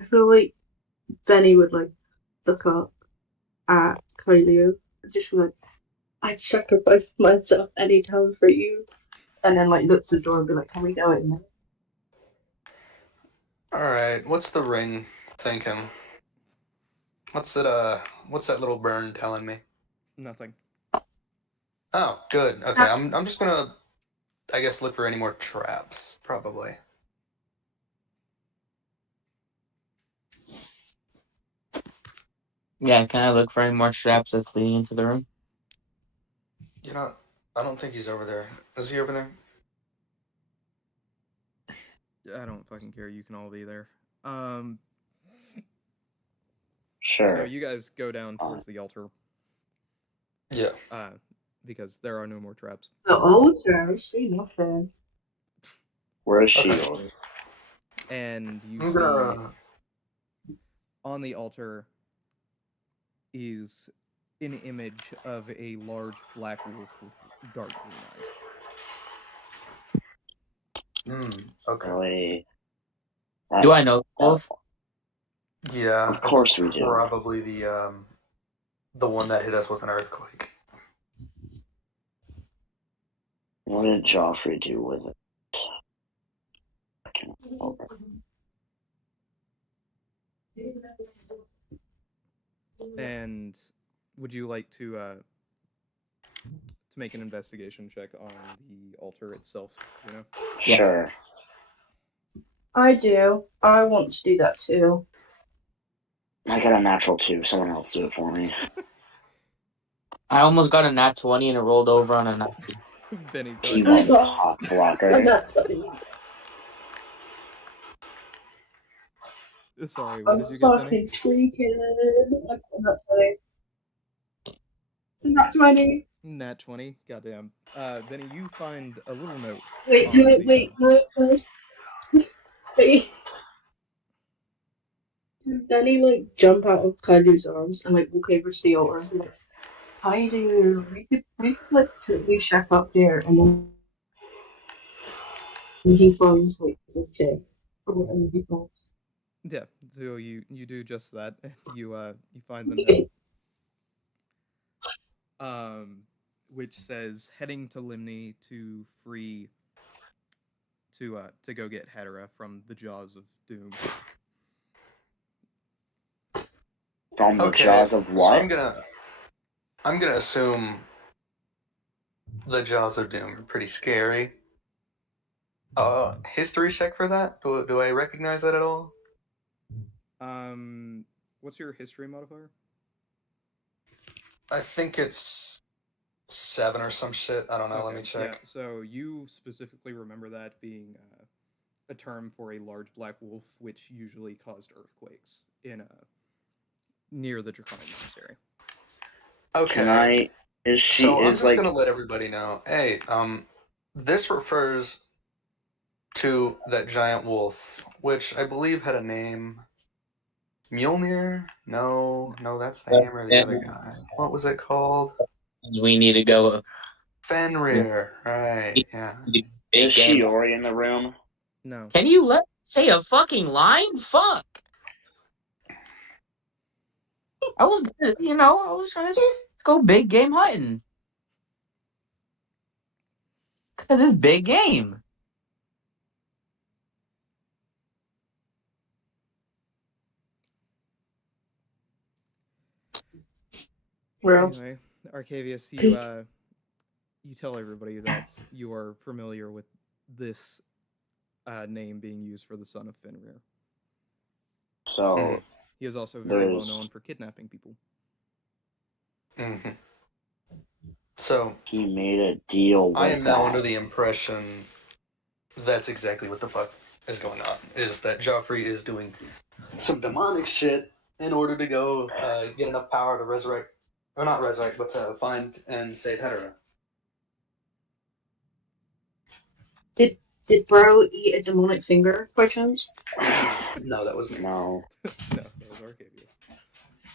feel like Benny would like look up at Kylio and just be like, I'd sacrifice myself anytime for you. And then like looks at the door and be like, can we go in there? Alright, what's the ring thinking? What's that little burn telling me? Nothing. Oh, good. Okay, I'm just gonna, I guess, look for any more traps, probably. Yeah, can I look for any more traps that's leading into the room? You know, I don't think he's over there. Is he over there? I don't fucking care. You can all be there. Sure. So you guys go down towards the altar. Yeah. Because there are no more traps. The altar, I see nothing. Where is she? Okay. And you see on the altar is an image of a large black wolf with dark green eyes. Okay. Really? Do I know wolf? Yeah, Of course we do. Probably the one that hit us with an earthquake. What did Joffrey do with it? And would you like to make an investigation check on the altar itself? You know. Sure. I do. I want to do that too. I got a natural 2. Someone else do it for me. I almost got a nat 20 and it rolled over on a 90. Benny, go T1 cock blocker. Sorry, what did you get, Benny? Fucking tweaking. Nat 20. Nat 20? Goddamn. Benny, you find a little note. Wait, please. Wait. Then he like jump out of Kailu's arms and like walk over to the altar and be like, Kailu, we could like totally check up there, and then he finds like okay or whatever he finds. Yeah, so you do just that. You find the note. Which says heading to Limni to free to go get Hedera from the jaws of doom. From the jaws of what? So I'm gonna assume the jaws of doom are pretty scary. History check for that? Do I recognize that at all? What's your history modifier? I think it's 7 or some shit. I don't know. Okay. Let me check. Yeah, so you specifically remember that being a term for a large black wolf, which usually caused earthquakes in near the Draconic Monastery. Okay. I'm just like gonna let everybody know. Hey, this refers to that giant wolf, which I believe had a name. Mjolnir? No, that's the hammer of the other guy. What was it called? We need to go. Fenrir, right? Yeah. Is Shiori in the room? No. Can you let me say a fucking line? Fuck. I was trying to let's go big game hunting. Cause it's big game. Anyway, Arcavius, you tell everybody that you are familiar with this name being used for the son of Fenrir. So he is also very well there's- known for kidnapping people. Mm-hmm. So he made a deal with I am now that. under the impression that's exactly what the fuck is going on. Is that Joffrey is doing some demonic shit in order to go get enough power to resurrect, or not resurrect, but to find and save Hedera. Did Bro eat a demonic finger by chance? No, that was me. No. No, that was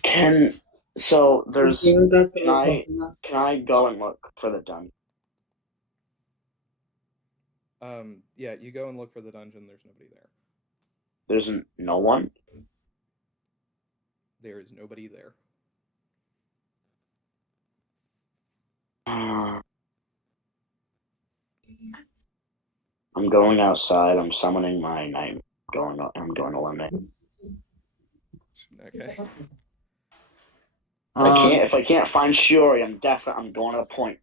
Arcavius. So there's can I go and look for the dungeon? Yeah, you go and look for the dungeon. There's nobody there. There's no one? There is nobody there. I'm going outside. I'm summoning my knight. I'm going to eliminate. Okay. If I can't find Shiori, I'm going to the point.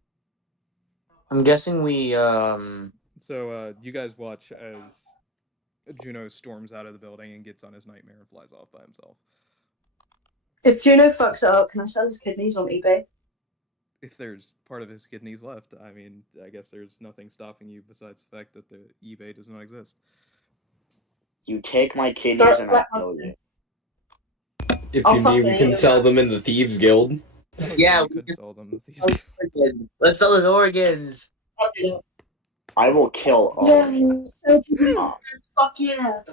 I'm guessing we So you guys watch as Juno storms out of the building and gets on his nightmare and flies off by himself. If Juno fucks it up, can I sell his kidneys on eBay? If there's part of his kidneys left, I mean, I guess there's nothing stopping you besides the fact that the eBay does not exist. You take my kidneys and I kill you. If you need, we can sell them in the Thieves Guild. Yeah, we could sell them. The Let's sell his organs. I will kill all of you. Fuck yeah.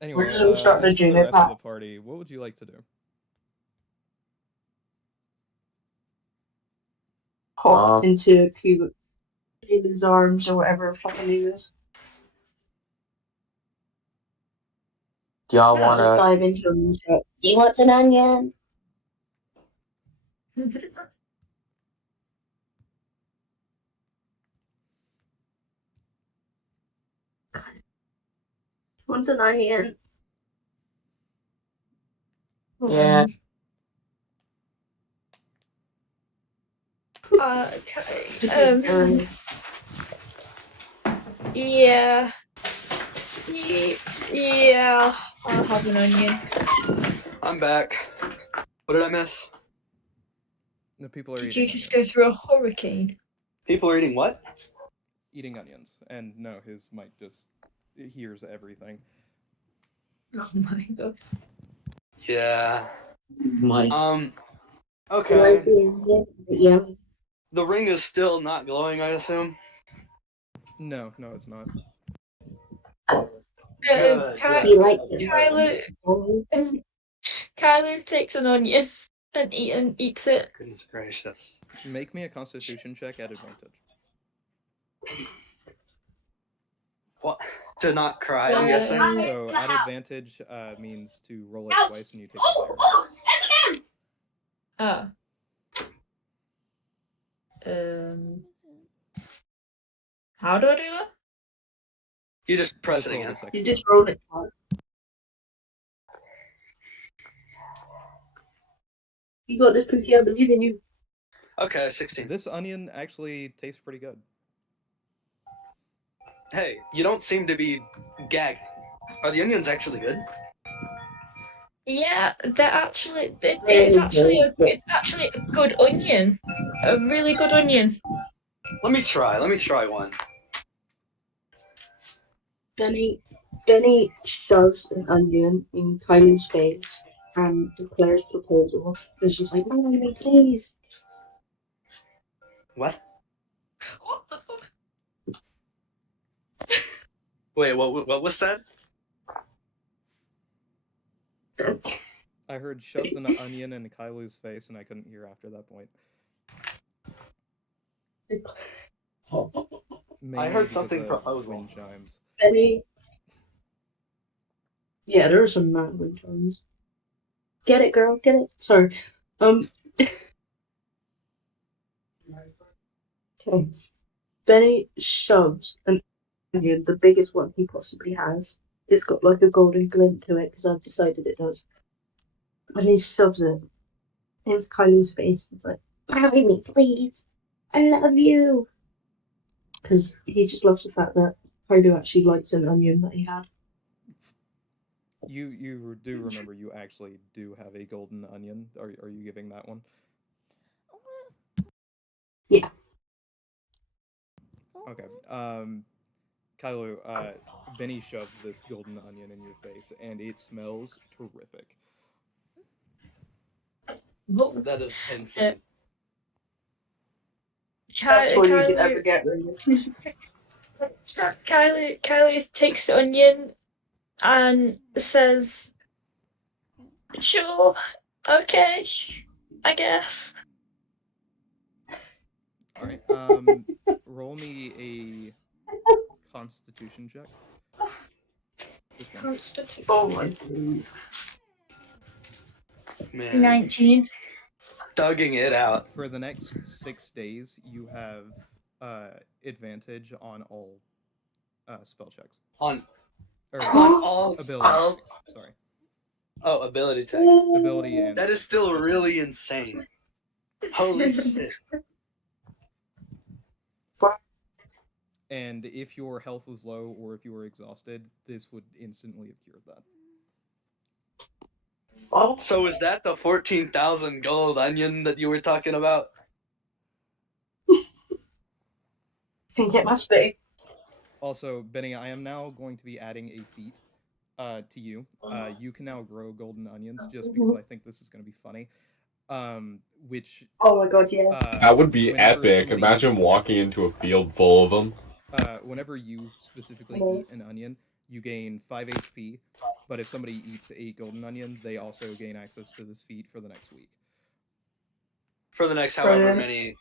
Anyway, We're gonna start the as for the Juno rest of the party, what would you like to do? Hop into Cuba in his arms or whatever fucking he is. Do y'all want Just to dive into him and say, do you want an onion? Want an onion? Yeah. Okay. Yeah. Yeah. I'll have an onion. I'm back. What did I miss? The people are Did eating you just go through a hurricane? People are eating what? Eating onions. And no, his mic just hears everything. Oh my god. Yeah. Mike. Okay. Yeah. The ring is still not glowing, I assume? No, it's not. Kyler takes an onion and eats it. Goodness gracious. Make me a constitution check at advantage. What? To not cry, I'm guessing? So at advantage means to roll it twice and you take the higher. How do I do that? You just press it again. You just roll it twice. You got this, Pussy. I believe in you. Okay, 16. This onion actually tastes pretty good. Hey, you don't seem to be gagging. Are the onions actually good? Yeah, it's actually a good onion. A really good onion. Let me try one. Benny shoves an onion in Kylan's face and declares proposal. It's just like, no, me, please. What? What the fuck? Wait, what was said? I heard shoves an onion in Kailu's face, and I couldn't hear after that point. I heard something proposal. Wind chimes. Benny. Yeah, there are some mad wind chimes. Get it, girl, get it. Sorry. Okay. Benny shoves an onion, the biggest one he possibly has. It's got like a golden glint to it because I've decided it does. And he shoves it into Kylie's face. He's like, "Marry me, please. I love you." Because he just loves the fact that Kylie actually likes an onion that he had. You do remember you actually do have a golden onion. Are you giving that one? Yeah. Okay. Kylo, Benny shoves this golden onion in your face, and it smells terrific. That is insane. That's all you could ever get, really. Kylie takes the onion and says, "Sure, okay, I guess." All right. Roll me a Constitution check. Just one. Oh my goodness. Man, 19. thugging it out. For the next 6 days, you have advantage on all spell checks. On Or all ability spell. checks. Sorry. Oh, ability checks. Ability and That is still really insane. Holy shit. And if your health was low or if you were exhausted, this would instantly have cured that. So is that the 14,000 gold onion that you were talking about? Think it must be. Also, Benny, I am now going to be adding a feat to you. You can now grow golden onions just because I think this is going to be funny. Which Oh my god, yeah. That would be whenever epic. somebody Imagine eats- walking into a field full of them. Whenever you specifically Hello. eat an onion, you gain 5 HP. But if somebody eats a golden onion, they also gain access to this feat for the next week. For the next however many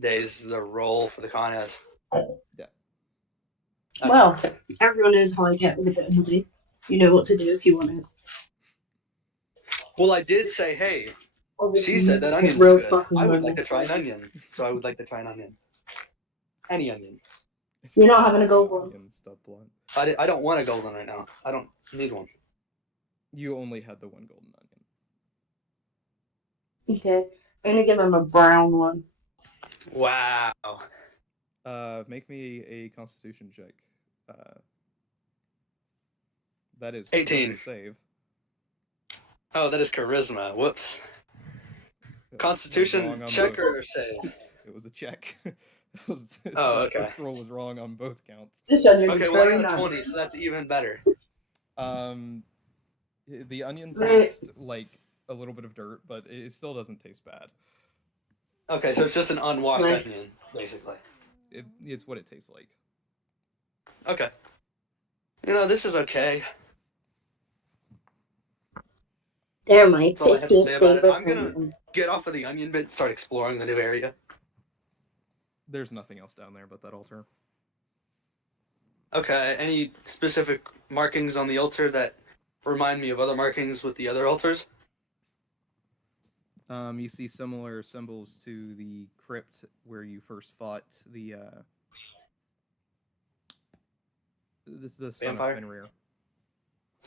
days the roll for the con is. Yeah. Okay. Well, everyone knows how I get with a bit of money. You know what to do if you want it. Well, I did say, hey, Obviously, she said that onion real was good. fucking I would money. like to try an onion. So I would like to try an onion. Any onion. You're not having a gold one. Stop blunt. I don't want a golden right now. I don't need one. You only had the one golden onion. Okay. I'm gonna give him a brown one. Wow. Make me a Constitution check. That is 18. charisma save. Oh, that is charisma. Whoops. Constitution check or save? It was a check. Oh, okay. The first roll was wrong on both counts. Okay, well I got a 20, so that's even better. The onion tastes like a little bit of dirt, but it still doesn't taste bad. Okay, so it's just an unwashed onion, basically. It's what it tastes like. Okay. You know, this is okay. They're my That's all I have to 15th say about it. favorite I'm gonna onion. get off of the onion bit and start exploring the new area. There's nothing else down there but that altar. Okay, any specific markings on the altar that remind me of other markings with the other altars? You see similar symbols to the crypt where you first fought the son Vampire? of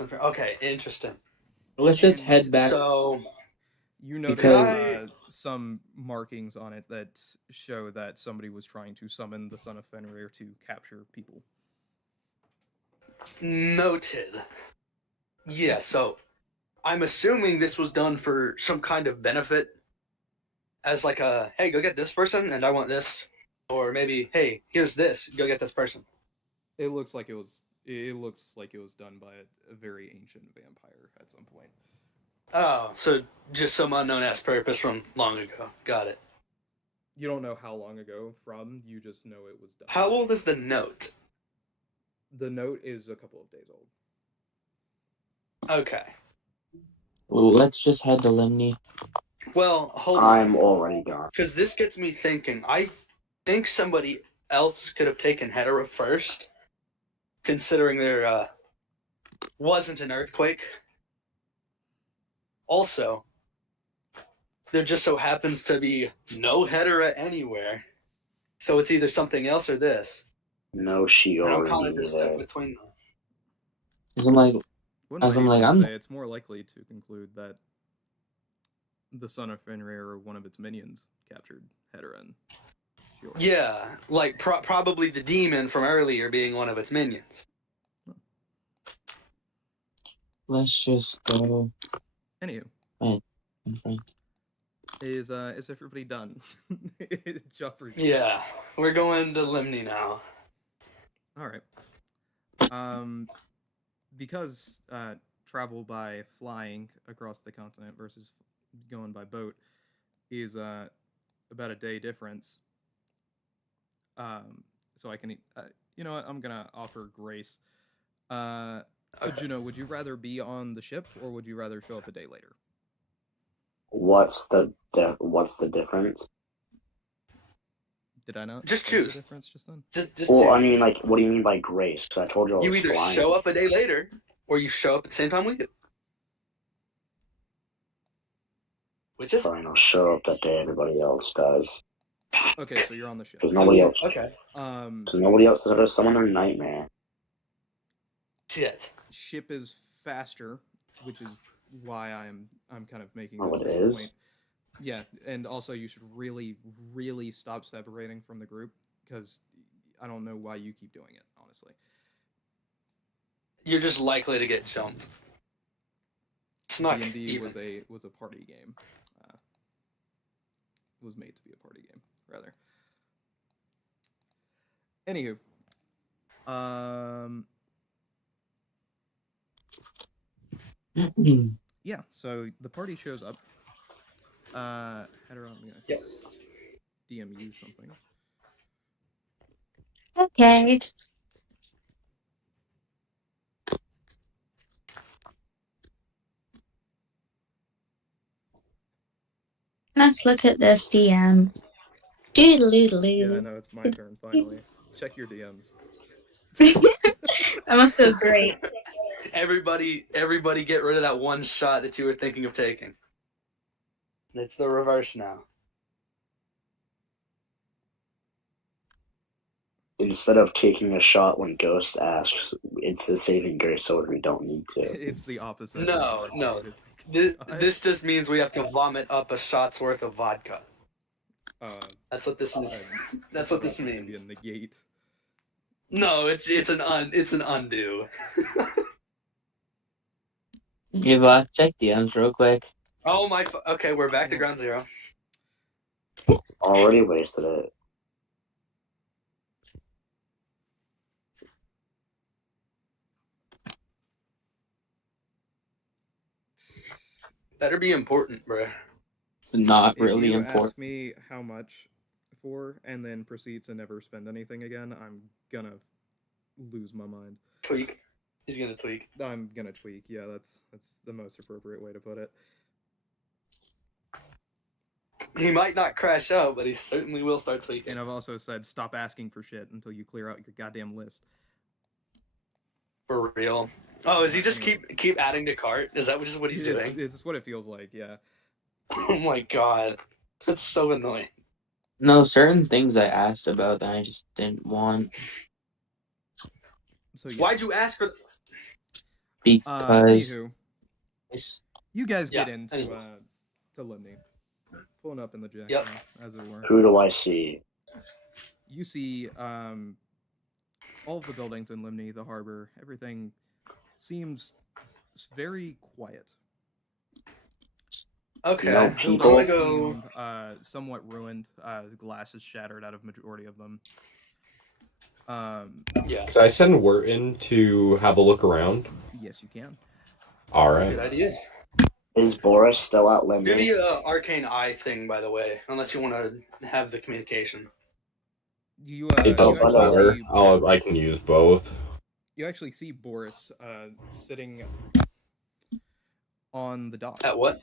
Fenrir. Okay, interesting. Let's just head back. So you notice because- some markings on it that show that somebody was trying to summon the son of Fenrir to capture people. Noted. Yeah, so I'm assuming this was done for some kind of benefit, as like a, hey, go get this person, and I want this, or maybe, hey, here's this, go get this person. It looks like it was. It looks like it was done by a very ancient vampire at some point. Oh, so just some unknown ass purpose from long ago. Got it. You don't know how long ago from. You just know it was done. How old is the note? The note is a couple of days old. Okay. Well, let's just head to Limney. Well, hold on. I'm already gone. Because this gets me thinking. I think somebody else could have taken Hedera first, considering there wasn't an earthquake. Also, there just so happens to be no Hedera anywhere. So it's either something else or this. No, she And I'm already kind of just stuck there. between them. As I'm like, One as might I'm like, even I'm say it's more likely to conclude that the son of Fenrir or one of its minions captured Hedera and Shior. Yeah, like probably the demon from earlier being one of its minions. let's just go. Anywho, My friend. is everybody done? Joffrey. Yeah, we're going to Limni now. All right. Because travel by flying across the continent versus going by boat is about a day difference. So I can, you know what? I'm gonna offer grace. Okay. Juno, would you rather be on the ship or would you rather show up a day later? What's the difference? Did I not Just say choose. the difference just then? Just Well, choose. I mean, like, what do you mean by grace? Because I told you I You was either flying. show up a day later or you show up at the same time we do. Which is Fine, I'll show up that day everybody else does. Okay, so you're on the ship. Because nobody else. Okay. Because nobody else does someone a nightmare. Shit. Ship is faster, which is why I'm kind of making Oh, this it as a is? point. Yeah, and also you should really, really stop separating from the group because I don't know why you keep doing it, honestly. You're just likely to get jumped. Snuck. D&D even. was a party game. Was made to be a party game, rather. Anywho, yeah. So the party shows up. Hedera, I'm gonna just DM you something. Okay. Let's look at this DM. Doodle-doodle-doo. Yeah, I know it's my turn finally. Check your DMs. That must feel great. Everybody get rid of that one shot that you were thinking of taking. It's the reverse now. Instead of taking a shot when Ghost asks, it's a saving grace so we don't need to. It's the opposite. No. This just means we have to vomit up a shot's worth of vodka. That's what this means. That's what this means. Be a negate. No, it's an undo. Give check DMs real quick. Oh my! Okay, we're back to ground zero. Already wasted it. Better be important, bruh. Not really if you important. ask me how much for and then proceed to never spend anything again, I'm gonna lose my mind. Tweak. He's gonna tweak. I'm gonna tweak. Yeah, that's the most appropriate way to put it. He might not crash out, but he certainly will start tweaking. And I've also said stop asking for shit until you clear out your goddamn list. For real. Oh, is he just keep adding to cart? Is that just what he's doing? It's what it feels like, yeah. Oh my god. That's so annoying. No, certain things I asked about that I just didn't want. So, yeah. Why'd you ask for? Because anywho, you guys get into anyway. to Limni. Pulling up in the jack, as it were. Who do I see? You see all of the buildings in Limni, the harbor, everything seems very quiet. Okay. No people. Seem, somewhat ruined. The glass is shattered out of majority of them. Yeah. Could I send Wirt in to have a look around? Yes, you can. All right. Good idea. Is Boris still at Limni? Do the arcane eye thing, by the way, unless you want to have the communication. It doesn't matter. I can use both. You actually see Boris sitting on the dock. At what?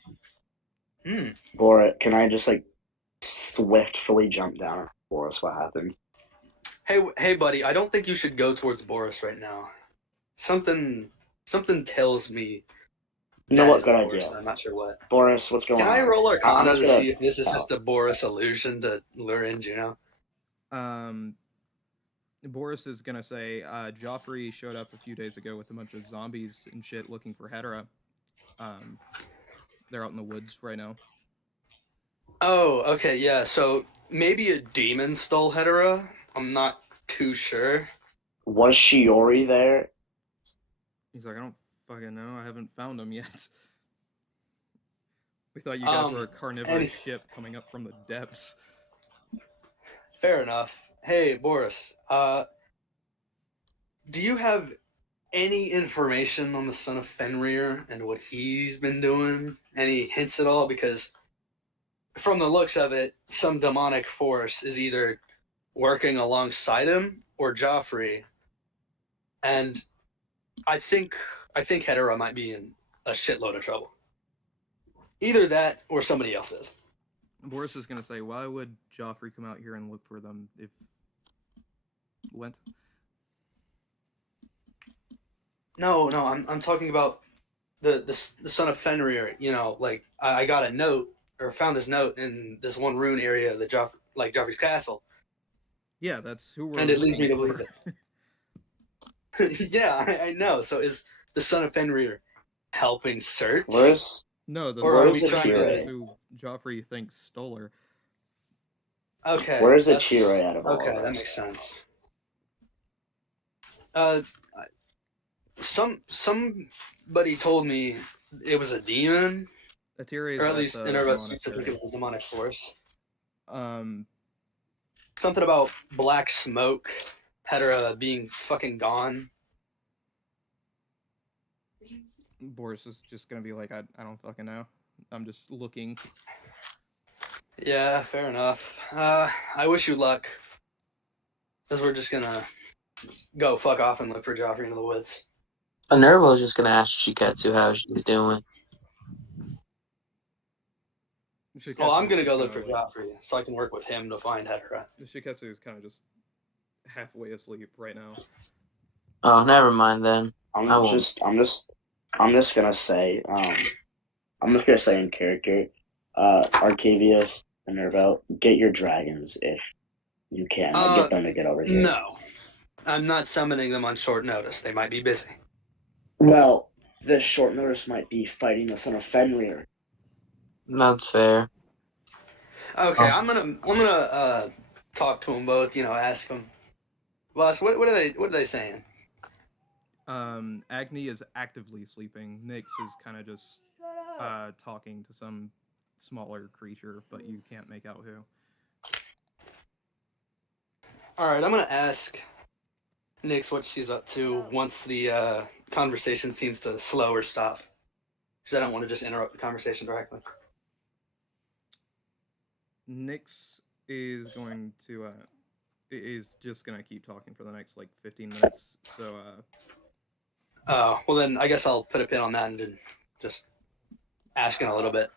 Boris, can I just swiftly jump down on Boris? What happens? Hey, buddy. I don't think you should go towards Boris right now. Something tells me. You know what? Good Boris, idea. I'm not sure what. Boris, what's going on? Can I roll Arcana to see if this is just a Boris illusion to lure in Juno? Boris is gonna say Joffrey showed up a few days ago with a bunch of zombies and shit looking for Hedera. They're out in the woods right now. Oh, okay, yeah. So maybe a demon stole Hedera. I'm not too sure. Was Shiori there? He's like, I don't fucking know. I haven't found him yet. We thought you guys were a carnivorous ship coming up from the depths. Fair enough. Hey, Boris. Do you have any information on the son of Fenrir and what he's been doing? Any hints at all? Because from the looks of it, some demonic force is either working alongside him or Joffrey. And I think Hedera might be in a shitload of trouble. Either that or somebody else is. Boris is going to say, why would Joffrey come out here and look for them if... Went? No, I'm talking about the son of Fenrir. You know, like I got a note or found this note in this one rune area of the Joffrey's castle. Yeah, that's who we're and it leads me to looking believe for. it. Yeah, I know. So is the son of Fenrir helping search? No, the or son are of we trying Fenrir to? is who Joffrey thinks stole her. Okay. Where's that's- Achiro out of all Okay, of that this? makes sense. Somebody told me it was a demon, Atire is or at at least the in our best to think monastery. it was a demonic force. Um, Something about black smoke, Hedera being fucking gone. Boris is just gonna be like, I don't fucking know. I'm just looking. Yeah, fair enough. I wish you luck. Because we're just gonna go fuck off and look for Joffrey into the woods. Nerva was just gonna ask Shiketsu how she's doing. Well, I'm Shiketsu's gonna just go look for like, Joffrey so I can work with him to find Hedera. Shiketsu is kind of just halfway asleep right now. Oh, never mind then. I'm I won't. just gonna say, in character, Arcavius and Nervo, get your dragons if you can. Get them to get over here. No. I'm not summoning them on short notice. They might be busy. Well, the short notice might be fighting the son of Fenrir. That's fair. Okay, I'm gonna talk to them both. Ask them. Boss, what are they saying? Agni is actively sleeping. Nyx is kind of just talking to some smaller creature, but you can't make out who. All right, I'm gonna ask Nyx what she's up to once the conversation seems to slow or stop, because I don't want to just interrupt the conversation directly. Nyx is going to is just gonna keep talking for the next 15 minutes. So Oh, well then I guess I'll put a pin on that and then just asking a little bit.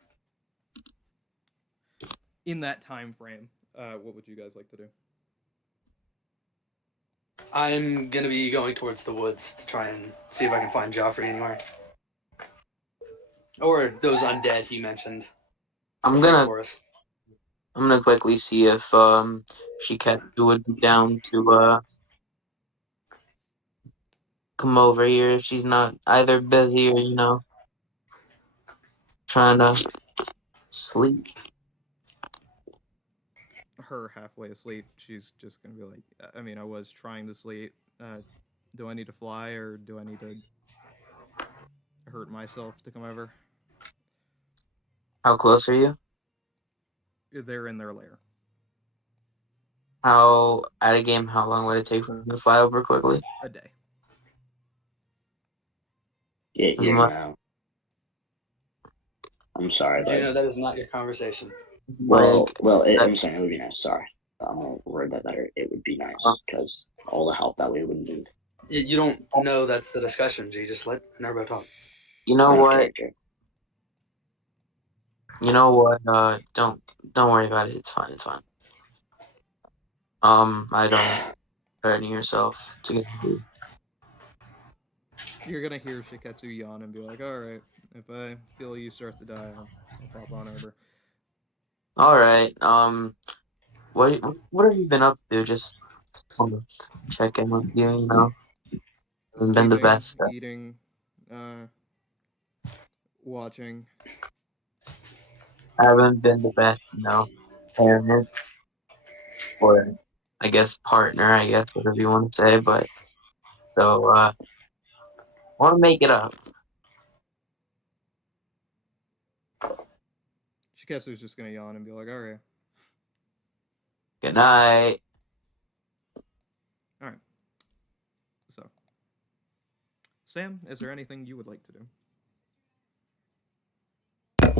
In that time frame, what would you guys like to do? I'm gonna be going towards the woods to try and see if I can find Joffrey anywhere. Or those undead he mentioned. I'm gonna quickly see if Shiketsu would be down to come over here if she's not either busy or trying to sleep. Her halfway asleep, she's just gonna be like, I was trying to sleep. Do I need to fly or do I need to hurt myself to come over? How close are you? They're in their lair. How at a game? How long would it take for them to fly over quickly? A day. Yeah, I'm sorry, but that is not your conversation. I'm saying it would be nice. Sorry, I'm gonna word that better. It would be nice because all the help that we would need. You don't know that's the discussion, G. Just let Nervo talk. You know what? Character. You know what? Don't worry about it. It's fine. It's fine. I don't threaten yourself to get food. You're gonna hear Shiketsu yawn and be like, alright, if I feel you start to die, I'll pop on over. Alright, what have you been up to? Just want to check in with you. You know, haven't been the Sleeping, best. eating, watching. I haven't been the best. You know, parent or I guess partner. I guess whatever you want to say. But so want to make it up. Shiketsu's just gonna yawn and be like, "Alright, Good night. alright." So, Sam, is there anything you would like to do?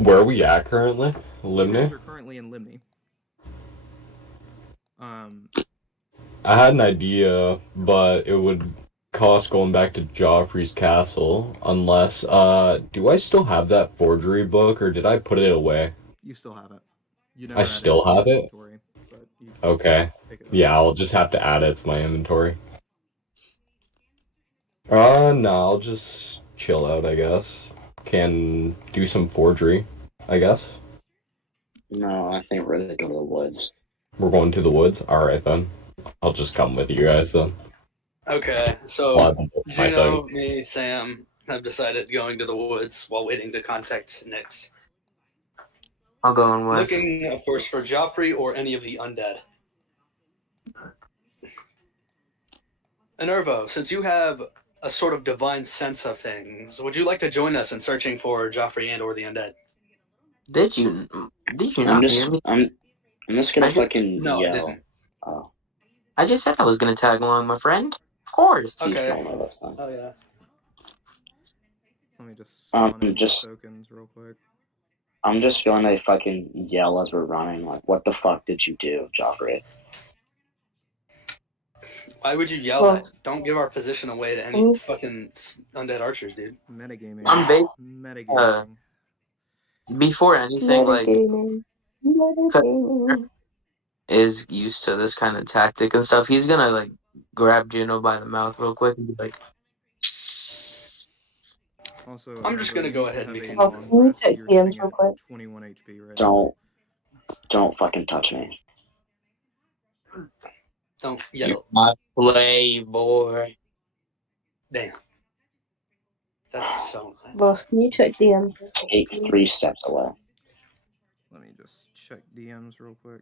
Where are we at currently? You Limney? guys are currently in Limney. I had an idea, but it would cost going back to Joffrey's castle unless do I still have that forgery book or did I put it away? You still have it. You I still have it? inventory, but you Okay. pick it up. Yeah, I'll just have to add it to my inventory. No, I'll just chill out, I guess. Can do some forgery, I guess. No, I think we're gonna go to the woods. We're going to the woods? Alright then. I'll just come with you guys then. Okay, so Well, I don't know my Juno, thing. me, Sam have decided going to the woods while waiting to contact Nyx. I'll go in with. Looking, of course, for Joffrey or any of the undead. Enervo, since you have a sort of divine sense of things, would you like to join us in searching for Joffrey and or the undead? Did you I'm not just hear me? I'm just gonna I just- fucking No, I yell. didn't. Oh, I just said I was gonna tag along, my friend. Of course. Okay. no, that's not. Oh yeah. Let me just spawn in just- tokens real quick. I'm just feeling like fucking yell as we're running. Like, what the fuck did you do, Joffrey? Why would you yell that? Don't give our position away to any fucking undead archers, dude. Metagaming. I'm big. Metagaming. Before anything, like, Metagaming. is used to this kind of tactic and stuff. He's gonna like grab Juno by the mouth real quick and be like, Also, I'm just gonna you go need to ahead have and a make long it. rest. check You're DMs sitting real at quick? 21 HP right now. Don't fucking touch me. Don't yell. "My playboy." Damn. That's so insane. Boss, can you check DMs? Take 3 steps away. Let me just check DMs real quick.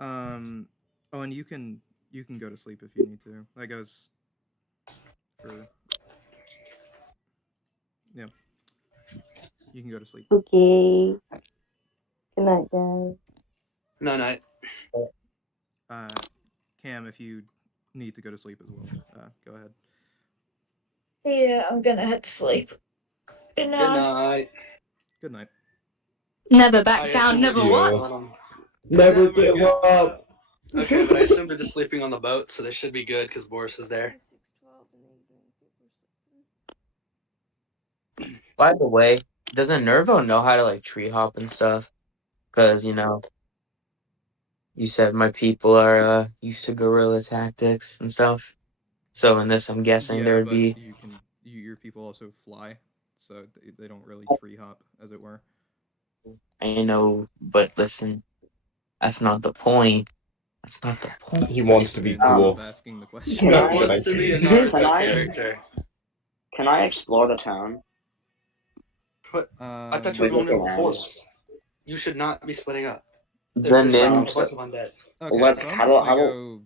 Oh, and you can go to sleep if you need to. That goes for yeah. You can go to sleep. Okay. Good night, guys. No, no. Cam, if you need to go to sleep as well, go ahead. Yeah, I'm gonna head to sleep. Good night. Good night. Good night. Never back I down, assume never they're what? just on- Never give up. Okay, but I assume they're just sleeping on the boat, so they should be good because Boris is there. By the way, doesn't Nervo know how to like tree hop and stuff? Because you know, you said my people are used to guerrilla tactics and stuff. So in this, I'm guessing there would but be. your people also fly, so they don't really tree hop, as it were. I know, but listen, that's not the point. That's not the point. He wants to be Stop cool. asking the He question. wants to be a Naruto Can I- character. Can I explore the town? What? I thought you were going to the forest. You should not be splitting up. The There's a ninja. bunch of undead. Okay, Let's- so I'm how just about-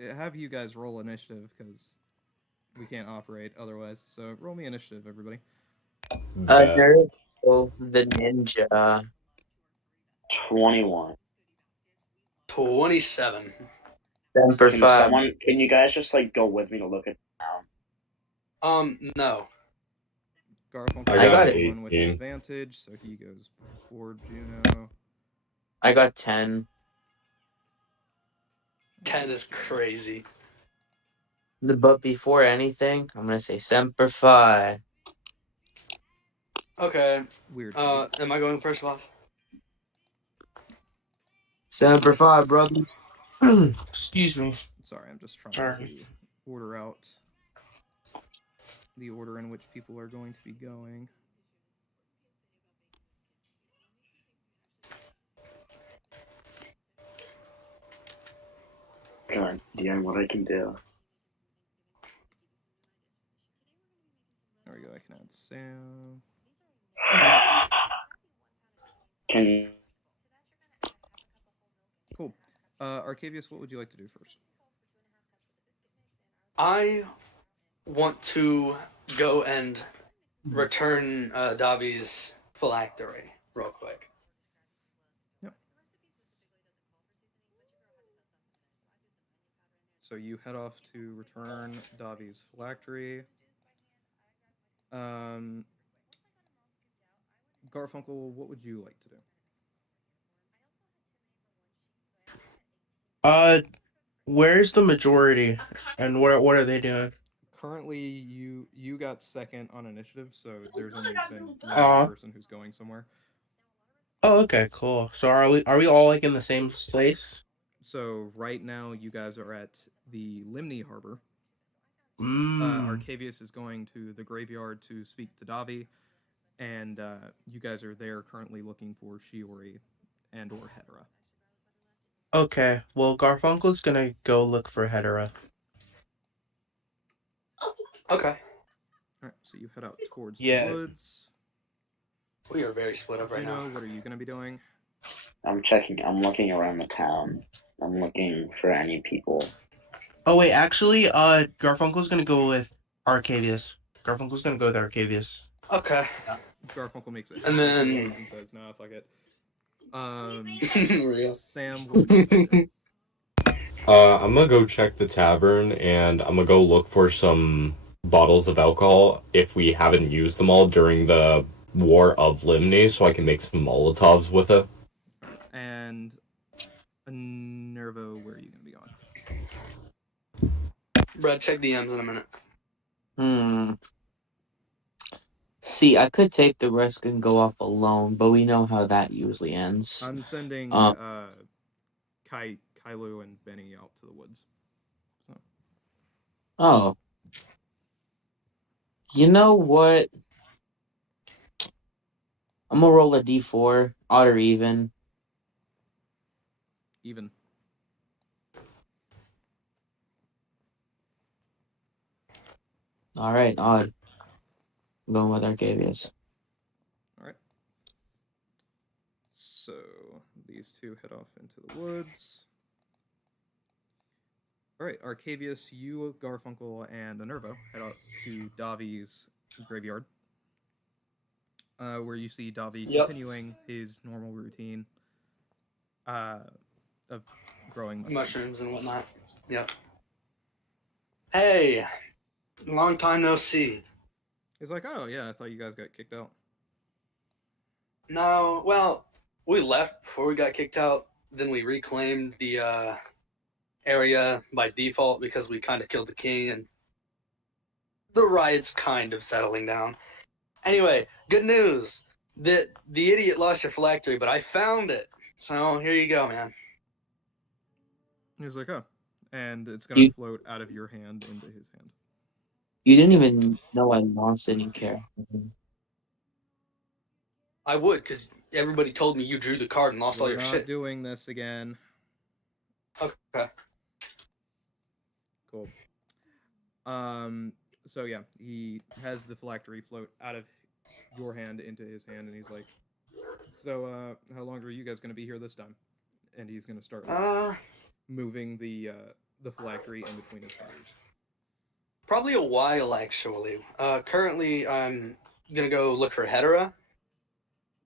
gonna have you guys roll initiative because we can't operate otherwise. So roll me initiative, everybody. Bet. Nervo, the ninja. 21. 27. Semper Fi. Can you guys just like go with me to look at the town? No. Garfunkel I got got one with 18. advantage, so he goes before Juno. I got 10. 10 is crazy. But before anything, I'm gonna say Semper Fi. Okay. Weird. Am I going first, boss? Semper Fi, brother. Excuse me. Sorry, I'm just trying Sorry. to order out the order in which people are going to be going. God damn, what I can do. There we go. I can add Sam. Can you? Cool. Arcavius, what would you like to do first? I want to go and return Davi's phylactery real quick. So you head off to return Davi's phylactery. Garfunkel, what would you like to do? Where's the majority, and what are they doing? Currently, you got second on initiative, so there's only been one Aw. person who's going somewhere. Oh, okay, cool. So are we all like in the same place? So right now, you guys are at the Limney Harbor. Mm. Arcavius is going to the graveyard to speak to Davi, and you guys are there currently looking for Shiori and or Hedera. Okay, well, Garfunkel's gonna go look for Hedera. Okay. All right, so you head out towards Yeah. the woods. We are very split up right Juno, now. what are you going to be doing? I'm looking around the town. I'm looking for any people. Oh wait, actually, Garfunkel's gonna go with Arcavius. Garfunkel's gonna go with Arcavius. Okay. Garfunkel makes it And halfway through the then- woods and says, "Nah, fuck it." Real. Sam, what would you like to do? I'm gonna go check the tavern, and I'm gonna go look for some bottles of alcohol if we haven't used them all during the War of Limni, so I can make some Molotovs with it. And Nervo, where are you going to be going? Brad, check DMs in a minute. See, I could take the risk and go off alone, but we know how that usually ends. I'm sending Kylo and Benny out to the woods. So. Oh. You know what? I'm gonna roll a d4, odd or even. Even. Alright, odd. I'm going with Arcavius. Alright. So, these two head off into the woods. Alright, Arcavius, you, Garfunkel, and Nervo head out to Davi's graveyard. Where you see Davi continuing his normal routine of growing mushrooms and whatnot. Yep. Hey, long time no see. He's like, "Oh yeah, I thought you guys got kicked out." No, well, we left before we got kicked out. Then we reclaimed the area by default because we kind of killed the king, and the riot's kind of settling down. Anyway, good news. The idiot lost your phylactery, but I found it. So here you go, man. He's like, "Oh," and it's gonna float out of your hand into his hand. You didn't even know I lost any care. I would, because everybody told me you drew the card and lost all your We're not shit. doing this again. Okay. Cool. So yeah, he has the phylactery float out of your hand into his hand, and he's like, "So, how long are you guys gonna be here this time?" And he's gonna start moving the phylactery in between his fingers. Probably a while, actually. Currently, I'm gonna go look for Hedera.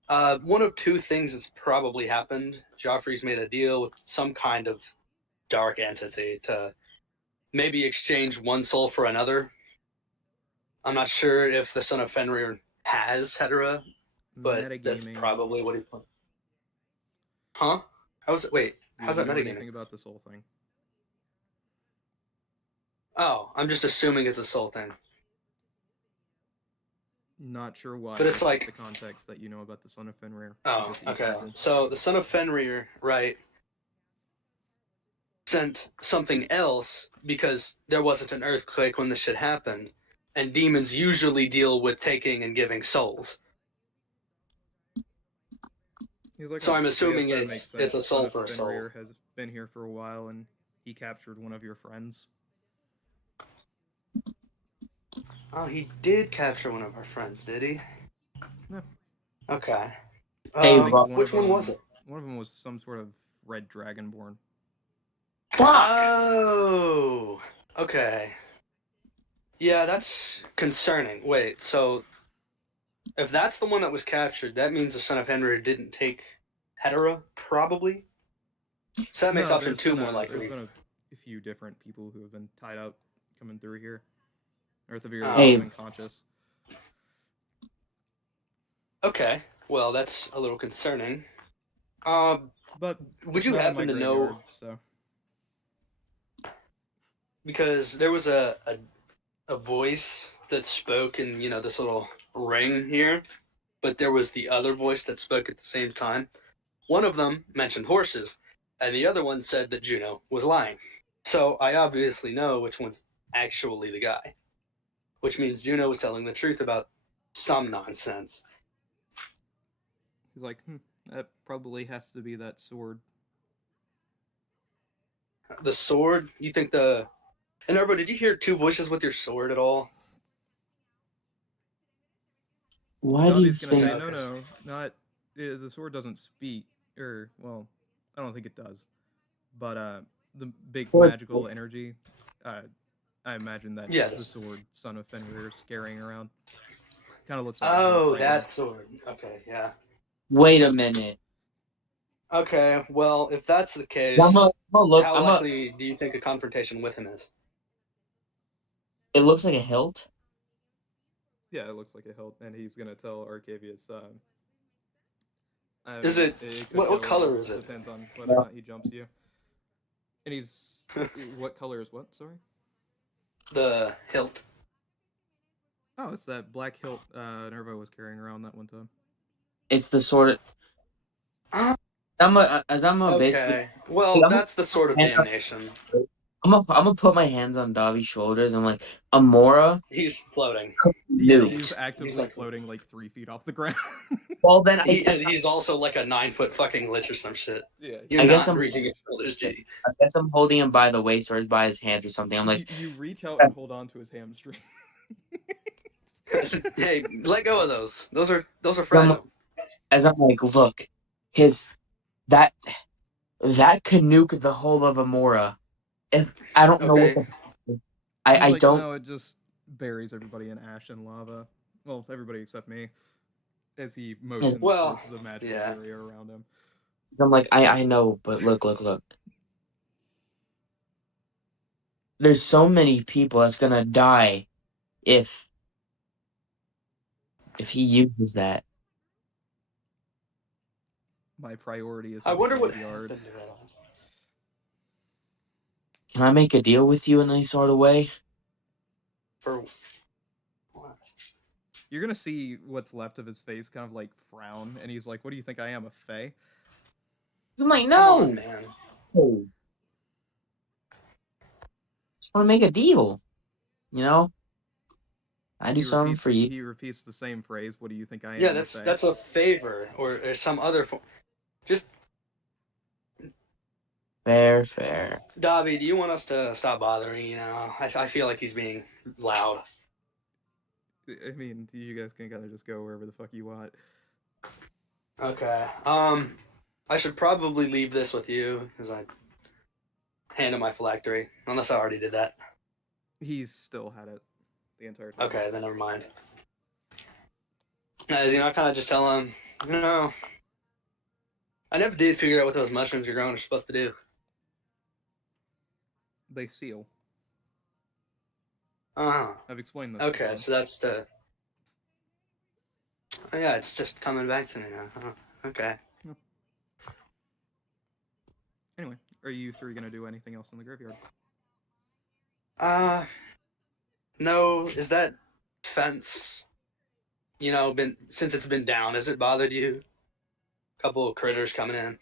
One of two things has probably happened. Joffrey's made a deal with some kind of dark entity to maybe exchange one soul for another. I'm not sure if the Son of Fenrir has Hedera, but that's probably what he put. Huh? How's it? Wait, how's that know metagaming? Anything about this whole thing? Oh, I'm just assuming it's a soul thing. Not sure why. But it's like the context that you know about the Son of Fenrir. Oh, okay. So the Son of Fenrir, right, sent something else because there wasn't an earthquake when this shit happened, and demons usually deal with taking and giving souls. He's like, So I'm I assuming guess that makes it's a sense. soul Son of for a soul. Fenrir has been here for a while, and He captured one of your friends. Oh, he did capture one of our friends, did he? Yeah. Okay. Hey, Which one was it? One of them was some sort of red dragonborn. Oh, okay. Yeah, that's concerning. Wait, so if that's the one that was captured, that means the son of Henry didn't take Hetera, probably? So that makes option 2 more likely. There's been a few different people who have been tied up coming through here. Or at the very Hey. least unconscious. Okay, well, that's a little concerning. But would you happen to know? So. Because there was a voice that spoke in, this little ring here, but there was the other voice that spoke at the same time. One of them mentioned horses, and the other one said that Juno was lying. So I obviously know which one's actually the guy, which means Juno was telling the truth about some nonsense. He's like, that probably has to be that sword. The sword? You think the... Enervo, did you hear two voices with your sword at all? Why do you Dobby's gonna think... say, no, not... The sword doesn't speak, or, well, I don't think it does. But, the big magical energy, I imagine that's the sword Son of Fenrir is carrying around. Kind of looks like that sword. Okay, yeah. Wait a minute. Okay, well, if that's the case, how likely do you think a confrontation with him is? It looks like a hilt. Yeah, it looks like a hilt, and he's gonna tell Arcavius. Is it what color is it? Depends on whether or not he jumps you. And he's what color is what? Sorry. The hilt. Oh, it's that black hilt Nervo was carrying around that one time. It's the sword. Okay. Well, that's the sword of damnation. I'm gonna put my hands on Davi's shoulders. And I'm like, Amora. He's floating. Yeah, he's actively floating like 3 feet off the ground. Well, then he's also like a 9-foot fucking lich or some shit. Yeah, you're not reaching his shoulders, G. I guess I'm holding him by the waist or by his hands or something. I'm like, you reach out and hold on to his hamstring. Hey, let go of those. Those are fragile. As I'm like, look, that canuck the whole of Amora. If I don't know what I like, don't. No, it just buries everybody in ash and lava. Well, everybody except me. As he motions towards the magical area around him. I'm like, I know, but look. There's so many people that's gonna die if he uses that. My priority is. I wonder what happened to that. Can I make a deal with you in any sort of way? For what? You're gonna see what's left of his face kind of like frown, and he's like, "What do you think I am, a fae?" I'm like, no, on, man. No. Just want to make a deal, you know. I do something for you. He repeats the same phrase. What do you think I am? Yeah, that's a favor or some other form. Just fair. Dobby, do you want us to stop bothering? You know, I feel like he's being loud. I mean, you guys can kind of just go wherever the fuck you want. Okay. I should probably leave this with you because I handed my phylactery, unless I already did that. He's still had it the entire time. Okay, then never mind. As you know, I kind of just tell him, I never did figure out what those mushrooms you're growing are supposed to do. They seal. I've explained this. Okay, so that's the... Oh yeah, it's just coming back to me now. Okay. Yep. Anyway, are you three going to do anything else in the graveyard? No. Is that fence, since it's been down, has it bothered you? A couple of critters coming in.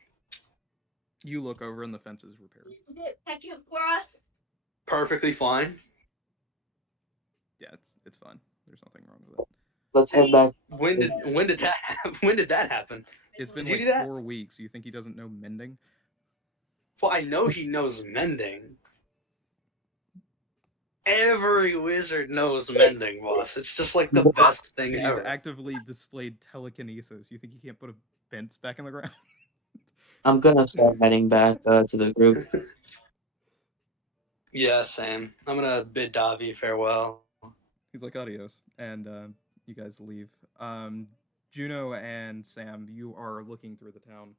You look over and the fence is repaired. Perfectly fine. Yeah, it's fine. There's nothing wrong with it. Let's head back. When did that happen? It's been Did like you do that? 4 weeks. You think he doesn't know mending? Well, I know he knows mending. Every wizard knows mending, boss. It's just like the best thing He's ever. actively displayed telekinesis. You think he can't put a fence back in the ground? I'm gonna start heading back to the group. Yeah, same. I'm gonna bid Davi farewell. He's like, adios. And you guys leave. Juno and Sam, you are looking through the town.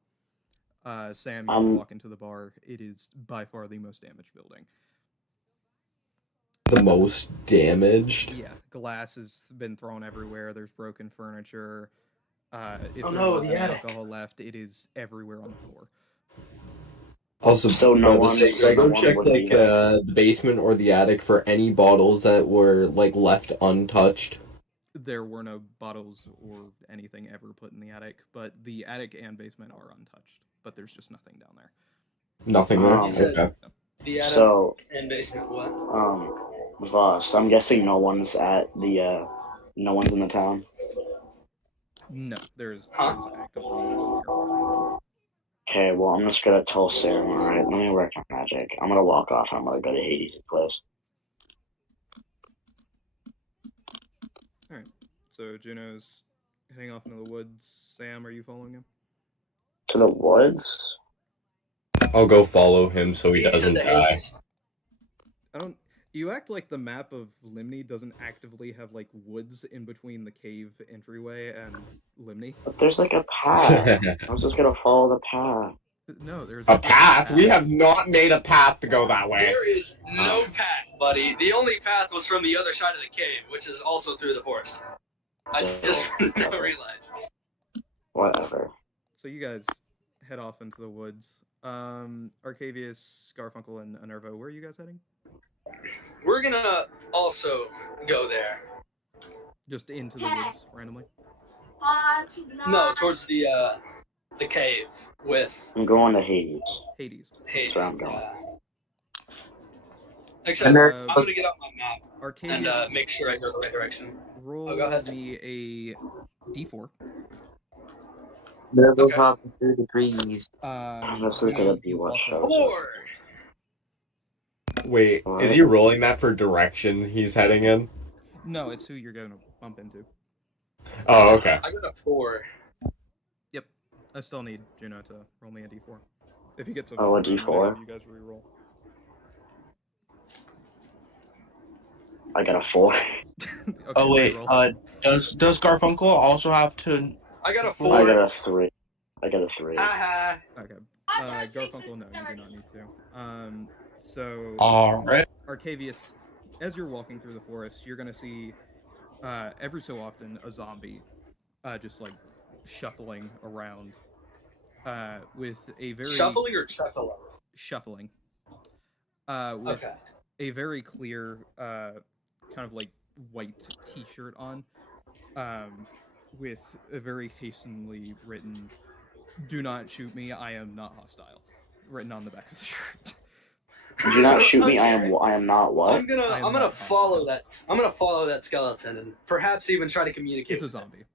Sam, you walk into the bar. It is by far the most damaged building. The most damaged? Yeah, glass has been thrown everywhere. There's broken furniture. If Oh there no, was the any attic. alcohol left, it is everywhere on the floor. Also, So no to one- say, so should I no go one check would be there? the basement or the attic for any bottles that were left untouched? There were no bottles or anything ever put in the attic, but the attic and basement are untouched. But there's just nothing down there. Nothing there? You said Okay. the attic So, and basement. What? Voss, I'm guessing no one's at the, no one's in the town? No, there's Huh? actively no one here. Okay, well, I'm just gonna tell Sam, alright, let me work on magic. I'm gonna walk off and I'm gonna go to Hades' place. Alright, so Juno's heading off into the woods. Sam, are you following him? To the woods? I'll go follow him so he doesn't die. You act like the map of Limni doesn't actively have woods in between the cave entryway and Limni. But there's a path. I was just gonna follow the path. No, there's a path? We have not made a path to go that way. There is no path, buddy. The only path was from the other side of the cave, which is also through the forest. I just now realized. Whatever. So you guys head off into the woods. Arcavius, Garfunkel, and Enervo, where are you guys heading? We're gonna also go there. Just into the woods, randomly? No, towards the cave with... I'm going to Hades. Hades. That's where I'm going. Except I'm gonna get out my map Arcavius, and make sure I go the right direction. Roll go ahead. me a d4. Never hopping through the trees. This is gonna be what shows. 4! Wait, is he rolling that for direction he's heading in? No, it's who you're going to bump into. Oh, okay. I got a 4. Yep. I still need Juno to roll me a d4. If he gets a Oh, a 4, d4? you guys re-roll. I got a 4. Okay, Oh wait, re-roll. does Garfunkel also have to? I got a 4. I got a 3. I got a 3. Haha. Okay. Garfunkel, no, you do not need to. So, Alright. Arcavius, as you're walking through the forest, you're gonna see every so often a zombie just shuffling around with a very Shuffling or chuckling? Shuffling. With Okay. a very clear kind of white t-shirt on, with a very hastily written "Do not shoot me, I am not hostile" written on the back of the shirt. Do not shoot me. I am not what? I'm gonna follow that. I'm gonna follow that skeleton and perhaps even try to communicate. It's a with it. zombie.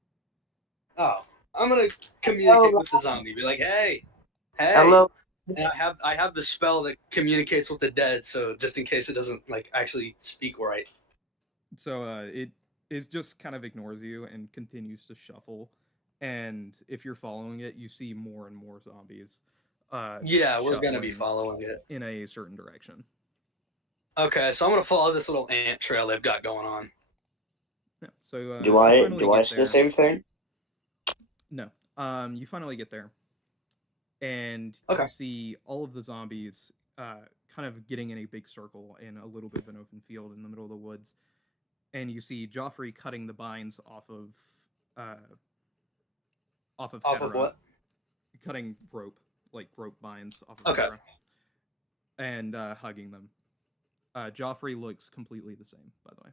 Oh, I'm gonna communicate with the zombie. Be like, hey. Hello. And I have the spell that communicates with the dead, so just in case it doesn't actually speak right. So it just kind of ignores you and continues to shuffle. And if you're following it, you see more and more zombies. Yeah, we're gonna be following it in a certain direction. Okay, so I'm gonna follow this little ant trail they've got going on. Yeah. So do I see the same thing? No. You finally get there, and you see all of the zombies kind of getting in a big circle in a little bit of an open field in the middle of the woods, and you see Joffrey cutting the binds off of Hedera, what? Cutting rope. Rope binds off of Hedera, and hugging them. Joffrey looks completely the same, by the way,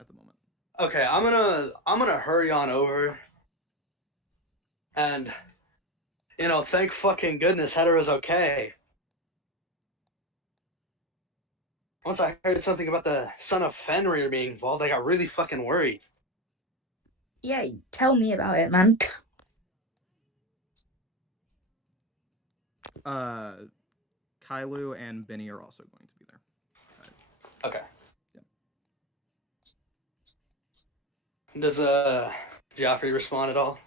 at the moment. Okay, I'm gonna hurry on over, and thank fucking goodness Hedera's okay. Once I heard something about the son of Fenrir being involved, I got really fucking worried. Yeah, tell me about it, man. Kailu and Benny are also going to be there. Okay. Yeah. Does Joffrey respond at all?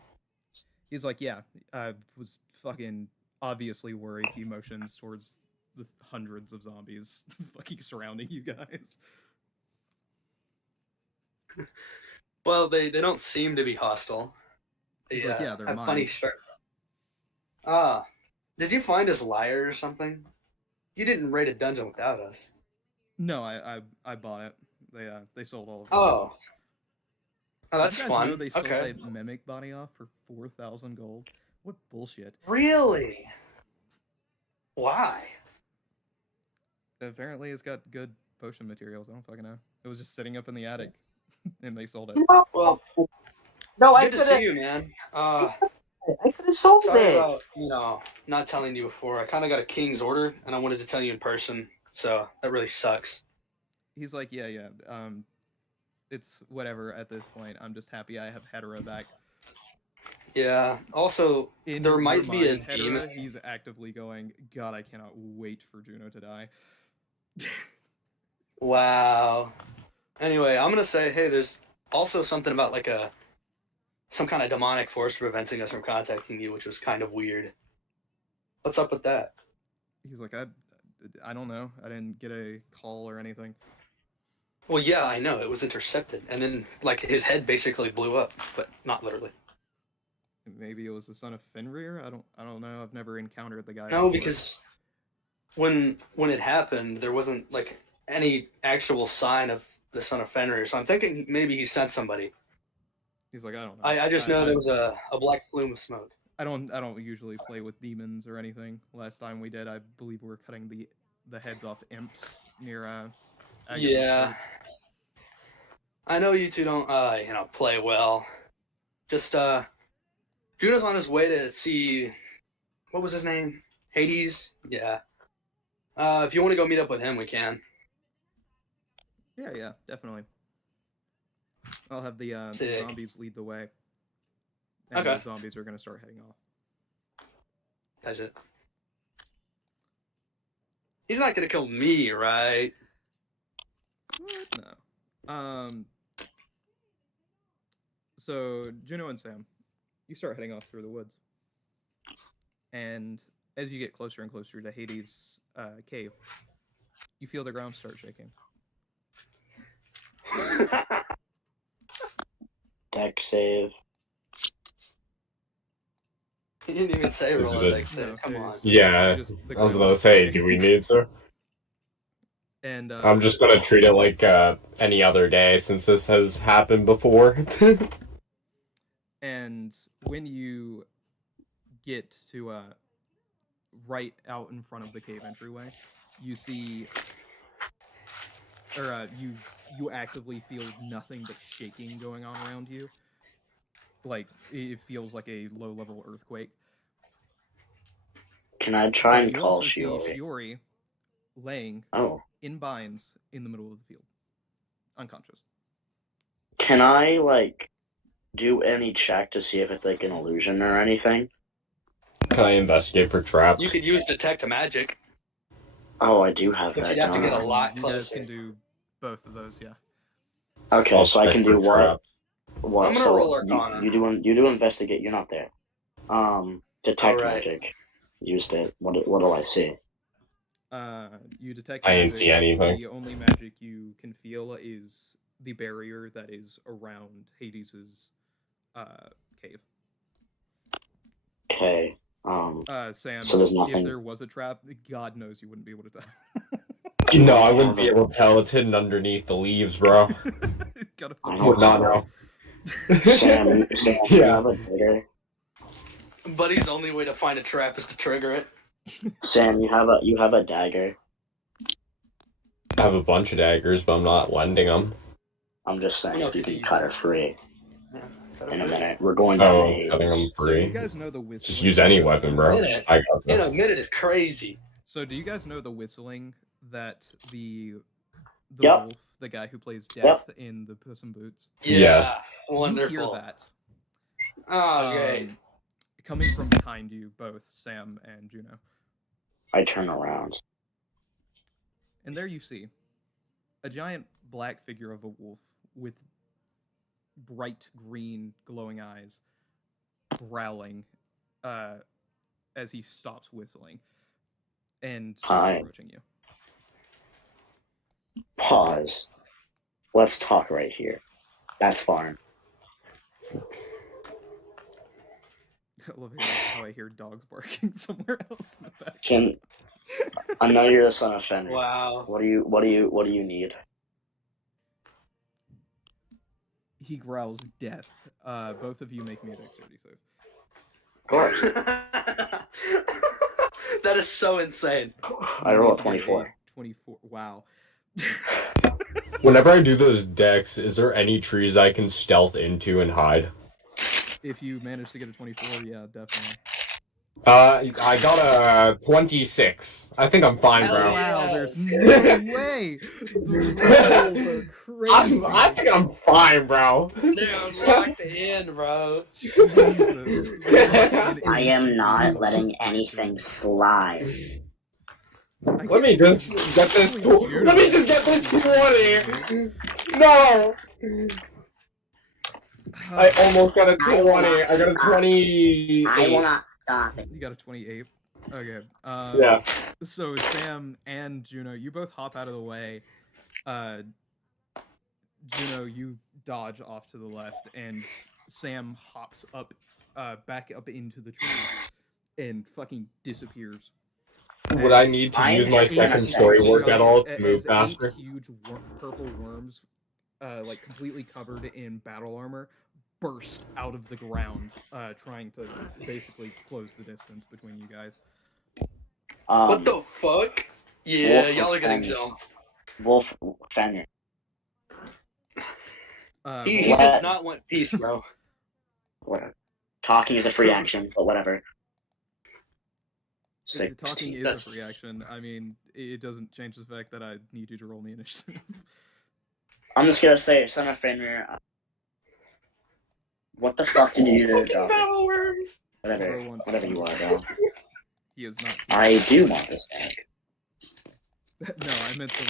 He's like, yeah, I was fucking obviously worried. He motions towards the hundreds of zombies fucking surrounding you guys. Well, they don't seem to be hostile. He's like, yeah, they're have mine. funny shirts. Did you find his lyre or something? You didn't raid a dungeon without us. No, I bought it. They sold all of it. Oh, that's Did you guys fun. know they sold Okay. a mimic body off for 4,000 gold? What bullshit. Really? Why? Apparently it's got good potion materials. I don't fucking know. It was just sitting up in the attic and they sold it. Well, No, it's I good to could see have. you, man. I could have sold Sorry it. about, not telling you before. I kind of got a king's order, and I wanted to tell you in person, so that really sucks. He's like, yeah. It's whatever at this point. I'm just happy I have Hetera back. Yeah. Also, In there your might be a mind, Hetera, demon. he's actively going, God, I cannot wait for Juno to die. Wow. Anyway, I'm gonna say, hey, there's also something about like some kind of demonic force preventing us from contacting you, which was kind of weird. What's up with that? He's like, I don't know. I didn't get a call or anything. Well, yeah, I know it was intercepted, and then like his head basically blew up, but not literally. Maybe it was the son of Fenrir. I don't know. I've never encountered the guy. No, before. because when it happened, there wasn't like any actual sign of the son of Fenrir, so I'm thinking maybe he sent somebody. He's like, I don't know. I just know there was a black plume of smoke. I don't usually play with demons or anything. Last time we did, I believe we were cutting the heads off imps near Agatha's Yeah. church. I know you two don't play well. Just Juno's on his way to see, what was his name? Hades? Yeah. If you want to go meet up with him, we can. Yeah, definitely. I'll have the Sick. zombies lead the way. And Okay. the zombies are going to start heading off. That's it. He's not gonna kill me, right? What? No. So, Juno and Sam, you start heading off through the woods. And as you get closer and closer to Hades' cave, you feel the ground start shaking. Deck save. He didn't even say Is roll it a a- deck save. Come on. Yeah, The I was ground about to is say, shaking. do we need to? And I'm just gonna treat it like any other day since this has happened before. And when you get to right out in front of the cave entryway, you see, or you actively feel nothing but shaking going on around you. Like it feels like a low-level earthquake. Can I try and You call also see Shiori? Shiori laying in binds in the middle of the field, unconscious. Can I like do any check to see if it's like an illusion or anything? Can I investigate for traps? You could use detect magic. Oh, I do have But that. you'd have to don't get I? a lot You guys closer. can do both of those, yeah. Okay, I'll so I check can for do what? traps. What? I'm gonna so roll Arcana. You do investigate. You're not there. Detect Alright. magic. Used it. What do I see? You detect I didn't magic. see anything. The only magic you can feel is the barrier that is around Hades's cave. Okay. Sam, So there's if nothing. there was a trap, God knows you wouldn't be able to tell. No, I wouldn't be able to tell. It's hidden underneath the leaves, bro. Gotta I put don't Would not know. Sam, you Yeah. have a dagger. Buddy's only way to find a trap is to trigger it. Sam, you have a dagger. I have a bunch of daggers, but I'm not lending them. I'm just saying, No, if you could can you cut use her free Yeah. in a minute. We're going down Oh, to cutting them Hades. So you free. guys know the whistling. Just use any weapon, bro. Minute. I got In this. a minute is crazy. So do you guys know the whistling that the Yep. wolf, the guy who plays Death Yep. in the Puss in Boots? Yeah. Yes. Wonderful. You hear that. Oh, great. Coming from behind you, both Sam and Juno. I turn around. And there you see a giant black figure of a wolf with bright green glowing eyes growling as he stops whistling and starts Hi. approaching you. Pause. Let's talk right here. That's fine. I love how I hear dogs barking somewhere else in the back. I know you're the son of Fenrir. Wow. What do you need? He growls death. Both of you make me a dexterity save. That is so insane. I roll a 24. 24. Wow. Whenever I do those decks, is there any trees I can stealth into and hide? If you manage to get a 24, yeah, definitely. I got a 26. I think I'm fine, bro. Wow, there's no way. The rolls are crazy. I think I'm fine, bro. Dude, locked in, bro. Jesus. I am not letting anything slide. Let me just get this. Let me just get this 20. No. I almost got a 20. I got a 28. I will not stop it. You got a 28. Okay. Yeah. So Sam and Juno, you both hop out of the way. Juno, you dodge off to the left, and Sam hops up, back up into the trees, and fucking disappears. Would I need to use my second story work at all to move faster? 8 huge purple worms, like completely covered in battle armor, burst out of the ground, trying to basically close the distance between you guys. What the fuck? Yeah, Wolf y'all are getting Fenrir. jumped. Wolf Fenrir. He does not want peace, bro. Whatever. Talking is a free action, but whatever. Talking is a free action. I mean, it doesn't change the fact that I need you to roll me initiative. I'm just gonna say, son of Fenrir. What the fuck did you do to the job? Whatever you are, bro. He is not. I do want this back. No, I meant the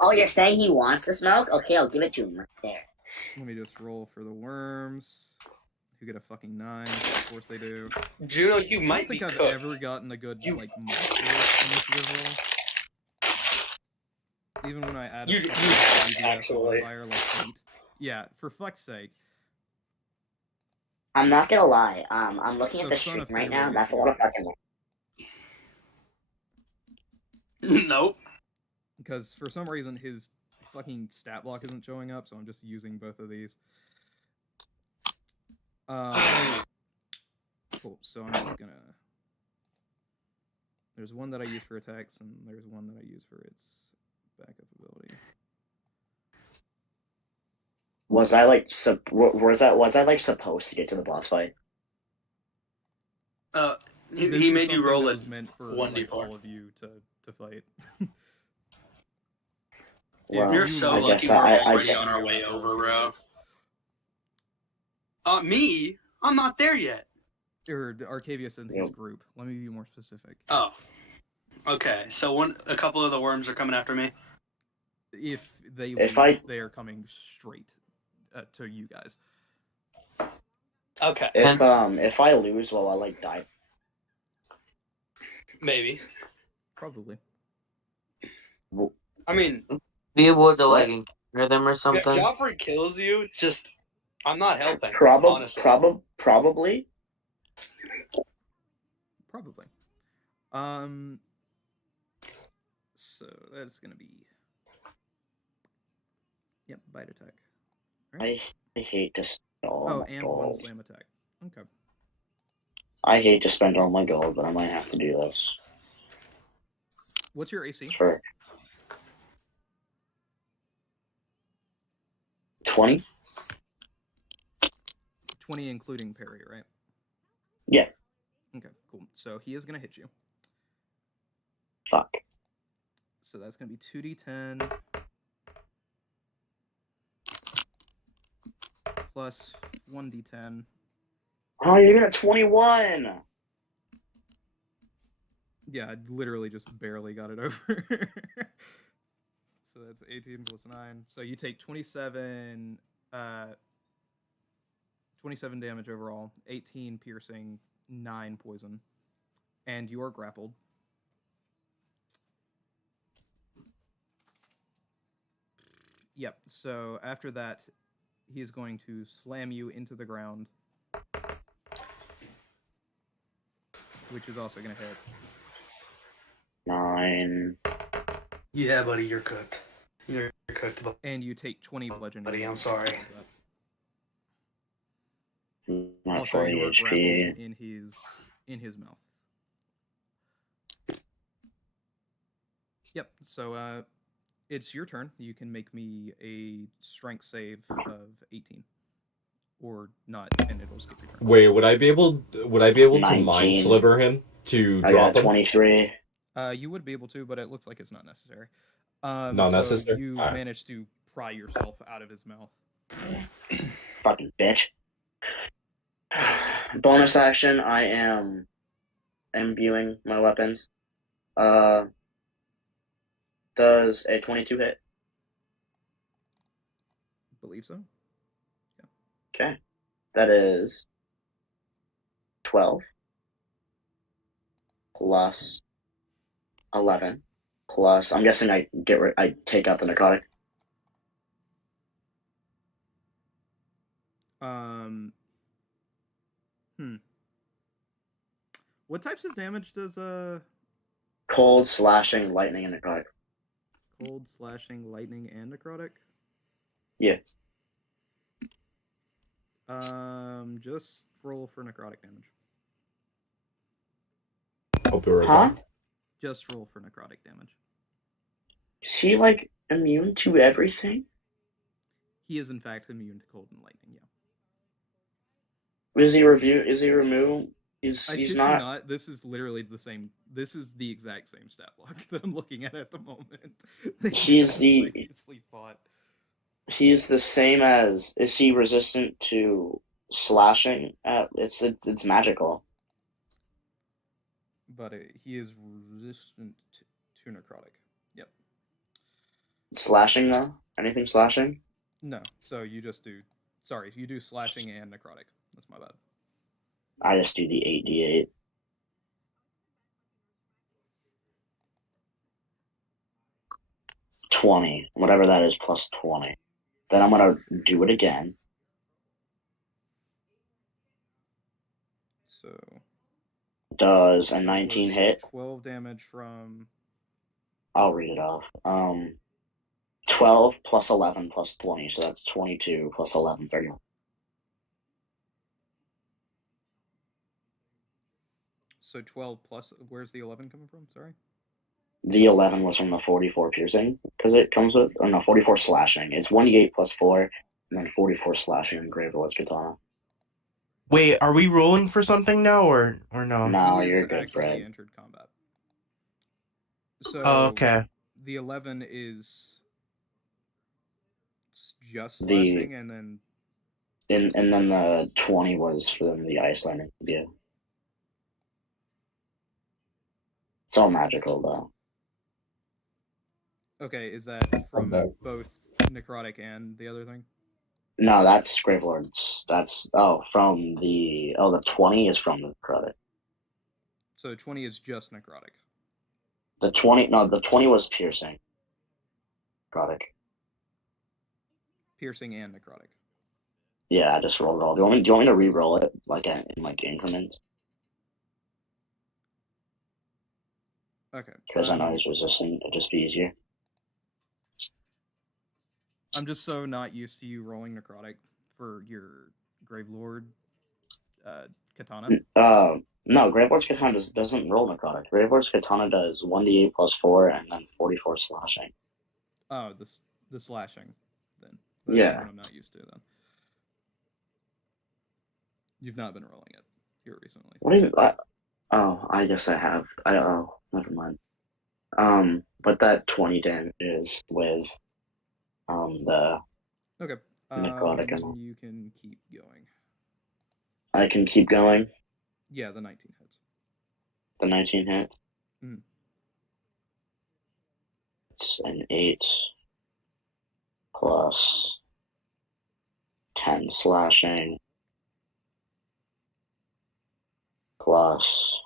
Oh, you're saying he wants the smoke? Okay, I'll give it to him right there. Let me just roll for the worms. Who get a fucking 9? Of course they do. Juno, you might be I don't think I've ever gotten a good like initiative roll. Even when I add you have actually modifier, like 8. Yeah, for fuck's sake. I'm not gonna lie. I'm looking at the Son stream of right Fenrir now. gets That's a lot of fucking. Nope. Because for some reason his fucking stat block isn't showing up, so I'm just using both of these. Cool. So I'm just gonna. There's one that I use for attacks, and there's one that I use for its backup ability. Was I like was I like supposed to get to the boss fight? He made you roll it. Meant for 1d4. like, all of you to fight. Well, you're so I lucky guess we're already on our way over, bro. Me? I'm not there yet. Or Arcavius and his group. Let me be more specific. Oh. Okay, so a couple of the worms are coming after me. If they lose, they are coming straight to you guys. Okay. If I lose, will I like die? Maybe. Probably. I mean, be able to like encounter them or something. If Joffrey kills you, just I'm not helping. Probably. Probably. So that's gonna be. Yep, bite attack. Right? I hate to spend all my and gold. one slam attack. Okay. I hate to spend all my gold, but I might have to do this. What's your AC? Sure. 20? 20 including parry, right? Yeah. Okay, cool. So he is gonna hit you. Fuck. So that's gonna be 2d10 plus 1d10. Oh, you're gonna 21. Yeah, I literally just barely got it over. So that's 18 plus 9. So you take 27 27 damage overall, 18 piercing, 9 poison. And you are grappled. Yep. So after that, he is going to slam you into the ground, which is also going to hit. 9. Yeah, buddy, you're cooked. You're cooked. And you take 20 bludgeoning Buddy, I'm damage. sorry. My Also, 40 you are HP. grappled in his mouth. Yep. So it's your turn. You can make me a strength save of 18, or not, and it'll skip your turn. Wait, would I be able to 19. mind sliver him to I drop got him? 23. You would be able to, but it looks like it's not necessary. Not so necessary? you Alright. managed to pry yourself out of his mouth. Fucking bitch. Bonus action, I am imbuing my weapons. Does a 22 hit? Believe so. Yeah. Okay. That is 12 plus 11 plus. I'm guessing I take out the necrotic. What types of damage does Cold, slashing, lightning, and necrotic. Cold, slashing, lightning, and necrotic? Yeah. Just roll for necrotic damage. Hope you're Huh? Just roll for necrotic damage. Is he like immune to everything? He is in fact immune to cold and lightning. Yeah. Is he removed? I He's shit not. you not. This is literally the same. This is the exact same stat block that I'm looking at the moment. He's the previously fought. He's the same as. Is he resistant to slashing? It's magical. But he is resistant to necrotic. Yep. Slashing though? Anything slashing? No. So you just do. Sorry, you do slashing and necrotic. That's my bad. I just do the 8d8. $20, whatever that is, plus 20. Then I'm gonna do it again. So. Does a 19 hit? 12 damage from. I'll read it off. 12 plus 11 plus 20, so that's 22 plus 11, 31. So 12 plus. Where's the 11 coming from? Sorry. The 11 was from the 44 piercing, because it comes with, or no, 44 slashing. It's 1d8 plus 4, and then 44 slashing in Gravelord's Katana. Wait, are we rolling for something now, or no? No, He you're has good, actually Fred. entered combat. So Okay. the 11 is just The- slashing, and then And then the 20 was from the ice landing. Yeah. It's all magical, though. okay, is that from both necrotic and the other thing? No, that's Gravelord's. That's, from the, the 20 is from the necrotic. So 20 is just necrotic. The 20 was piercing. Necrotic. Piercing and necrotic. Yeah, I just rolled it all. Do you want me to re-roll it, in increments? Okay. Because I know he's resistant, it'd just be easier. I'm just so not used to you rolling necrotic for your Gravelord katana. No, Gravelord's Katana doesn't roll necrotic. Gravelord's Katana does 1d8 plus 4 and then 44 slashing. Oh, the slashing, then. Yeah. What I'm not used to, then. You've not been rolling it here recently. What do you... I guess I have. Never mind. But that 20 damage is with, the... Okay. necrotic and... You can keep going. I can keep going? Yeah, the 19 hits. The 19 hits? Mm. It's an 8 plus 10 slashing plus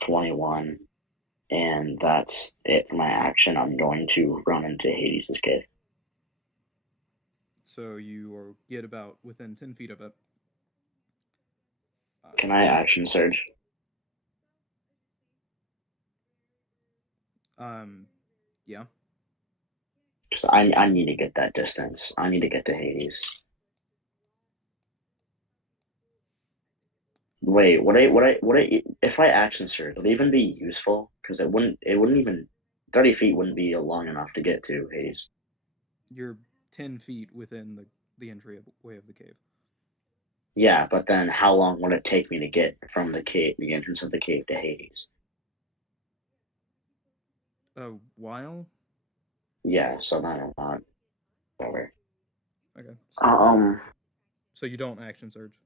21, and that's it for my action. I'm going to run into Hades' cave. So you get about within 10 feet of it. Can I action surge? Yeah. Because I need to get that distance. I need to get to Hades. Wait, if I action surge, would it even be useful? Because it wouldn't even 30 feet wouldn't be long enough to get to Hades. You're 10 feet within the entryway of the cave. Yeah, but then how long would it take me to get from the entrance of the cave to Hades? A while? Yeah, so then I'm not over. Okay. So you don't action surge.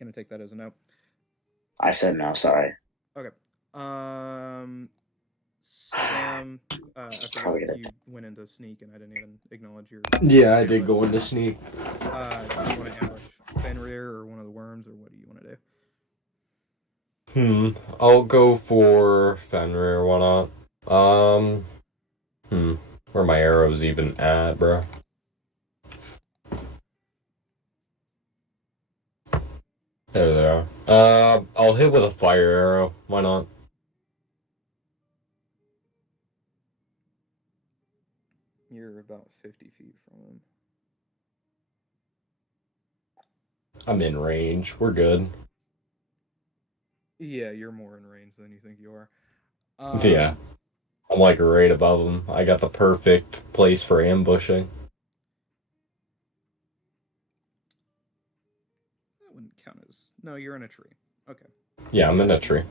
Gonna take that as a no. I said no, sorry. Okay. Sam, I forgot you went into sneak and I didn't even acknowledge your... Yeah, I did go into sneak. Do you want to ambush Fenrir or one of the worms, or what do you want to do? I'll go for Fenrir, why not? Where are my arrows even at, bro? There they are. I'll hit with a fire arrow, why not? You're about 50 feet from him. I'm in range, we're good. Yeah, you're more in range than you think you are. Yeah. I'm like right above him. I got the perfect place for ambushing. That wouldn't count as... No, you're in a tree. Okay. Yeah, I'm in a tree. I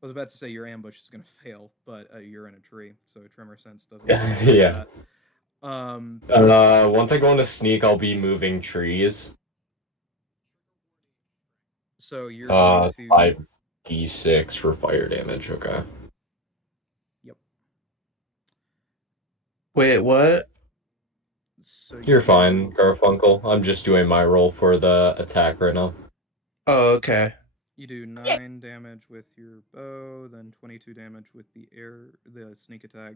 was about to say your ambush is going to fail, but you're in a tree, so Tremor Sense doesn't... Yeah. That. Once I go into sneak, I'll be moving trees. So you're going to... 5d6 for fire damage, okay. Yep. Wait, what? So You're fine, Garfunkel. I'm just doing my roll for the attack right now. Oh, okay. You do 9 damage with your bow, then 22 damage with the sneak attack.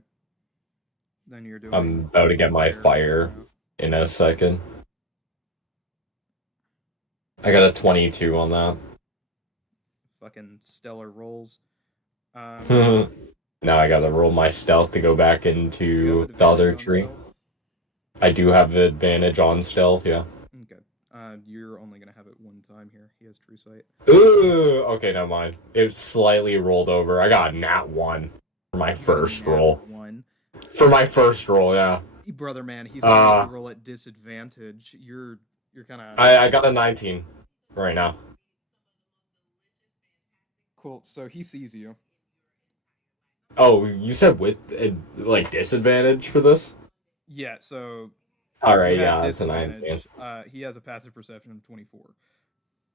Then you're doing... I'm about to get my fire in a second. I got a 22 on that. Fucking stellar rolls. Now I gotta roll my stealth to go back into the other tree. I do have advantage on stealth, yeah. Okay. You're only gonna have it one time here. He has true sight. Ooh! Okay, never mind. It slightly rolled over. I got a nat 1 for my first roll. 1? For my first roll, yeah. Brother man, he's gonna make you roll at disadvantage. You're kind of... I got a 19 right now. Cool, so he sees you. Oh, you said with, like, disadvantage for this? Yeah, so... Alright, yeah, that's a 19. He has a passive perception of 24.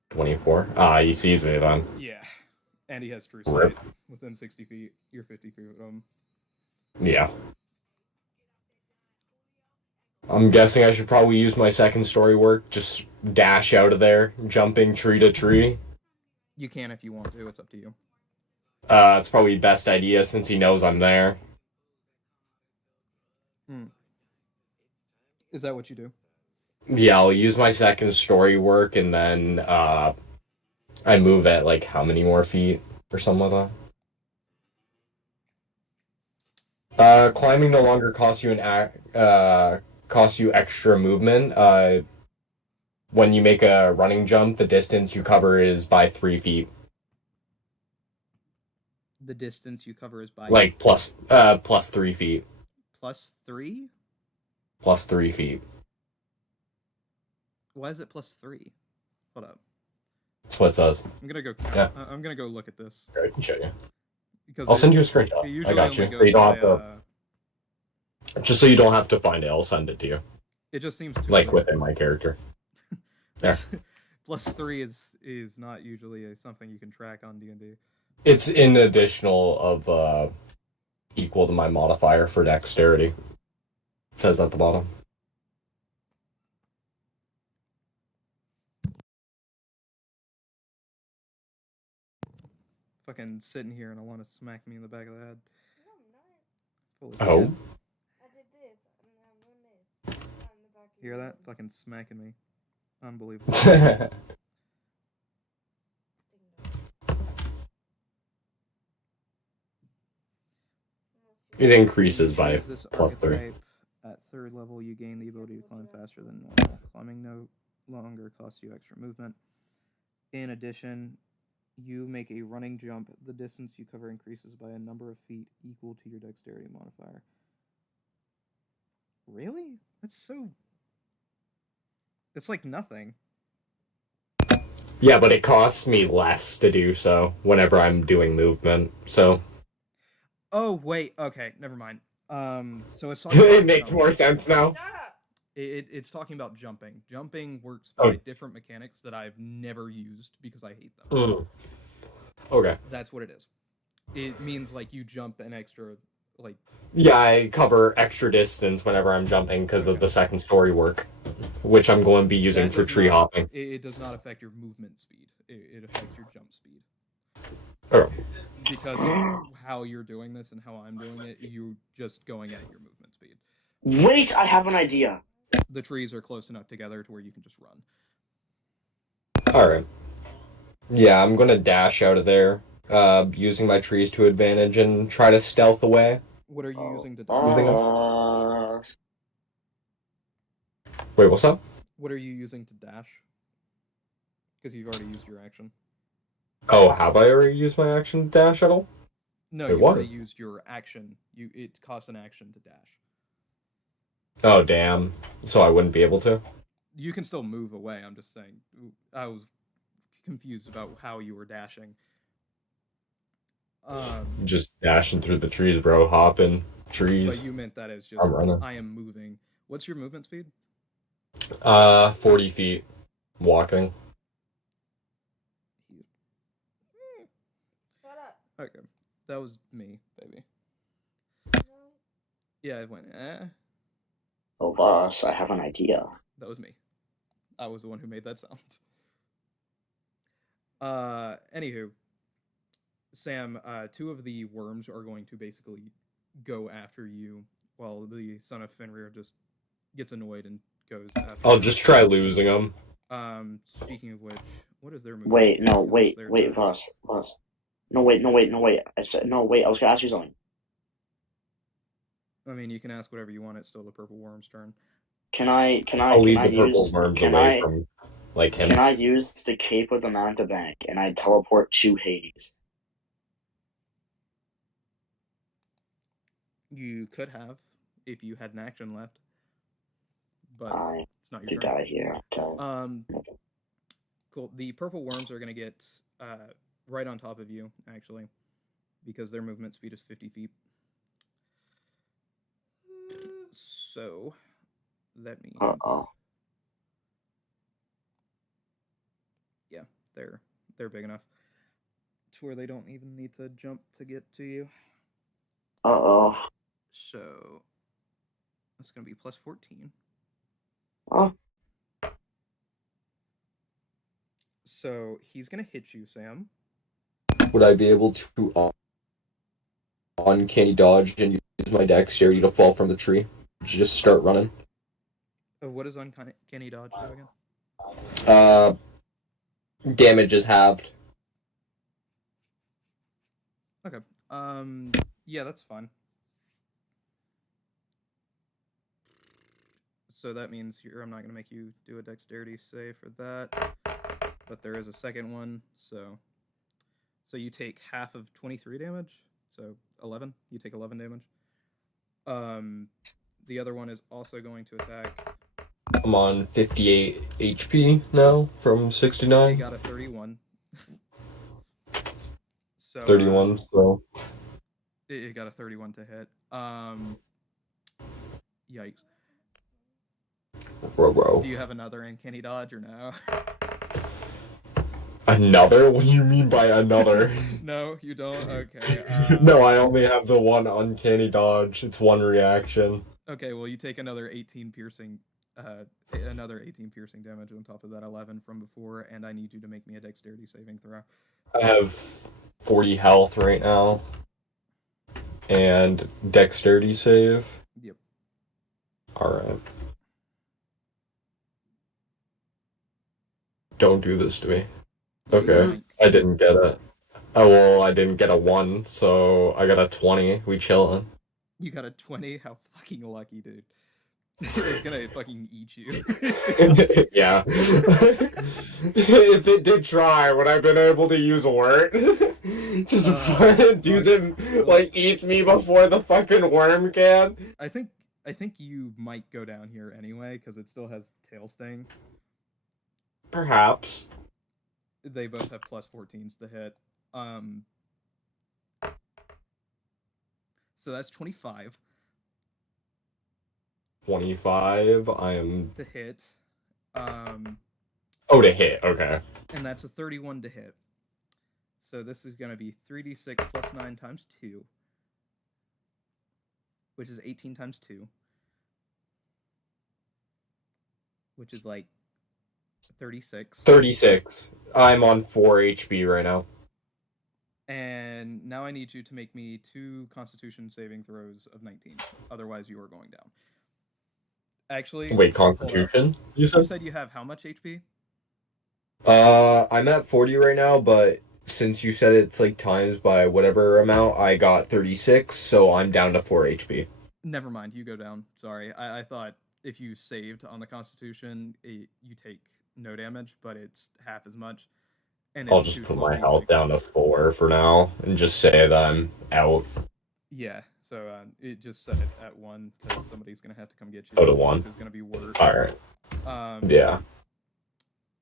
24? He sees me then. Yeah, and he has true sight within 60 feet. You're 50 feet of him. Yeah. I'm guessing I should probably use my second story work, just dash out of there, jumping tree to tree. You can if you want to, it's up to you. It's probably the best idea since he knows I'm there. Is that what you do? Yeah, I'll use my second story work and then I move at like how many more feet or something like that? Climbing no longer costs you costs you extra movement. When you make a running jump, the distance you cover is by 3 feet. The distance you cover is by... Like plus 3 feet. Plus 3? Plus 3 feet. Why is it plus 3? Hold up. That's what it says. I'm gonna go count. Yeah. I'm gonna go look at this. I can show you. Because I'll send you a screenshot. I got you. So you don't have to... Just so you don't have to find it, I'll send it to you. It just seems too like within my character. There. +3 is not usually something you can track on D&D. It's an additional of equal to my modifier for dexterity. It says at the bottom. Fucking sitting here and Alana smacked me in the back of the head. Full of Oh. shit. You hear that? Fucking smacking me. Unbelievable. It increases by this +3. archetype. At 3rd level, you gain the ability to climb faster than normal. Climbing no longer costs you extra movement. In addition, you make a running jump. The distance you cover increases by a number of feet equal to your dexterity modifier. Really? That's so... It's like nothing. Yeah, but it costs me less to do so whenever I'm doing movement, so... Oh, wait. Okay, never mind. So it's talking It about makes jumping. more sense now. It's talking about jumping. Jumping works by different mechanics that I've never used because I hate them. Okay. That's what it is. It means, like, you jump an extra, like... Yeah, I cover extra distance whenever I'm jumping because of the second story work, which I'm going to be using for tree hopping. It does not affect your movement speed. It affects your jump speed. Oh. Because of how you're doing this and how I'm doing it, you're just going at your movement speed. Wait, I have an idea. The trees are close enough together to where you can just run. Alright. Yeah, I'm going to dash out of there, using my trees to advantage and try to stealth away. What are you using to dash? Wait, what's up? What are you using to dash? Because you've already used your action. Oh, have I already used my action to dash at all? No, Wait, you've already used your action. It costs an action to dash. Oh, damn. So I wouldn't be able to? You can still move away, I'm just saying. I was confused about how you were dashing. Just dashing through the trees, bro. Hopping trees. But you meant that as just, I'm running. I am moving. What's your movement speed? 40 feet. Walking. Okay. That was me, baby. Yeah, it went, Oh, boss, I have an idea. That was me. I was the one who made that sound. Anywho, Sam, 2 of the worms are going to basically go after you, while the son of Fenrir just gets annoyed and goes after I'll just try losing them. Speaking of which, what is their movement? Wait, no, wait, boss. No, wait. I said, no, wait, I was gonna ask you something. I mean, you can ask whatever you want. It's still the purple worm's turn. I'll leave the purple worms away from, like, him. Can I use the Cape of the Mountebank and I teleport to Hades? You could have, if you had an action left. But it's not your to turn. die here. Cool. The purple worms are going to get right on top of you, actually, because their movement speed is 50 feet. So, that means... Yeah, they're big enough to where they don't even need to jump to get to you. So, that's going to be plus 14. So, he's going to hit you, Sam. Would I be able to uncanny dodge and use my dexterity to fall from the tree? Just start running. What does uncanny dodge do again? Damage is halved. Okay. Yeah, that's fine. So that means I'm not going to make you do a dexterity save for that. But there is a second one, so you take half of 23 damage, so 11. You take 11 damage. The other one is also going to attack. I'm on 58 HP now from 69. You got a 31. So 31, so... It got a 31 to hit. Yikes. Row. Do you have another uncanny dodge or no? Another? What do you mean by another? No, you don't? Okay. No, I only have the one uncanny dodge. It's one reaction. Okay, well, you take another 18 piercing damage on top of that 11 from before, and I need you to make me a dexterity saving throw. I have 40 health right now. And dexterity save? Yep. Alright. Don't do this to me. Okay, I didn't get it. Oh, well, I didn't get a 1, so I got a 20. We chillin'. You got a 20? How fucking lucky, dude. It's gonna fucking eat you. Yeah. If it did try, would I have been able to use wort? Just use it, like, eats me before the fucking worm can? I think you might go down here anyway, because it still has tail sting. Perhaps. They both have plus 14s to hit. So that's 25. 25, I am... To hit. Oh, to hit, okay. And that's a 31 to hit. So this is going to be 3d6 plus 9 times 2. Which is 18 times 2. Which is like 36. 36. I'm on 4 HP right now. And now I need you to make me 2 Constitution saving throws of 19. Otherwise, you are going down. Actually... Wait, Constitution? You said you have how much HP? I'm at 40 right now, but since you said it's like times by whatever amount, I got 36, so I'm down to 4 HP. Never mind, you go down. Sorry. I thought if you saved on the Constitution, you take no damage, but it's half as much. And I'll just put my health down to 4 for now, and just say that I'm out. Yeah, so it just set it at 1, because somebody's going to have to come get you. Oh, to 1? It's going to be worse. Alright. Yeah.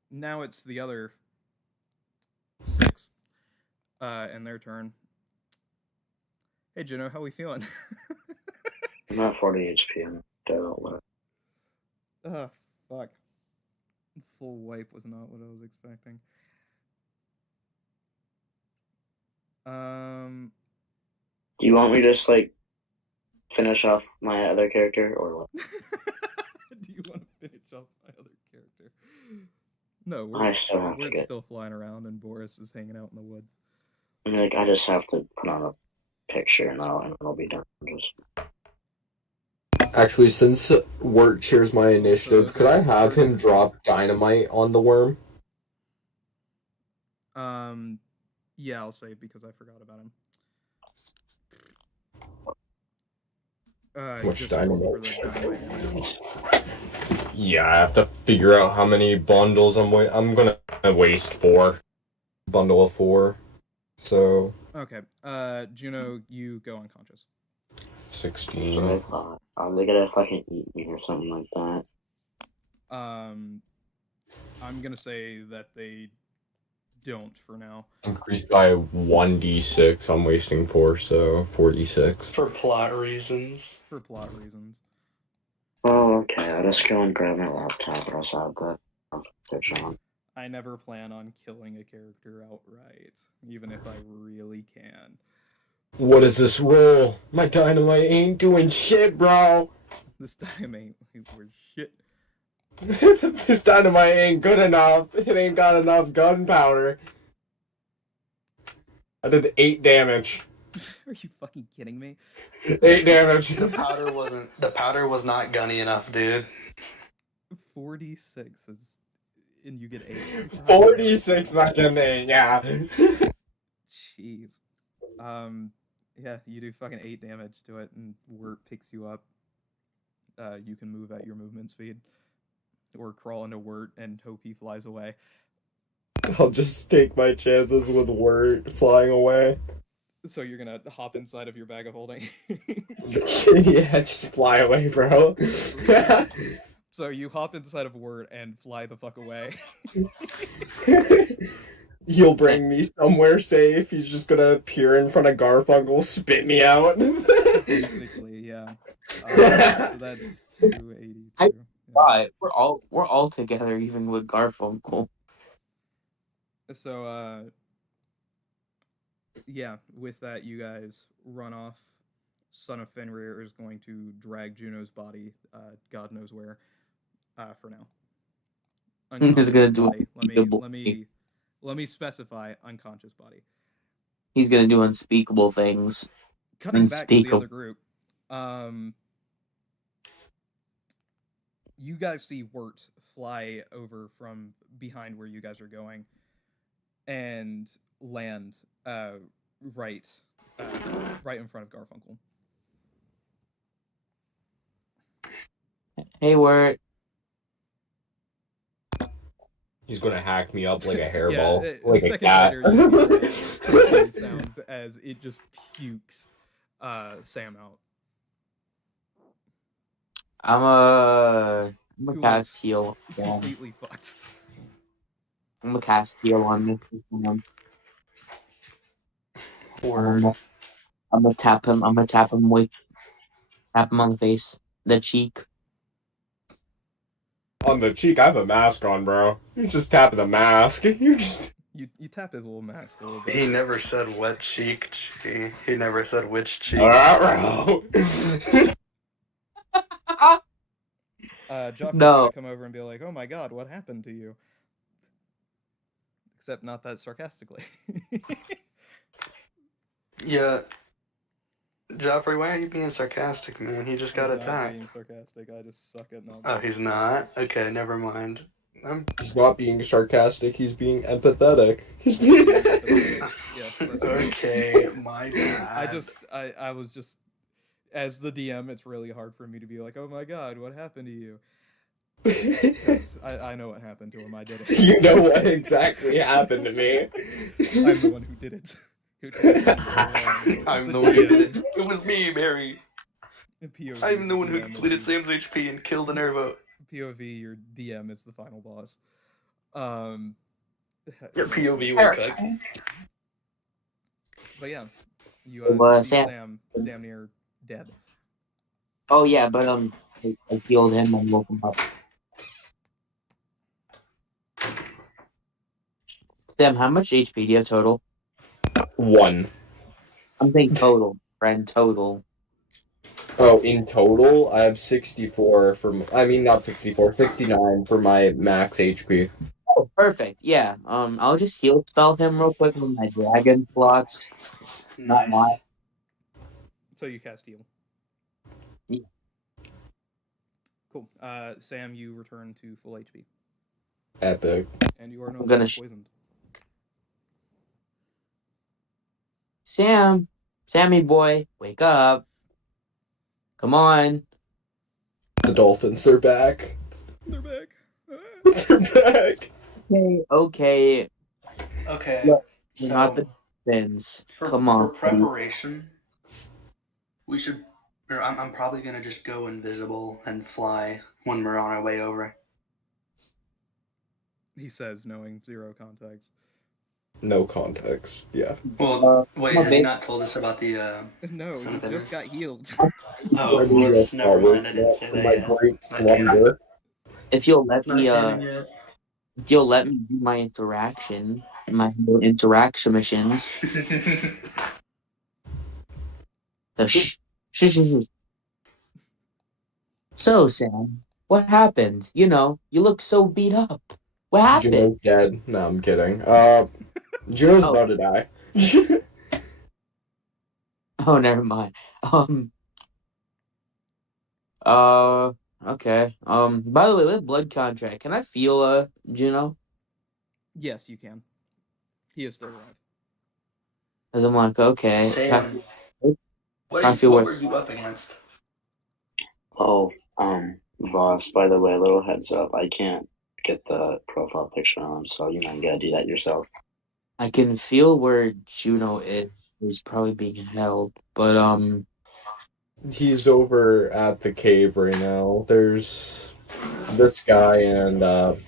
Now it's the other 6, and their turn. Hey, Juno, how we feeling? I'm at 40 HP. I'm dead. Fuck. Full wipe was not what I was expecting. Do you want me to just, like, finish off my other character, or what? Do you want to finish off my other character? No, I still have to we're get... still flying around, and Boris is hanging out in the woods. I mean, like, I just have to put on a picture, and I'll be done. Just... Actually, since Wirt shares my initiative, could I have him drop dynamite on the worm? Yeah, I'll save because I forgot about him. Much dynamite? Yeah, I have to figure out how many bundles I'm gonna waste 4. Bundle of 4. So... Okay, Juno, you go unconscious. 16. Are they gonna fucking eat me or something like that? I'm gonna say that they don't for now. Increased by 1d6. I'm wasting 4, so 4d6. For plot reasons. For plot reasons. Oh, okay. I'll just go and grab my laptop, but also have the picture on. I never plan on killing a character outright, even if I really can. What is this roll? My dynamite ain't doing shit, bro! This dynamite ain't worth shit. This dynamite ain't good enough. It ain't got enough gunpowder. I did 8 damage. Are you fucking kidding me? 8 damage. The powder was not gunny enough, dude. 46 is, and you get 8. 46 not an 8, yeah. Jeez. Yeah, you do fucking 8 damage to it, and Wirt picks you up. You can move at your movement speed. Or crawl into Wirt and hope he flies away. I'll just take my chances with Wirt flying away. So you're gonna hop inside of your bag of holding? Yeah, just fly away, bro. So you hop inside of Wirt and fly the fuck away. He'll bring me somewhere safe. He's just gonna appear in front of Garfunkel, spit me out. Basically, yeah. So that's 282. Right, we're all together, even with Garfunkel. So, yeah, with that, you guys run off. Son of Fenrir is going to drag Juno's body, God knows where, for now. He's Unconscious gonna do body. unspeakable. Let me specify unconscious body. He's gonna do unspeakable things. Cutting back to the Unspeakable. other group. You guys see Wirt fly over from behind where you guys are going and land right in front of Garfunkel. Hey, Wirt. He's gonna hack me up like a hairball, like a second cat. later, you hear a sound as it just pukes Sam out. I'm a cast heal. Completely fucked. I'm a cast heal on this one. Word. I'm gonna tap him. I'm gonna tap him on the face, the cheek. On the cheek, I have a mask on, bro. You're just tapping the mask. You tap his little mask a little bit. He never said wet cheek. He never said which cheek. Bro. Joffrey's gonna come over and be like, "Oh my god, what happened to you?" Except not that sarcastically. Yeah. Joffrey, why are you being sarcastic, man? He just got He's not attacked. being sarcastic. I just suck at knowledge. Oh, he's not? Okay, never mind. He's not being sarcastic, he's being empathetic. He's being... Yes, okay, my bad. I was just, as the DM, it's really hard for me to be like, "Oh my god, what happened to you?" I know what happened to him. I did it. You know what exactly happened to me. I'm the one who did it. I'm the one who did it. It was me, Mary. POV, I'm the one who completed Sam's HP and killed the Nervo. POV, your DM is the final boss. Yeah, POV will cook. But yeah, you see Sam damn near dead. Oh yeah, but I healed him and woke him up. Sam, how much HP do you have total? 1. I'm saying total, friend, total. Oh, in total, I have 64 not 64, 69 for my max HP. Oh, perfect. Yeah. I'll just heal spell him real quick with my dragon slots. Not mine. So you cast heal. Yeah. Cool. Sam, you return to full HP. Epic. And you are no longer poisoned. Sammy boy, wake up. Come on. The dolphins, they're back. They're back. They're back. Okay. Okay. So not the dolphins. Come on. For preparation, we should. Or I'm probably gonna just go invisible and fly when we're on our way over. He says, knowing zero context. No context. Yeah. Well, wait, has he not told us about the? No, he just got healed. Oh, whoops, never mind. I didn't say that yet. Great slumber. If you'll let me, do my interaction missions. Shh. So, Sam, what happened? You look so beat up. What happened? Juno's dead. No, I'm kidding. Juno's about to die. Oh, never mind. Okay. By the way, with blood contract, can I feel Juno? Yes, you can. He is still alive. Because I'm like, okay. Sam, what were you up against? Oh, boss, by the way, little heads up, I can't get the profile picture on, so you gotta do that yourself. I can feel where Juno is. He's probably being held, but He's over at the cave right now. There's this guy and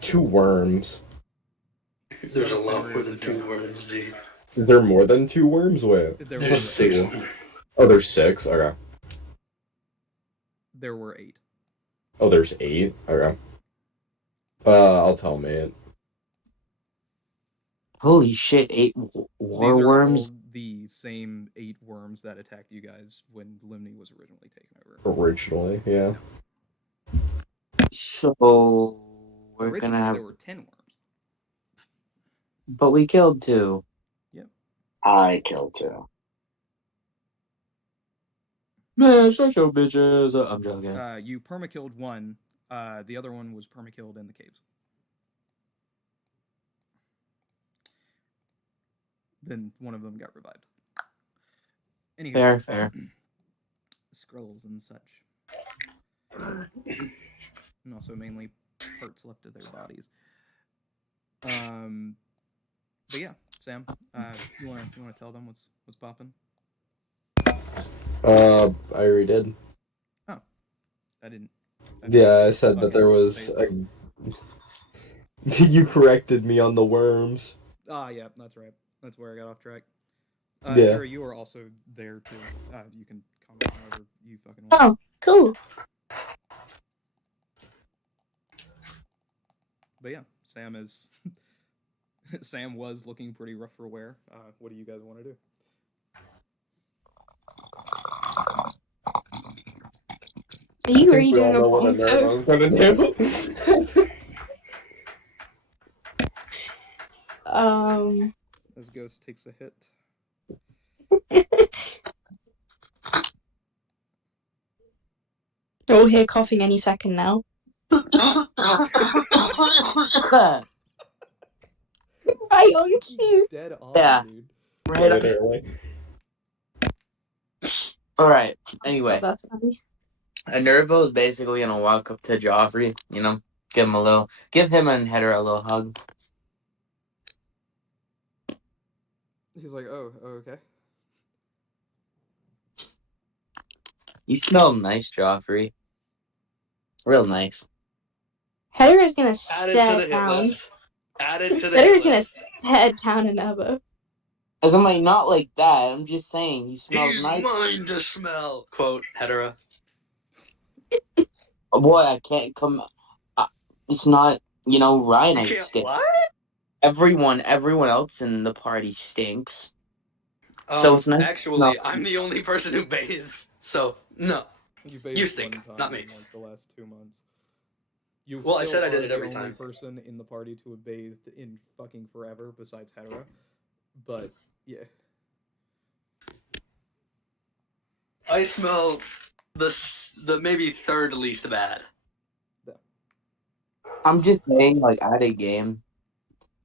2 worms. There's a lot more than 2 worms, G. Is there more than 2 worms? Wait. There's 6. Oh, there's 6? Okay. There were 8. Oh, there's 8? Okay. I'll tell mate. Holy shit, 8 These are warworms? all the same 8 worms that attacked you guys when Limni was originally taken over. Originally, yeah. So we're Originally, gonna have... there were 10 worms. But we killed 2. Yep. I killed 2. Man, shut your bitches. I'm joking. You perma-killed 1. The other one was perma-killed in the caves. Then one of them got revived. Anywho, fair. Scrolls and such. And also mainly parts left of their bodies. But yeah, Sam, you wanna tell them what's popping? I already did. Oh, I didn't. Yeah, I said that there was. You corrected me on the worms. Yeah, that's right. That's where I got off track. Yeah. Harry, you are also there too. You can comment however you fucking want. Oh, cool. But yeah, Sam is. Sam was looking pretty rough for wear. What do you guys want to do? Are you reading a I'm gonna do. As Ghost takes a hit. We'll hear coughing any second now. Right on cue. Dead on, Yeah. dude. Right on. Alright, anyway. Oh, that's funny. Nervo is basically gonna walk up to Joffrey, give him and Hedera a little hug. He's like, oh, okay. You smell nice, Joffrey. Real nice. Hedera's gonna Add it to the stare hit down. list. Add it to the hit Hedera's list. gonna stare down another. As I'm like, not like that. I'm just saying, he smells He's nice. mine to smell. Quote, Hedera. Boy, I can't come... it's not, Ryan You I can't stink. what? Everyone else in the party stinks. So it's nice. Actually, I'm the only person who bathes, so no. You stink, one time not me. in, like, the last 2 months. Well, I said I did it every the only time. person in the party to have bathed in fucking forever besides Hedera. But, yeah. I smell the maybe third least bad. I'm just saying, like, at a game,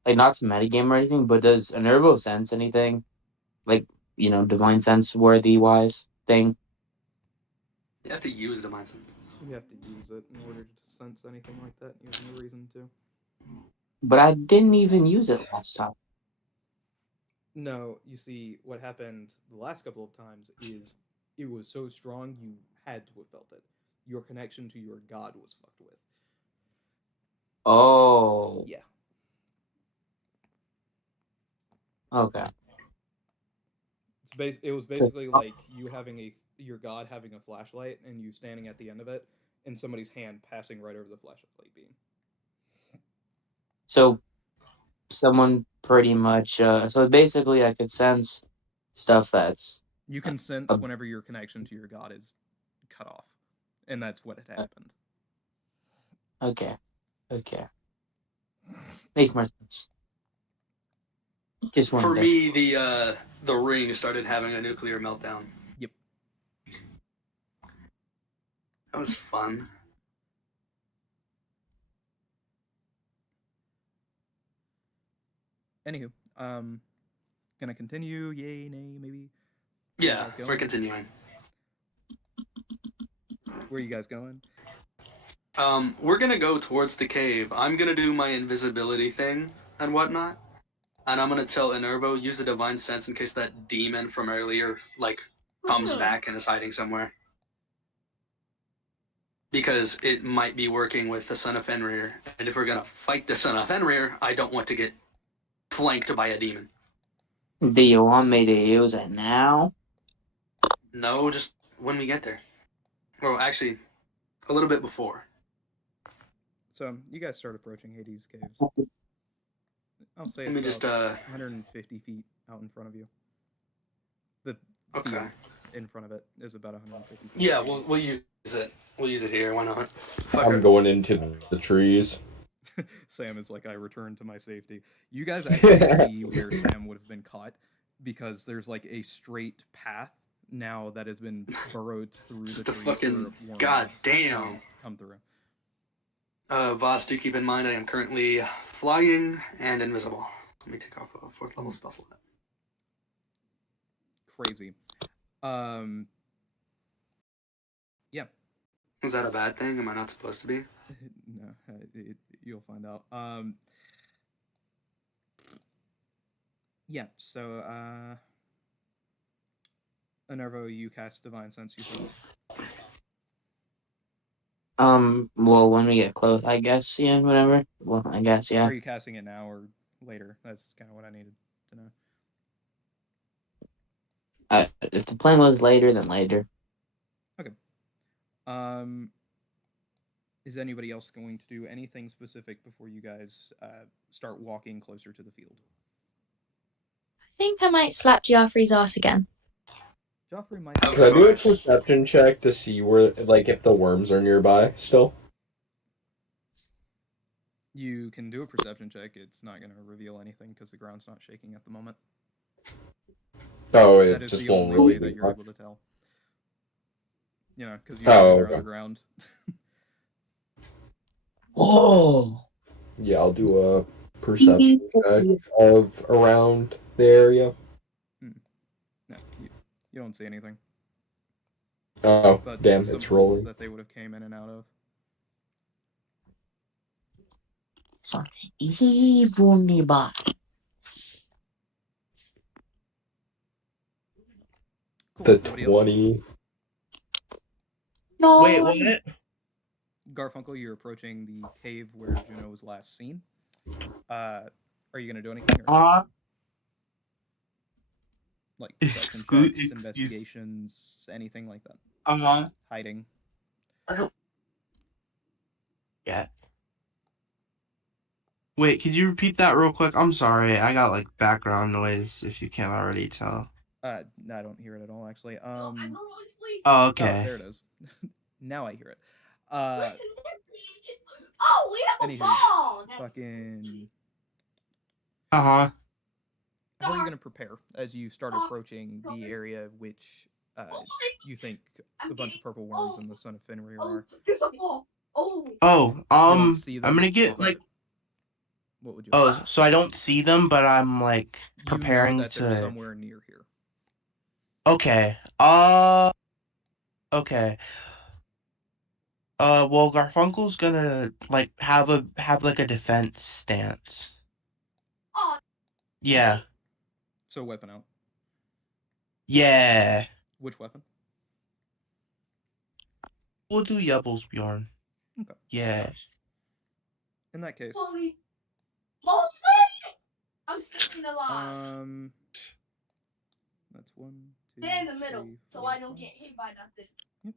like, not to metagame or anything, but does Nervo sense anything? Like, divine sense worthy wise thing? You have to use Divine Sense. You have to use it in order to sense anything like that. You have no reason to. But I didn't even use it last time. No, you see, what happened the last couple of times is it was so strong you had to have felt it. Your connection to your god was fucked with. Oh. Yeah. Okay. It was basically like you having your god having a flashlight and you standing at the end of it and somebody's hand passing right over the flashlight beam. So someone pretty much so basically I could sense stuff that's you can sense whenever your connection to your god is cut off. And that's what had happened. Okay. Makes more sense. Just For me, the ring started having a nuclear meltdown. Yep. That was fun. Anywho, gonna continue? Yay, nay, maybe? Yeah, we're continuing. Where are you guys going? We're gonna go towards the cave. I'm gonna do my invisibility thing and whatnot. And I'm gonna tell Enervo, use the divine sense in case that demon from earlier, comes back and is hiding somewhere. Because it might be working with the Son of Fenrir. And if we're gonna fight the Son of Fenrir, I don't want to get flanked by a demon. Do you want me to use it now? No, just when we get there. Well, actually, a little bit before. So you guys start approaching Hades Caves. I'll say Let me it's just about 150 feet out in front of you. The Okay. field in front of it is about 150 feet. Yeah, we'll use it. We'll use it here. Why not? Fuck I'm it. going into the trees. Sam is like, I return to my safety. You guys actually see where Sam would have been caught because there's like a straight path now that has been burrowed through Just the a trees fucking where a worm god would damn. come through. Voss, do keep in mind I am currently flying and invisible. Let me take off a 4th level spell slot. Crazy. Yeah. Is that a bad thing? Am I not supposed to be? No, you'll find out. Yeah, so, Enervo, you cast Divine Sense, you think? Well, when we get close, I guess, yeah, whatever. Well, I guess, yeah. Are you casting it now or later? That's kind of what I needed to know. If the plan was later, then later. Okay. Is anybody else going to do anything specific before you guys start walking closer to the field? I think I might slap Joffrey's ass again. Joffrey might. Can I do a perception check to see where, like, if the worms are nearby still? You can do a perception check. It's not going to reveal anything because the ground's not shaking at the moment. Oh, that it is just the won't only really way that be you're much. able to tell. You know, because you Oh, are okay. underground. Oh. Yeah, I'll do a perception check of around the area. No, you don't see anything. Oh, But damn, some it's holes rolling. that they would have came in and out of. Some evil nearby. Cool. The Nobody else? 20. No. Wait, what? Garfunkel, you're approaching the cave where Juno was last seen. Are you going to do anything? Or like perception checks, investigations, anything like that? Hiding. I don't. Yeah. Wait, could you repeat that real quick? I'm sorry, I got like background noise. If you can't already tell. No, I don't hear it at all. Actually. Oh, Oh, okay. there it is. Now I hear it. Oh, we have a ball. Fucking. How are you going to prepare as you start approaching the area which you think a bunch of purple worms in the Son of Fenrir are? I'm see them, gonna get but like. What would you? Oh, so I don't see them, but I'm like preparing you know that they're to. somewhere near here. Okay. Okay. Well, Garfunkel's gonna like have like a defense stance. Yeah. So weapon out. Yeah. Which weapon? We'll do Yubbles, Bjorn. Okay. Yeah. In that case. I'm sticking the line. That's 1, 2. Stay in the middle, 3, 4, so I don't 5. get hit by nothing. Yep.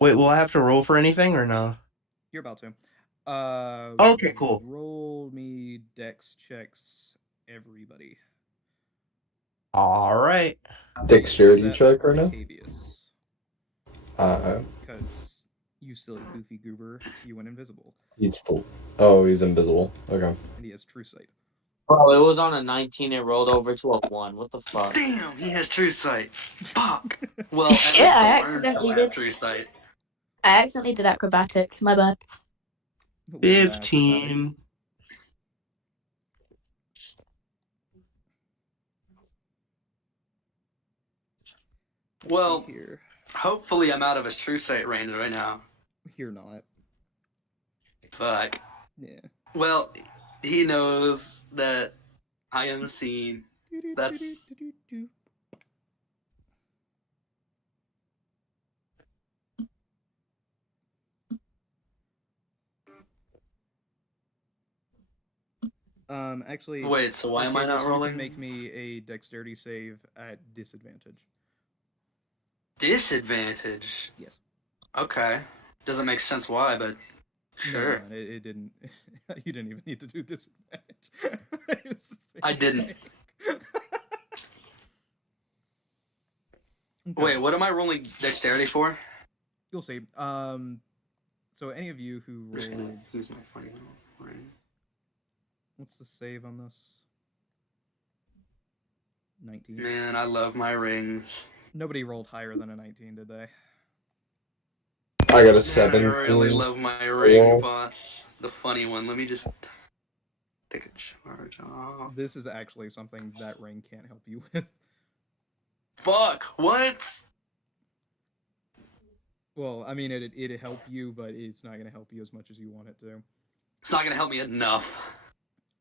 Wait, will I have to roll for anything or no? You're about to. Okay, cool. Roll me dex checks, everybody. All right. Dexterity check right now? Octavius. Because you silly goofy goober, you went invisible. He's invisible. Okay. And he has true sight. Bro, it was on a 19, it rolled over to a 1. What the fuck? Damn, he has true sight. Fuck. Well, at Yeah, least I the worms accidentally don't did. have true sight. I accidentally did acrobatics. My bad. 15. Well, hopefully I'm out of his true sight range right now. You're not. Fuck. Yeah. Well, he knows that I am seen. That's... Actually. Wait, so why am I not rolling? You can make me a dexterity save at disadvantage. Disadvantage? Yes. Okay. Doesn't make sense why, but Sure. No, it didn't. You didn't even need to do disadvantage. I didn't. Okay. Wait, what am I rolling dexterity for? You'll see. So any of you who rolled, Use my funny little ring. what's the save on this? 19. Man, I love my rings. Nobody rolled higher than a 19, did they? I got a Man, I 17. really love my ring, boss. The funny one. Let me just take a charge off. This is actually something that ring can't help you with. Fuck! What? Well, I mean, it'd help you, but it's not going to help you as much as you want it to. It's not gonna help me enough.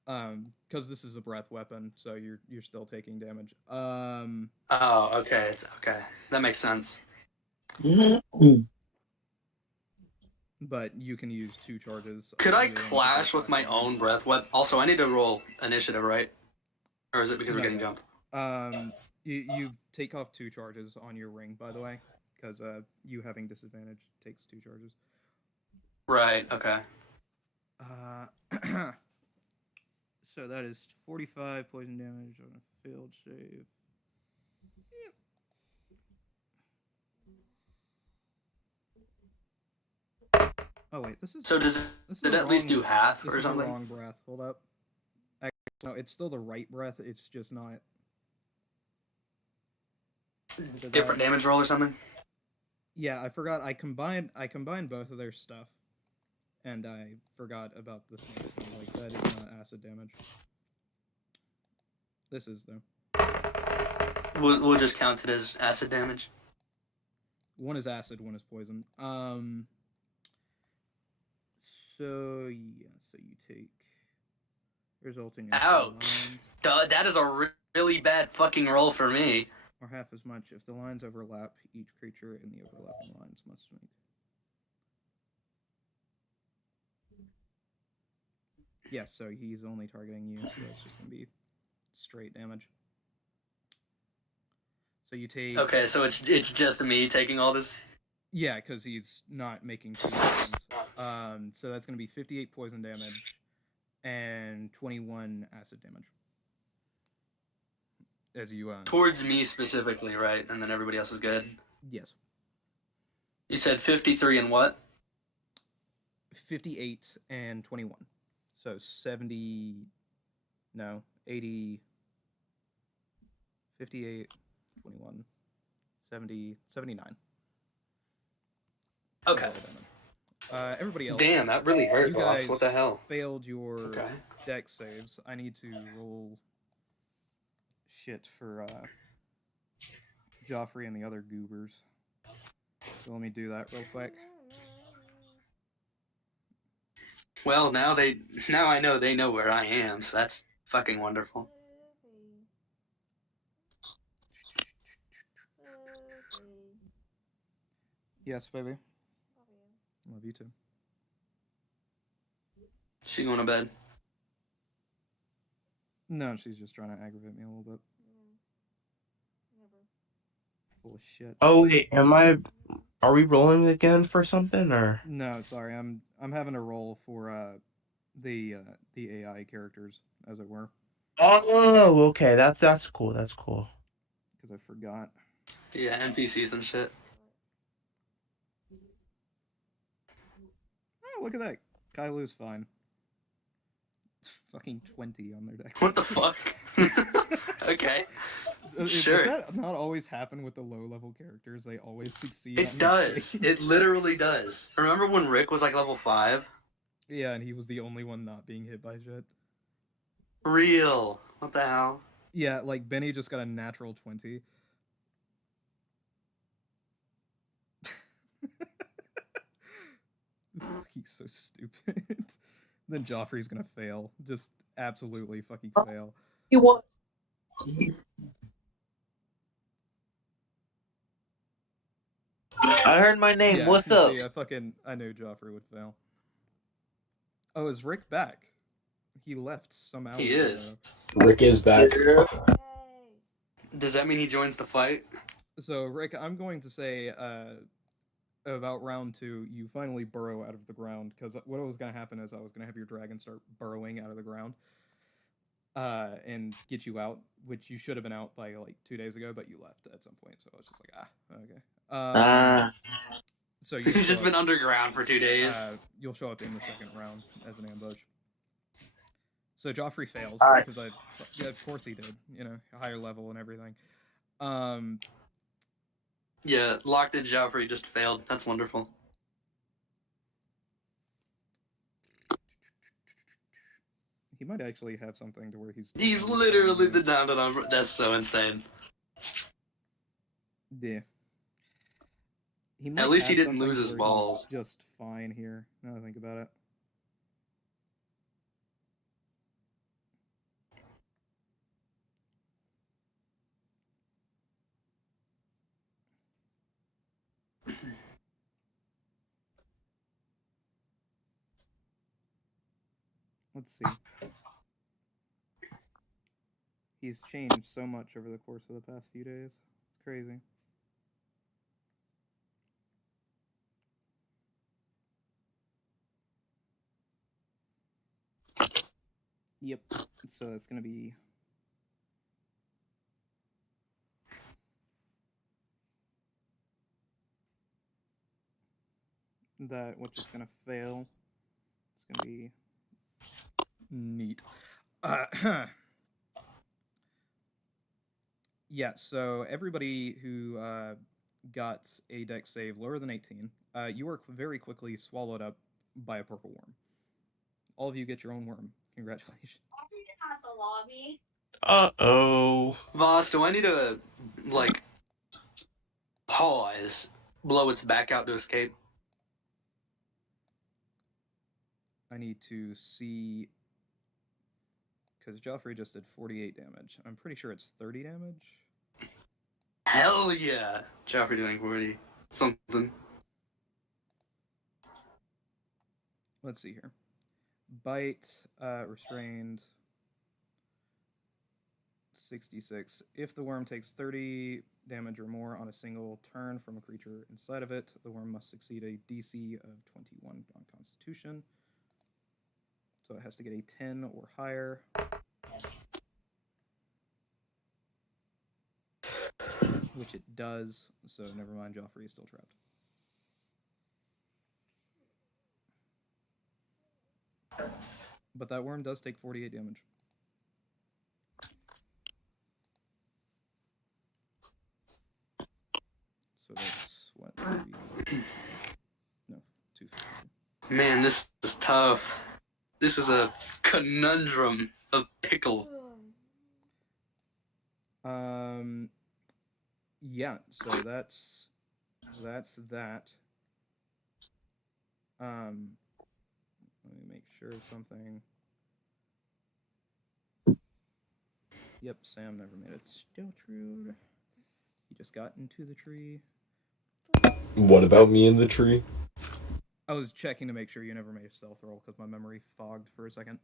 Because this is a breath weapon, so you're still taking damage. Oh, okay. It's okay. That makes sense. But you can use 2 charges. Could I clash with my own breath weapon? Also, I need to roll initiative, right? Or is it because we're getting jumped? You take off 2 charges on your ring, by the way, because you having disadvantage takes 2 charges. Right. Okay. So that is 45 poison damage on a failed save. Oh wait, this is. So does it at least do half or This is the something? wrong breath. Hold up. Actually, no, it's still the right breath. It's just not. Different damage roll or something? Yeah, I forgot. I combined both of their stuff, and I forgot about the snakes. I was like, that is not acid damage. This is though. We'll just count it as acid damage. One is acid, one is poison. So yeah, so you take resulting. Ouch! That is a really bad fucking roll for me. Or half as much. If the lines overlap, each creature in the overlapping lines must make. Yeah, so he's only targeting you, so it's just gonna be straight damage. So you take. Okay, so it's just me taking all this. Yeah, because he's not making 2 poisons. So that's gonna be 58 poison damage and 21 acid damage. As you Towards me specifically, right? And then everybody else is good. Yes. You said 53 and what? 58 and 21. So 70. No, 80. 58, 21, 70, 79. Okay. Everybody else. Damn, that really hurt, you boss. guys What the hell? Failed your dex saves. I need to roll shit for Joffrey and the other goobers. So let me do that real quick. Well, now I know they know where I am, so that's fucking wonderful. Yes, baby. Love you too. She going to bed? No, she's just trying to aggravate me a little bit. Full of shit. Oh wait, are we rolling again for something or? No, sorry. I'm having a roll for the AI characters, as it were. Oh, okay. That's cool. That's cool. Because I forgot. Yeah, NPCs and shit. Oh, look at that. Kailu's fine. Fucking 20 on their dex. What the fuck? Okay. Sure. Does that not always happen with the low-level characters? They always succeed. It does. It literally does. Remember when Rick was like level 5? Yeah, and he was the only one not being hit by shit. Real. What the hell? Yeah, like Benny just got a natural 20. He's so stupid. Then Joffrey's gonna fail. Just absolutely fucking fail. You what? I heard my name. Yeah, What's up? See, I knew Joffrey would fail. Oh, is Rick back? He left some hours He is. ago. Rick is back. Does that mean he joins the fight? So, Rick, I'm going to say, about round 2, you finally burrow out of the ground, because what was going to happen is I was going to have your dragon start burrowing out of the ground and get you out, which you should have been out by like 2 days ago, but you left at some point, so I was just like, okay. So You've just been underground for 2 days. You'll show up in the second round as an ambush. So Joffrey fails because yeah, of course he did. You know, higher level and everything. Yeah, locked-in Joffrey just failed. That's wonderful. He might actually have something to where he's literally the down and on. That's so insane. Yeah. He might At least he have didn't something lose to his where balls. He's just fine here. Now that I think about it. Let's see. He's changed so much over the course of the past few days. It's crazy. Yep. So it's going to be... that, which is going to fail. It's going to be... neat. Yeah, so everybody who got a dex save lower than 18, you were very quickly swallowed up by a purple worm. All of you get your own worm. Congratulations. At the lobby. Uh-oh. Voss, do I need to, like, pause, blow its back out to escape? I need to see... because Joffrey just did 48 damage. I'm pretty sure it's 30 damage. Hell yeah! Joffrey doing 40 something. Let's see here. Bite, restrained, 66. If the worm takes 30 damage or more on a single turn from a creature inside of it, the worm must succeed a DC of 21 on Constitution. So it has to get a 10 or higher. Which it does, so never mind, Joffrey is still trapped. But that worm does take 48 damage. So that's what? No, 250. Man, this is tough. This is a conundrum of pickle. Yeah, so that's that. Let me make sure of something. Yep, Sam never made it. Still true. He just got into the tree. What about me in the tree? I was checking to make sure you never made a stealth roll because my memory fogged for a second.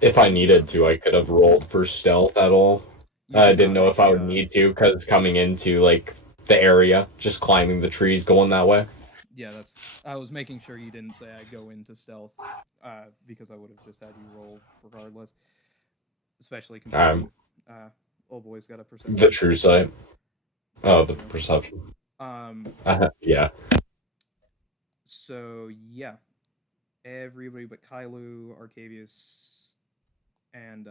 If I needed to, I could have rolled for stealth at all. I didn't know if I would need to, because coming into, like, the area, just climbing the trees, going that way. Yeah, I was making sure you didn't say I go into stealth, because I would have just had you roll regardless. Especially considering, old boy's got a perception. The true sight. Oh, the perception. Yeah. So, yeah. Everybody but Kailu, Arcavius, and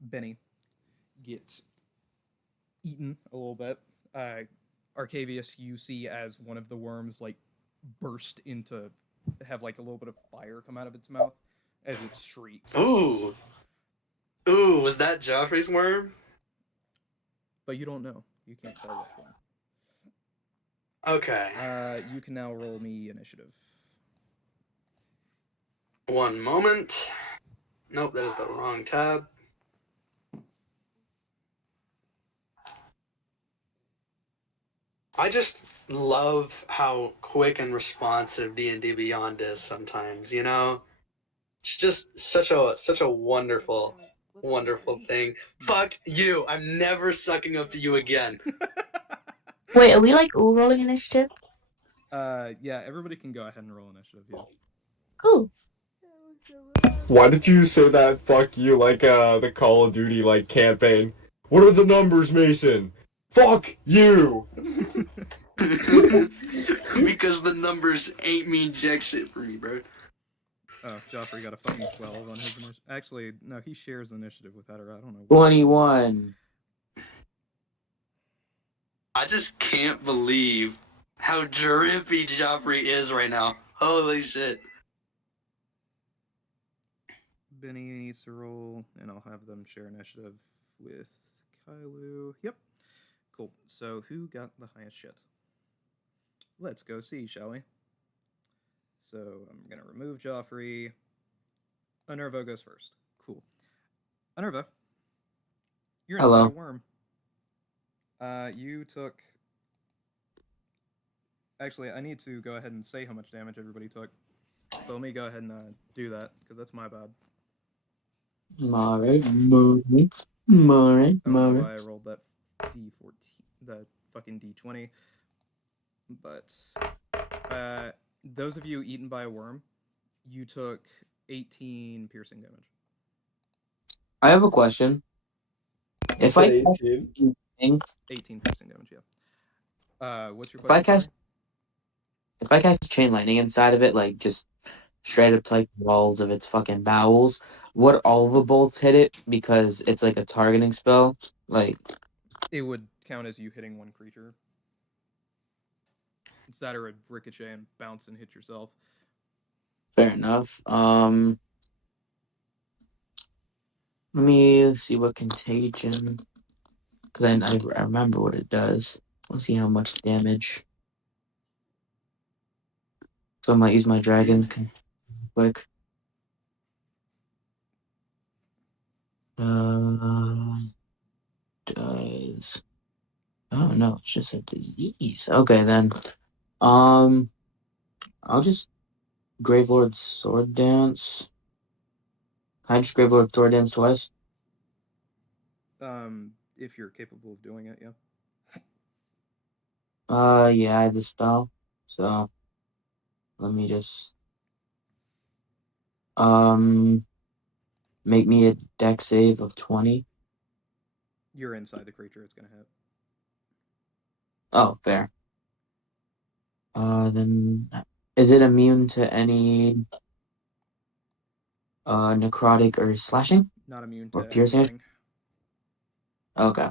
Benny get eaten a little bit. Arcavius, you see as one of the worms, like, burst into... have, like, a little bit of fire come out of its mouth as it shrieks. Ooh! Ooh, was that Joffrey's worm? But you don't know. You can't tell which one. Okay. You can now roll me initiative. One moment. Nope, that is the wrong tab. I just love how quick and responsive D&D Beyond is sometimes, you know? It's just such a wonderful wonderful thing. Fuck you! I'm never sucking up to you again. Wait, are we like all rolling initiative? Yeah, everybody can go ahead and roll initiative. Yeah. Cool. Why did you say that fuck you like the Call of Duty like campaign? What are the numbers, Mason? Fuck you! Because the numbers ain't mean jack shit for me, bro. Oh, Joffrey got a fucking 12 on his initiative. Actually, no, he shares initiative with Hatter. I don't know. 21. I just can't believe how drippy Joffrey is right now. Holy shit. Benny needs to roll, and I'll have them share initiative with Kailu. Yep. Cool. So, who got the highest shit? Let's go see, shall we? So, I'm going to remove Joffrey. Unnervo goes first. Cool. Unnervo, you're inside Hello. a worm. You took... Actually, I need to go ahead and say how much damage everybody took. So let me go ahead and do that, because that's my bad. Alright. I don't know why I rolled that D14, the fucking D20. But those of you eaten by a worm, you took 18 piercing damage. I have a question. You If said I 18? 18 piercing damage, yeah. What's your if I question? cast if I cast chain lightning inside of it, like just straight up like walls of its fucking bowels, would all the bolts hit it because it's like a targeting spell? Like It would count as you hitting one creature. It's that or a ricochet and bounce and hit yourself. fair enough. Let me see what contagion, because I remember what it does. Let's see how much damage. So I might use my dragons quick. Does oh no, it's just a disease. Okay then. I'll just Gravelord Sword Dance. Can I just Gravelord Sword Dance twice? If you're capable of doing it, yeah. Yeah, I had the spell. So let me just make me a dex save of 20. You're inside the creature, it's gonna hit. Oh, fair. Then is it immune to any necrotic or slashing? Not immune Or to piercing? anything. Okay.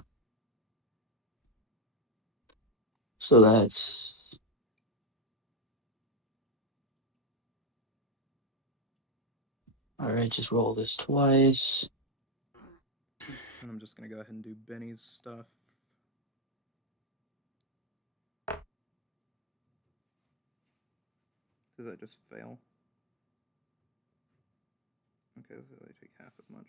So that's alright, just roll this twice. And I'm just gonna go ahead and do Benny's stuff. Did that just fail? Okay, so they take half as much.